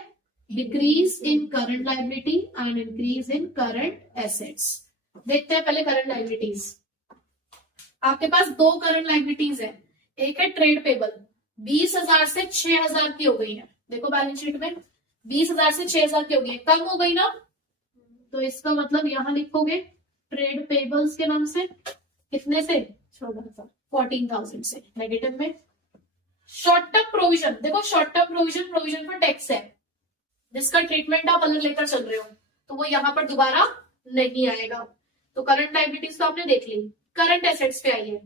decrease in current liability and increase in current assets. देखते हैं पहले करंट लायबिलिटीज। आपके पास दो करंट लायबिलिटीज है, एक है ट्रेड पेबल, 20,000 से 6,000 की हो गई है। देखो बैलेंस शीट में 20,000 से 6,000 की हो गई, कम हो गई ना, तो इसका मतलब यहां लिखोगे ट्रेड पेबल्स के नाम से, कितने से, 14,000 से नेगेटिव में। शॉर्ट टर्म प्रोविजन, देखो short term provision provision for tax है, जिसका ट्रीटमेंट आप अलग लेकर चल रहे हो, तो वो यहाँ पर दोबारा नहीं आएगा। तो करंट लायबिलिटीज तो आपने देख ली। करंट एसेट्स पे आइए।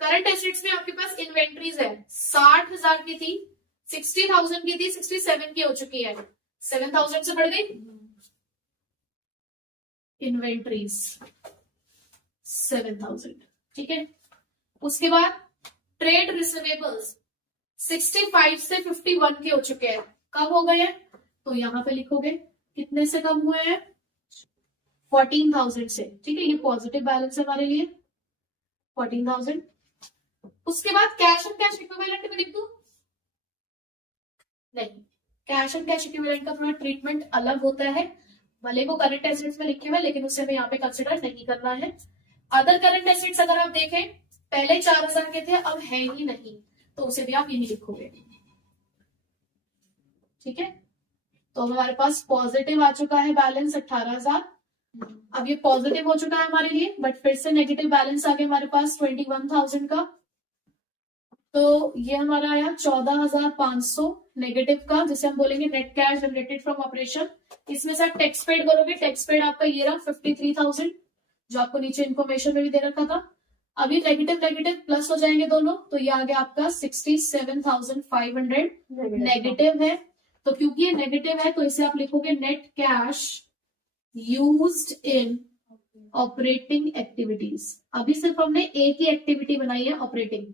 करंट एसेट्स में आपके पास इन्वेंट्रीज है, 60,000 की थी, 60,000 की थी, 67 की हो चुकी है। 7,000 से बढ़ गई। इन्वेंट्रीज 7,000, ठीक है। उसके बाद ट्रेड रिसीवेबल्स 65 से 51 के हो चुके हैं, कब हो गए हैं, तो यहां पे लिखोगे कितने से कम हुए हैं, 14,000 से, ठीक है। ये पॉजिटिव बैलेंस है हमारे लिए 14,000। उसके बाद कैश एंड कैश इक्विवेलेंट में लिख दूं, नहीं, कैश एंड कैश इक्विवेलेंट का थोड़ा ट्रीटमेंट अलग होता है, भले वो करंट एसेट्स में लिखे हुए, लेकिन उसे हमें यहाँ पे कंसिडर नहीं करना है। अदर करंट एसेट्स अगर आप देखें पहले 4,000 के थे, अब है ही नहीं, तो उसे भी आप यही लिखोगे, ठीक है। तो हमारे पास पॉजिटिव आ चुका है बैलेंस 18,000। अब ये पॉजिटिव हो चुका है हमारे लिए, बट फिर से नेगेटिव बैलेंस आ गया हमारे पास 21,000 का, तो ये हमारा आया 14,500 नेगेटिव का, जिसे हम बोलेंगे net cash generated from operation. इसमें से आप टैक्स पेड करोगे, टैक्स पेड आपका ये रहा 53,000, जो आपको नीचे इन्फॉर्मेशन में भी दे रखा था। अभी नेगेटिव नेगेटिव प्लस हो जाएंगे दोनों, तो ये आ गया आपका 67,500 नेगेटिव है। तो क्योंकि ये नेगेटिव है तो इसे आप लिखोगे net cash used in operating activities. अभी सिर्फ हमने एक ही एक्टिविटी बनाई है, ऑपरेटिंग।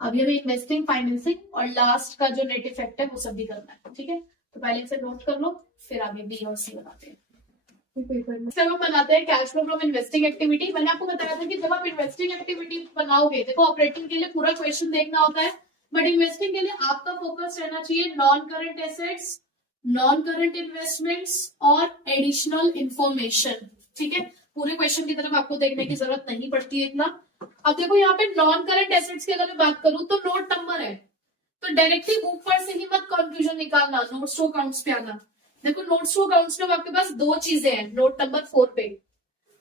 अभी हमें इन्वेस्टिंग, फाइनेंसिंग और लास्ट का जो नेट इफेक्ट है वो सब भी करना है, ठीक है। तो पहले इसे नोट कर लो, फिर आगे बी और सी बनाते हैं। फिर हम बनाते हैं cash flow from investing activity. मैंने आपको बताया था कि जब आप इन्वेस्टिंग एक्टिविटी बनाओगे, देखो ऑपरेटिंग के लिए पूरा क्वेश्चन देखना होता है, बट इन्वेस्टिंग के लिए आपका फोकस रहना चाहिए non current assets, non current investments और एडिशनल इंफॉर्मेशन, ठीक है। पूरे क्वेश्चन की तरफ आपको देखने की जरूरत नहीं पड़ती है इतना। अब देखो यहाँ पे नॉन करंट एसेट्स की अगर मैं बात करूं तो नोट नंबर है, तो डायरेक्टली ऊपर से ही मत कंक्लूजन निकालना, नोट्स टू अकाउंट्स पे आना। देखो नोट्स टू अकाउंट्स में आपके पास दो चीजें हैं नोट नंबर 4 पे।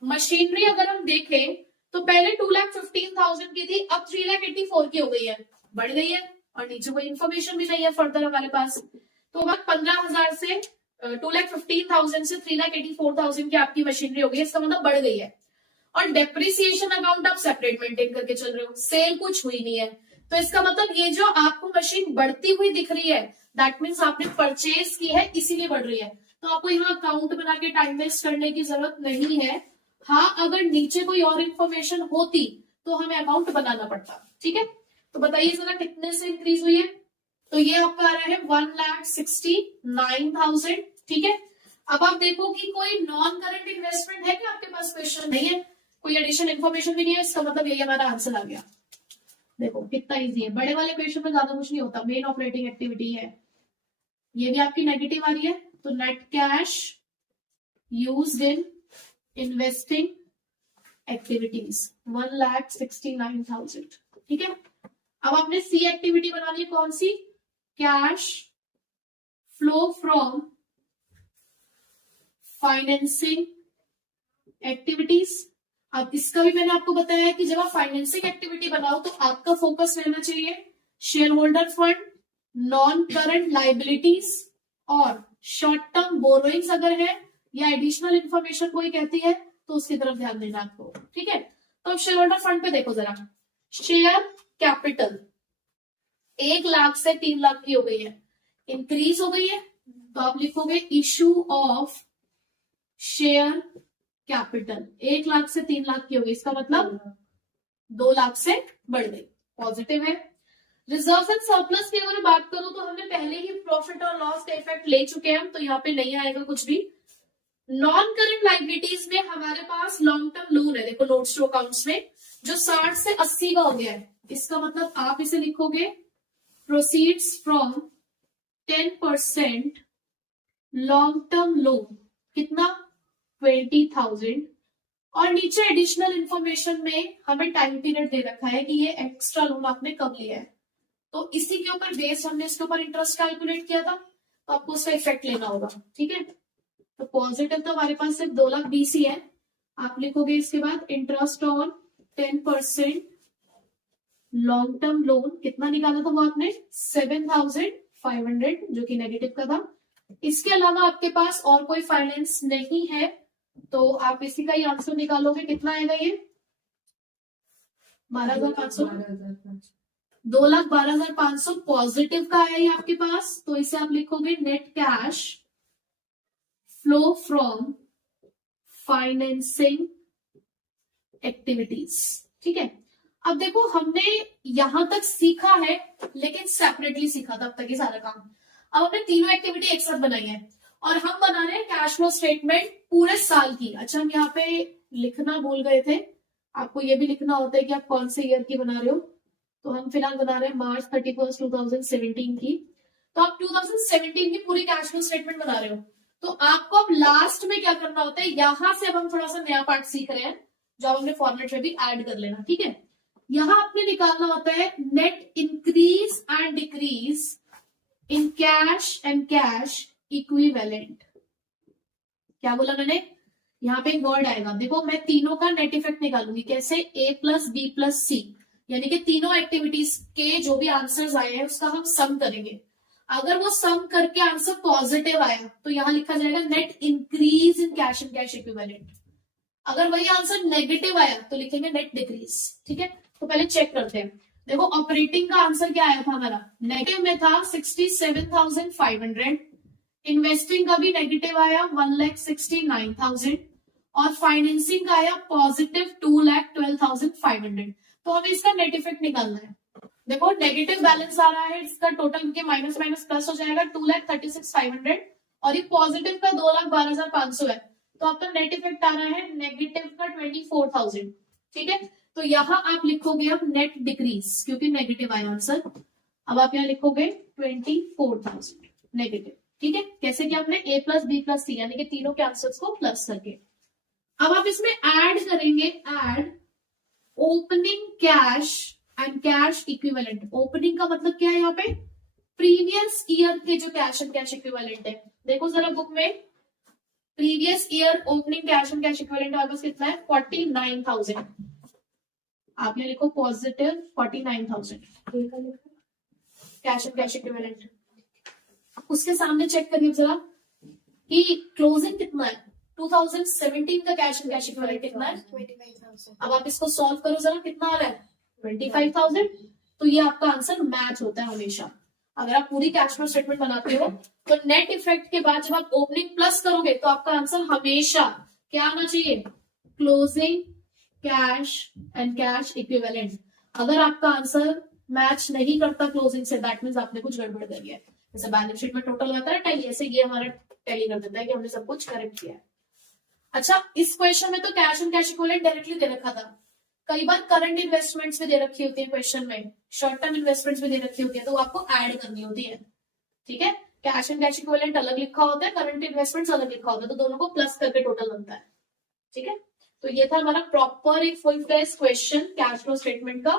मशीनरी अगर हम देखें तो पहले 2,15,000 की थी, अब 3,84,000 की हो गई है, बढ़ गई है, और नीचे कोई इन्फॉर्मेशन भी नहीं है फर्दर हमारे पास। तो अब 15,000 से 2,15,000 से 3,84,000 की आपकी मशीनरी हो गई, इसका मतलब बढ़ गई है। और डेप्रिसिएशन अकाउंट आप सेपरेट मेंटेन करके चल रहे हो, सेल कुछ हुई नहीं है, तो इसका मतलब ये जो आपको मशीन बढ़ती हुई दिख रही है, दैट मीन्स आपने परचेज की है इसीलिए बढ़ रही है। तो आपको यहाँ अकाउंट बना के टाइम वेस्ट करने की जरूरत नहीं है। हाँ, अगर नीचे कोई और इन्फॉर्मेशन होती तो हमें अकाउंट बनाना पड़ता, ठीक है। तो बताइए जरा कितने से इंक्रीज हुई है, तो ये आपका आ रहा है 1,69,000, ठीक है। अब आप देखो कि कोई नॉन करंट इन्वेस्टमेंट है क्या आपके पास, क्वेश्चन नहीं है, कोई एडिशनल इन्फॉर्मेशन भी नहीं है, इसका मतलब यही हमारा आंसर आ गया। देखो कितना इजी है, बड़े वाले क्वेश्चन में ज्यादा कुछ नहीं होता, मेन ऑपरेटिंग एक्टिविटी है, ये भी आपकी नेगेटिव आ रही है, तो net cash used in investing activities 1,69,000, ठीक है। अब आपने सी एक्टिविटी बनानी है, कौन सी, cash flow from financing activities. अब इसका भी मैंने आपको बताया है कि जब आप फाइनेंसिंग एक्टिविटी बनाओ तो आपका फोकस रहना चाहिए share holder fund, non current liabilities और शॉर्ट टर्म बोरोइंग्स अगर है, या एडिशनल इंफॉर्मेशन कोई कहती है तो उसकी तरफ ध्यान देना आपको, ठीक है। तो अब शेयर होल्डर फंड पे देखो जरा, शेयर कैपिटल 1,00,000 से 3,00,000 की हो गई है, इंक्रीज हो गई है, तो आप लिखोगे इशू ऑफ शेयर कैपिटल 1,00,000 से 3,00,000 की हो गई, इसका मतलब 2,00,000 से बढ़ गई, पॉजिटिव है। रिजर्व एंड सरप्लस की अगर बात करूं तो हमने पहले ही प्रॉफिट और लॉस का इफेक्ट ले चुके हैं, तो यहाँ पे नहीं आएगा कुछ भी। नॉन करंट लाइबिलिटीज में हमारे पास लॉन्ग टर्म लोन है, देखो नोट्स टू अकाउंट्स में, जो 60 से 80 का हो गया है, इसका मतलब आप इसे लिखोगे proceeds from 10% long term loan, कितना 20,000, और नीचे एडिशनल इंफॉर्मेशन में हमें टाइम पीरियड दे रखा है कि ये एक्स्ट्रा लोन आपने कब लिया है, तो इसी के ऊपर बेस हमने इसके ऊपर इंटरेस्ट कैलकुलेट किया था, तो आपको उसका इफेक्ट लेना होगा, ठीक है। तो पॉजिटिव तो हमारे पास सिर्फ 2,20,000 ही है, आप लिखोगे इसके बाद interest on 10% long term loan, कितना निकाला था वो आपने 7,500, जो कि नेगेटिव का था। इसके अलावा आपके पास और कोई फाइनेंस नहीं है, तो आप इसी का ही आंसर निकालोगे, कितना आएगा ये 12,500, 2,12,500 पॉजिटिव का है ये आपके पास, तो इसे आप लिखोगे net cash flow from financing activities. ठीक है, अब देखो हमने यहां तक सीखा है, लेकिन सेपरेटली सीखा था अब तक ये सारा काम। अब हमने तीनों एक्टिविटी एक साथ बनाई है और हम बना रहे हैं कैश फ्लो स्टेटमेंट पूरे साल की। अच्छा, हम यहाँ पे लिखना भूल गए थे, आपको ये भी लिखना होता है कि आप कौन से ईयर की बना रहे हो। तो हम फिलहाल बना रहे हैं March 31, 2017 की। तो आप 2017 की पूरी कैश फ्लो स्टेटमेंट बना रहे हो, तो आपको अब लास्ट में क्या करना होता है, यहां से अब हम थोड़ा सा नया पार्ट सीख रहे हैं जो हमने फॉर्मेट में भी ऐड कर लेना। ठीक है, यहां आपने निकालना होता है net increase and decrease in cash and cash equivalent. क्या बोला मैंने, यहाँ पे एक वर्ड आएगा, देखो मैं तीनों का नेट इफेक्ट निकालूंगी। कैसे, A प्लस बी प्लस सी, यानी कि तीनों एक्टिविटीज के जो भी आंसर्स आए हैं उसका हम सम करेंगे। अगर वो सम करके आंसर पॉजिटिव आया तो यहां लिखा जाएगा net increase in cash and cash equivalent. अगर वही आंसर नेगेटिव आया तो लिखेंगे नेट डिक्रीज। ठीक है, तो पहले चेक करते हैं। देखो ऑपरेटिंग का आंसर क्या आया था हमारा, नेगेटिव में था 67,500, इन्वेस्टिंग का भी नेगेटिव आया 1,69,000 और फाइनेंसिंग का आया पॉजिटिव 2,12,500। तो हमें इसका नेट इफेक्ट निकालना है। देखो नेगेटिव बैलेंस आ रहा है, इसका टोटल के माइनस माइनस प्लस हो जाएगा 2,36,500 और ये पॉजिटिव का 2,12,500 है, तो आपका नेट इफेक्ट आ रहा है नेगेटिव का 24,000। ठीक है, तो यहां आप लिखोगे अब नेट डिक्रीज, क्योंकि नेगेटिव आया आंसर। अब आप यहाँ लिखोगे 24,000 नेगेटिव। ठीक है, कैसे कि आपने A प्लस बी प्लस सी यानी कि तीनों के आंसर्स को प्लस करके। अब आप इसमें ऐड करेंगे, add opening cash and cash equivalent. Opening का मतलब क्या है यहाँ पे, प्रीवियस ईयर के जो कैश एंड कैश इक्विवेलेंट है। देखो जरा बुक में, previous year opening cash and cash equivalent हमारे पास कितना है 49,000। आप ये लिखो positive 49,000 cash and cash equivalent. उसके सामने चेक करिए जरा कि क्लोजिंग कितना है, 2017 का कैश एंड कैश इक्विवेलेंट कितना है 25,000। अब आप इसको सॉल्व करो जरा, कितना आ रहा है 25,000। तो ये आपका आंसर मैच होता है हमेशा। अगर आप पूरी कैश फ्लो स्टेटमेंट बनाते हो तो नेट इफेक्ट के बाद जब आप ओपनिंग प्लस करोगे तो आपका आंसर हमेशा क्या आना चाहिए, closing cash and cash equivalent. अगर आपका आंसर मैच नहीं करता क्लोजिंग से, दैट मींस आपने कुछ गड़बड़ करी है। जैसे बैलेंस शीट में टोटल आता है टैली, ऐसे ये हमारा टैली कर देता है कि हमने सब कुछ करेक्ट किया है। अच्छा, इस क्वेश्चन में तो cash and cash equivalent directly दे रखा था, कई बार करंट इन्वेस्टमेंट्स भी दे रखी होती है क्वेश्चन में, शॉर्ट टर्म इन्वेस्टमेंट्स भी दे रखी होती है, तो आपको ऐड करनी होती है। ठीक है, कैश एंड कैश इक्विवेलेंट अलग लिखा होता है, करंट इन्वेस्टमेंट्स अलग लिखा होता है, तो दोनों को प्लस करके टोटल बनता है। ठीक है, तो ये था हमारा प्रॉपर एक full flesh question cash flow statement का।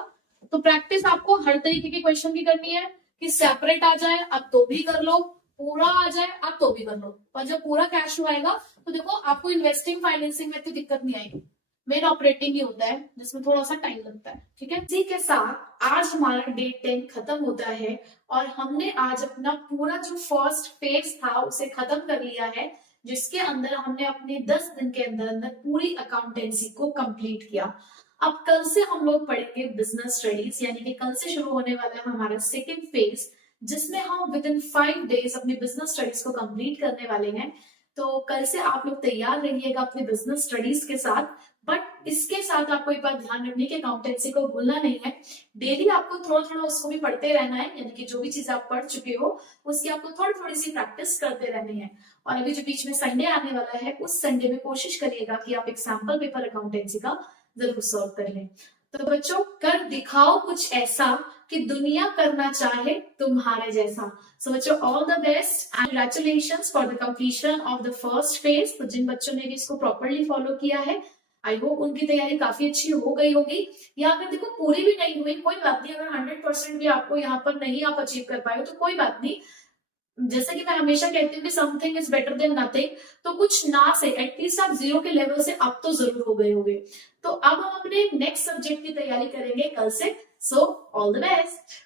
तो प्रैक्टिस आपको हर तरीके के क्वेश्चन की करनी है, कि सेपरेट आ जाए आप तो भी कर लो, पूरा आ जाए आप तो भी कर लो। पर जब पूरा कैश फ्लो आएगा तो देखो आपको इन्वेस्टिंग फाइनेंसिंग में इतनी दिक्कत नहीं आएगी, मेन ऑपरेटिंग ही होता है जिसमें थोड़ा सा टाइम लगता है। ठीक है, इसी के साथ आज हमारा डे 10 खत्म होता है और हमने आज अपना पूरा जो फर्स्ट फेज था उसे खत्म कर लिया है, जिसके अंदर हमने अपने 10 दिन के अंदर अंदर पूरी अकाउंटेंसी को कंप्लीट किया। अब कल से हम लोग पढ़ेंगे बिजनेस स्टडीज, यानी कि कल से शुरू होने वाला है हमारा सेकेंड फेज, जिसमें हम विद इन 5 डेज अपनी बिजनेस स्टडीज को कंप्लीट करने वाले हैं। तो कल से आप लोग तैयार रहिएगा अपने बिजनेस स्टडीज के साथ। बट इसके साथ आपको एक बात ध्यान रखनी है कि अकाउंटेंसी को भूलना नहीं है, डेली आपको थोड़ा थोड़ा उसको भी पढ़ते रहना है, यानी कि जो भी चीज आप पढ़ चुके हो उसकी आपको थोड़ी थोड़ी सी प्रैक्टिस करते रहनी है। और अभी जो बीच में संडे आने वाला है उस संडे में कोशिश करिएगा कि आप एक सैंपल पेपर अकाउंटेंसी का जरूर सॉल्व कर लें। तो बच्चों, कर दिखाओ कुछ ऐसा कि दुनिया करना चाहे तुम्हारे जैसा। सो बच्चों, all the best and congratulations for the completion of the first phase. तो जिन बच्चों ने भी इसको प्रॉपरली फॉलो किया है, आई होप उनकी तैयारी काफी अच्छी हो गई होगी, या अगर देखो पूरी भी नहीं हुई कोई बात नहीं, अगर 100% भी आपको यहाँ पर नहीं आप अचीव कर पाए तो कोई बात नहीं। जैसे कि मैं हमेशा कहती हूँ कि something is better than nothing, तो कुछ ना से एटलीस्ट आप 0 के लेवल से अब तो जरूर हो गए होंगे। तो अब हम अपने नेक्स्ट सब्जेक्ट की तैयारी करेंगे कल से। So all the best.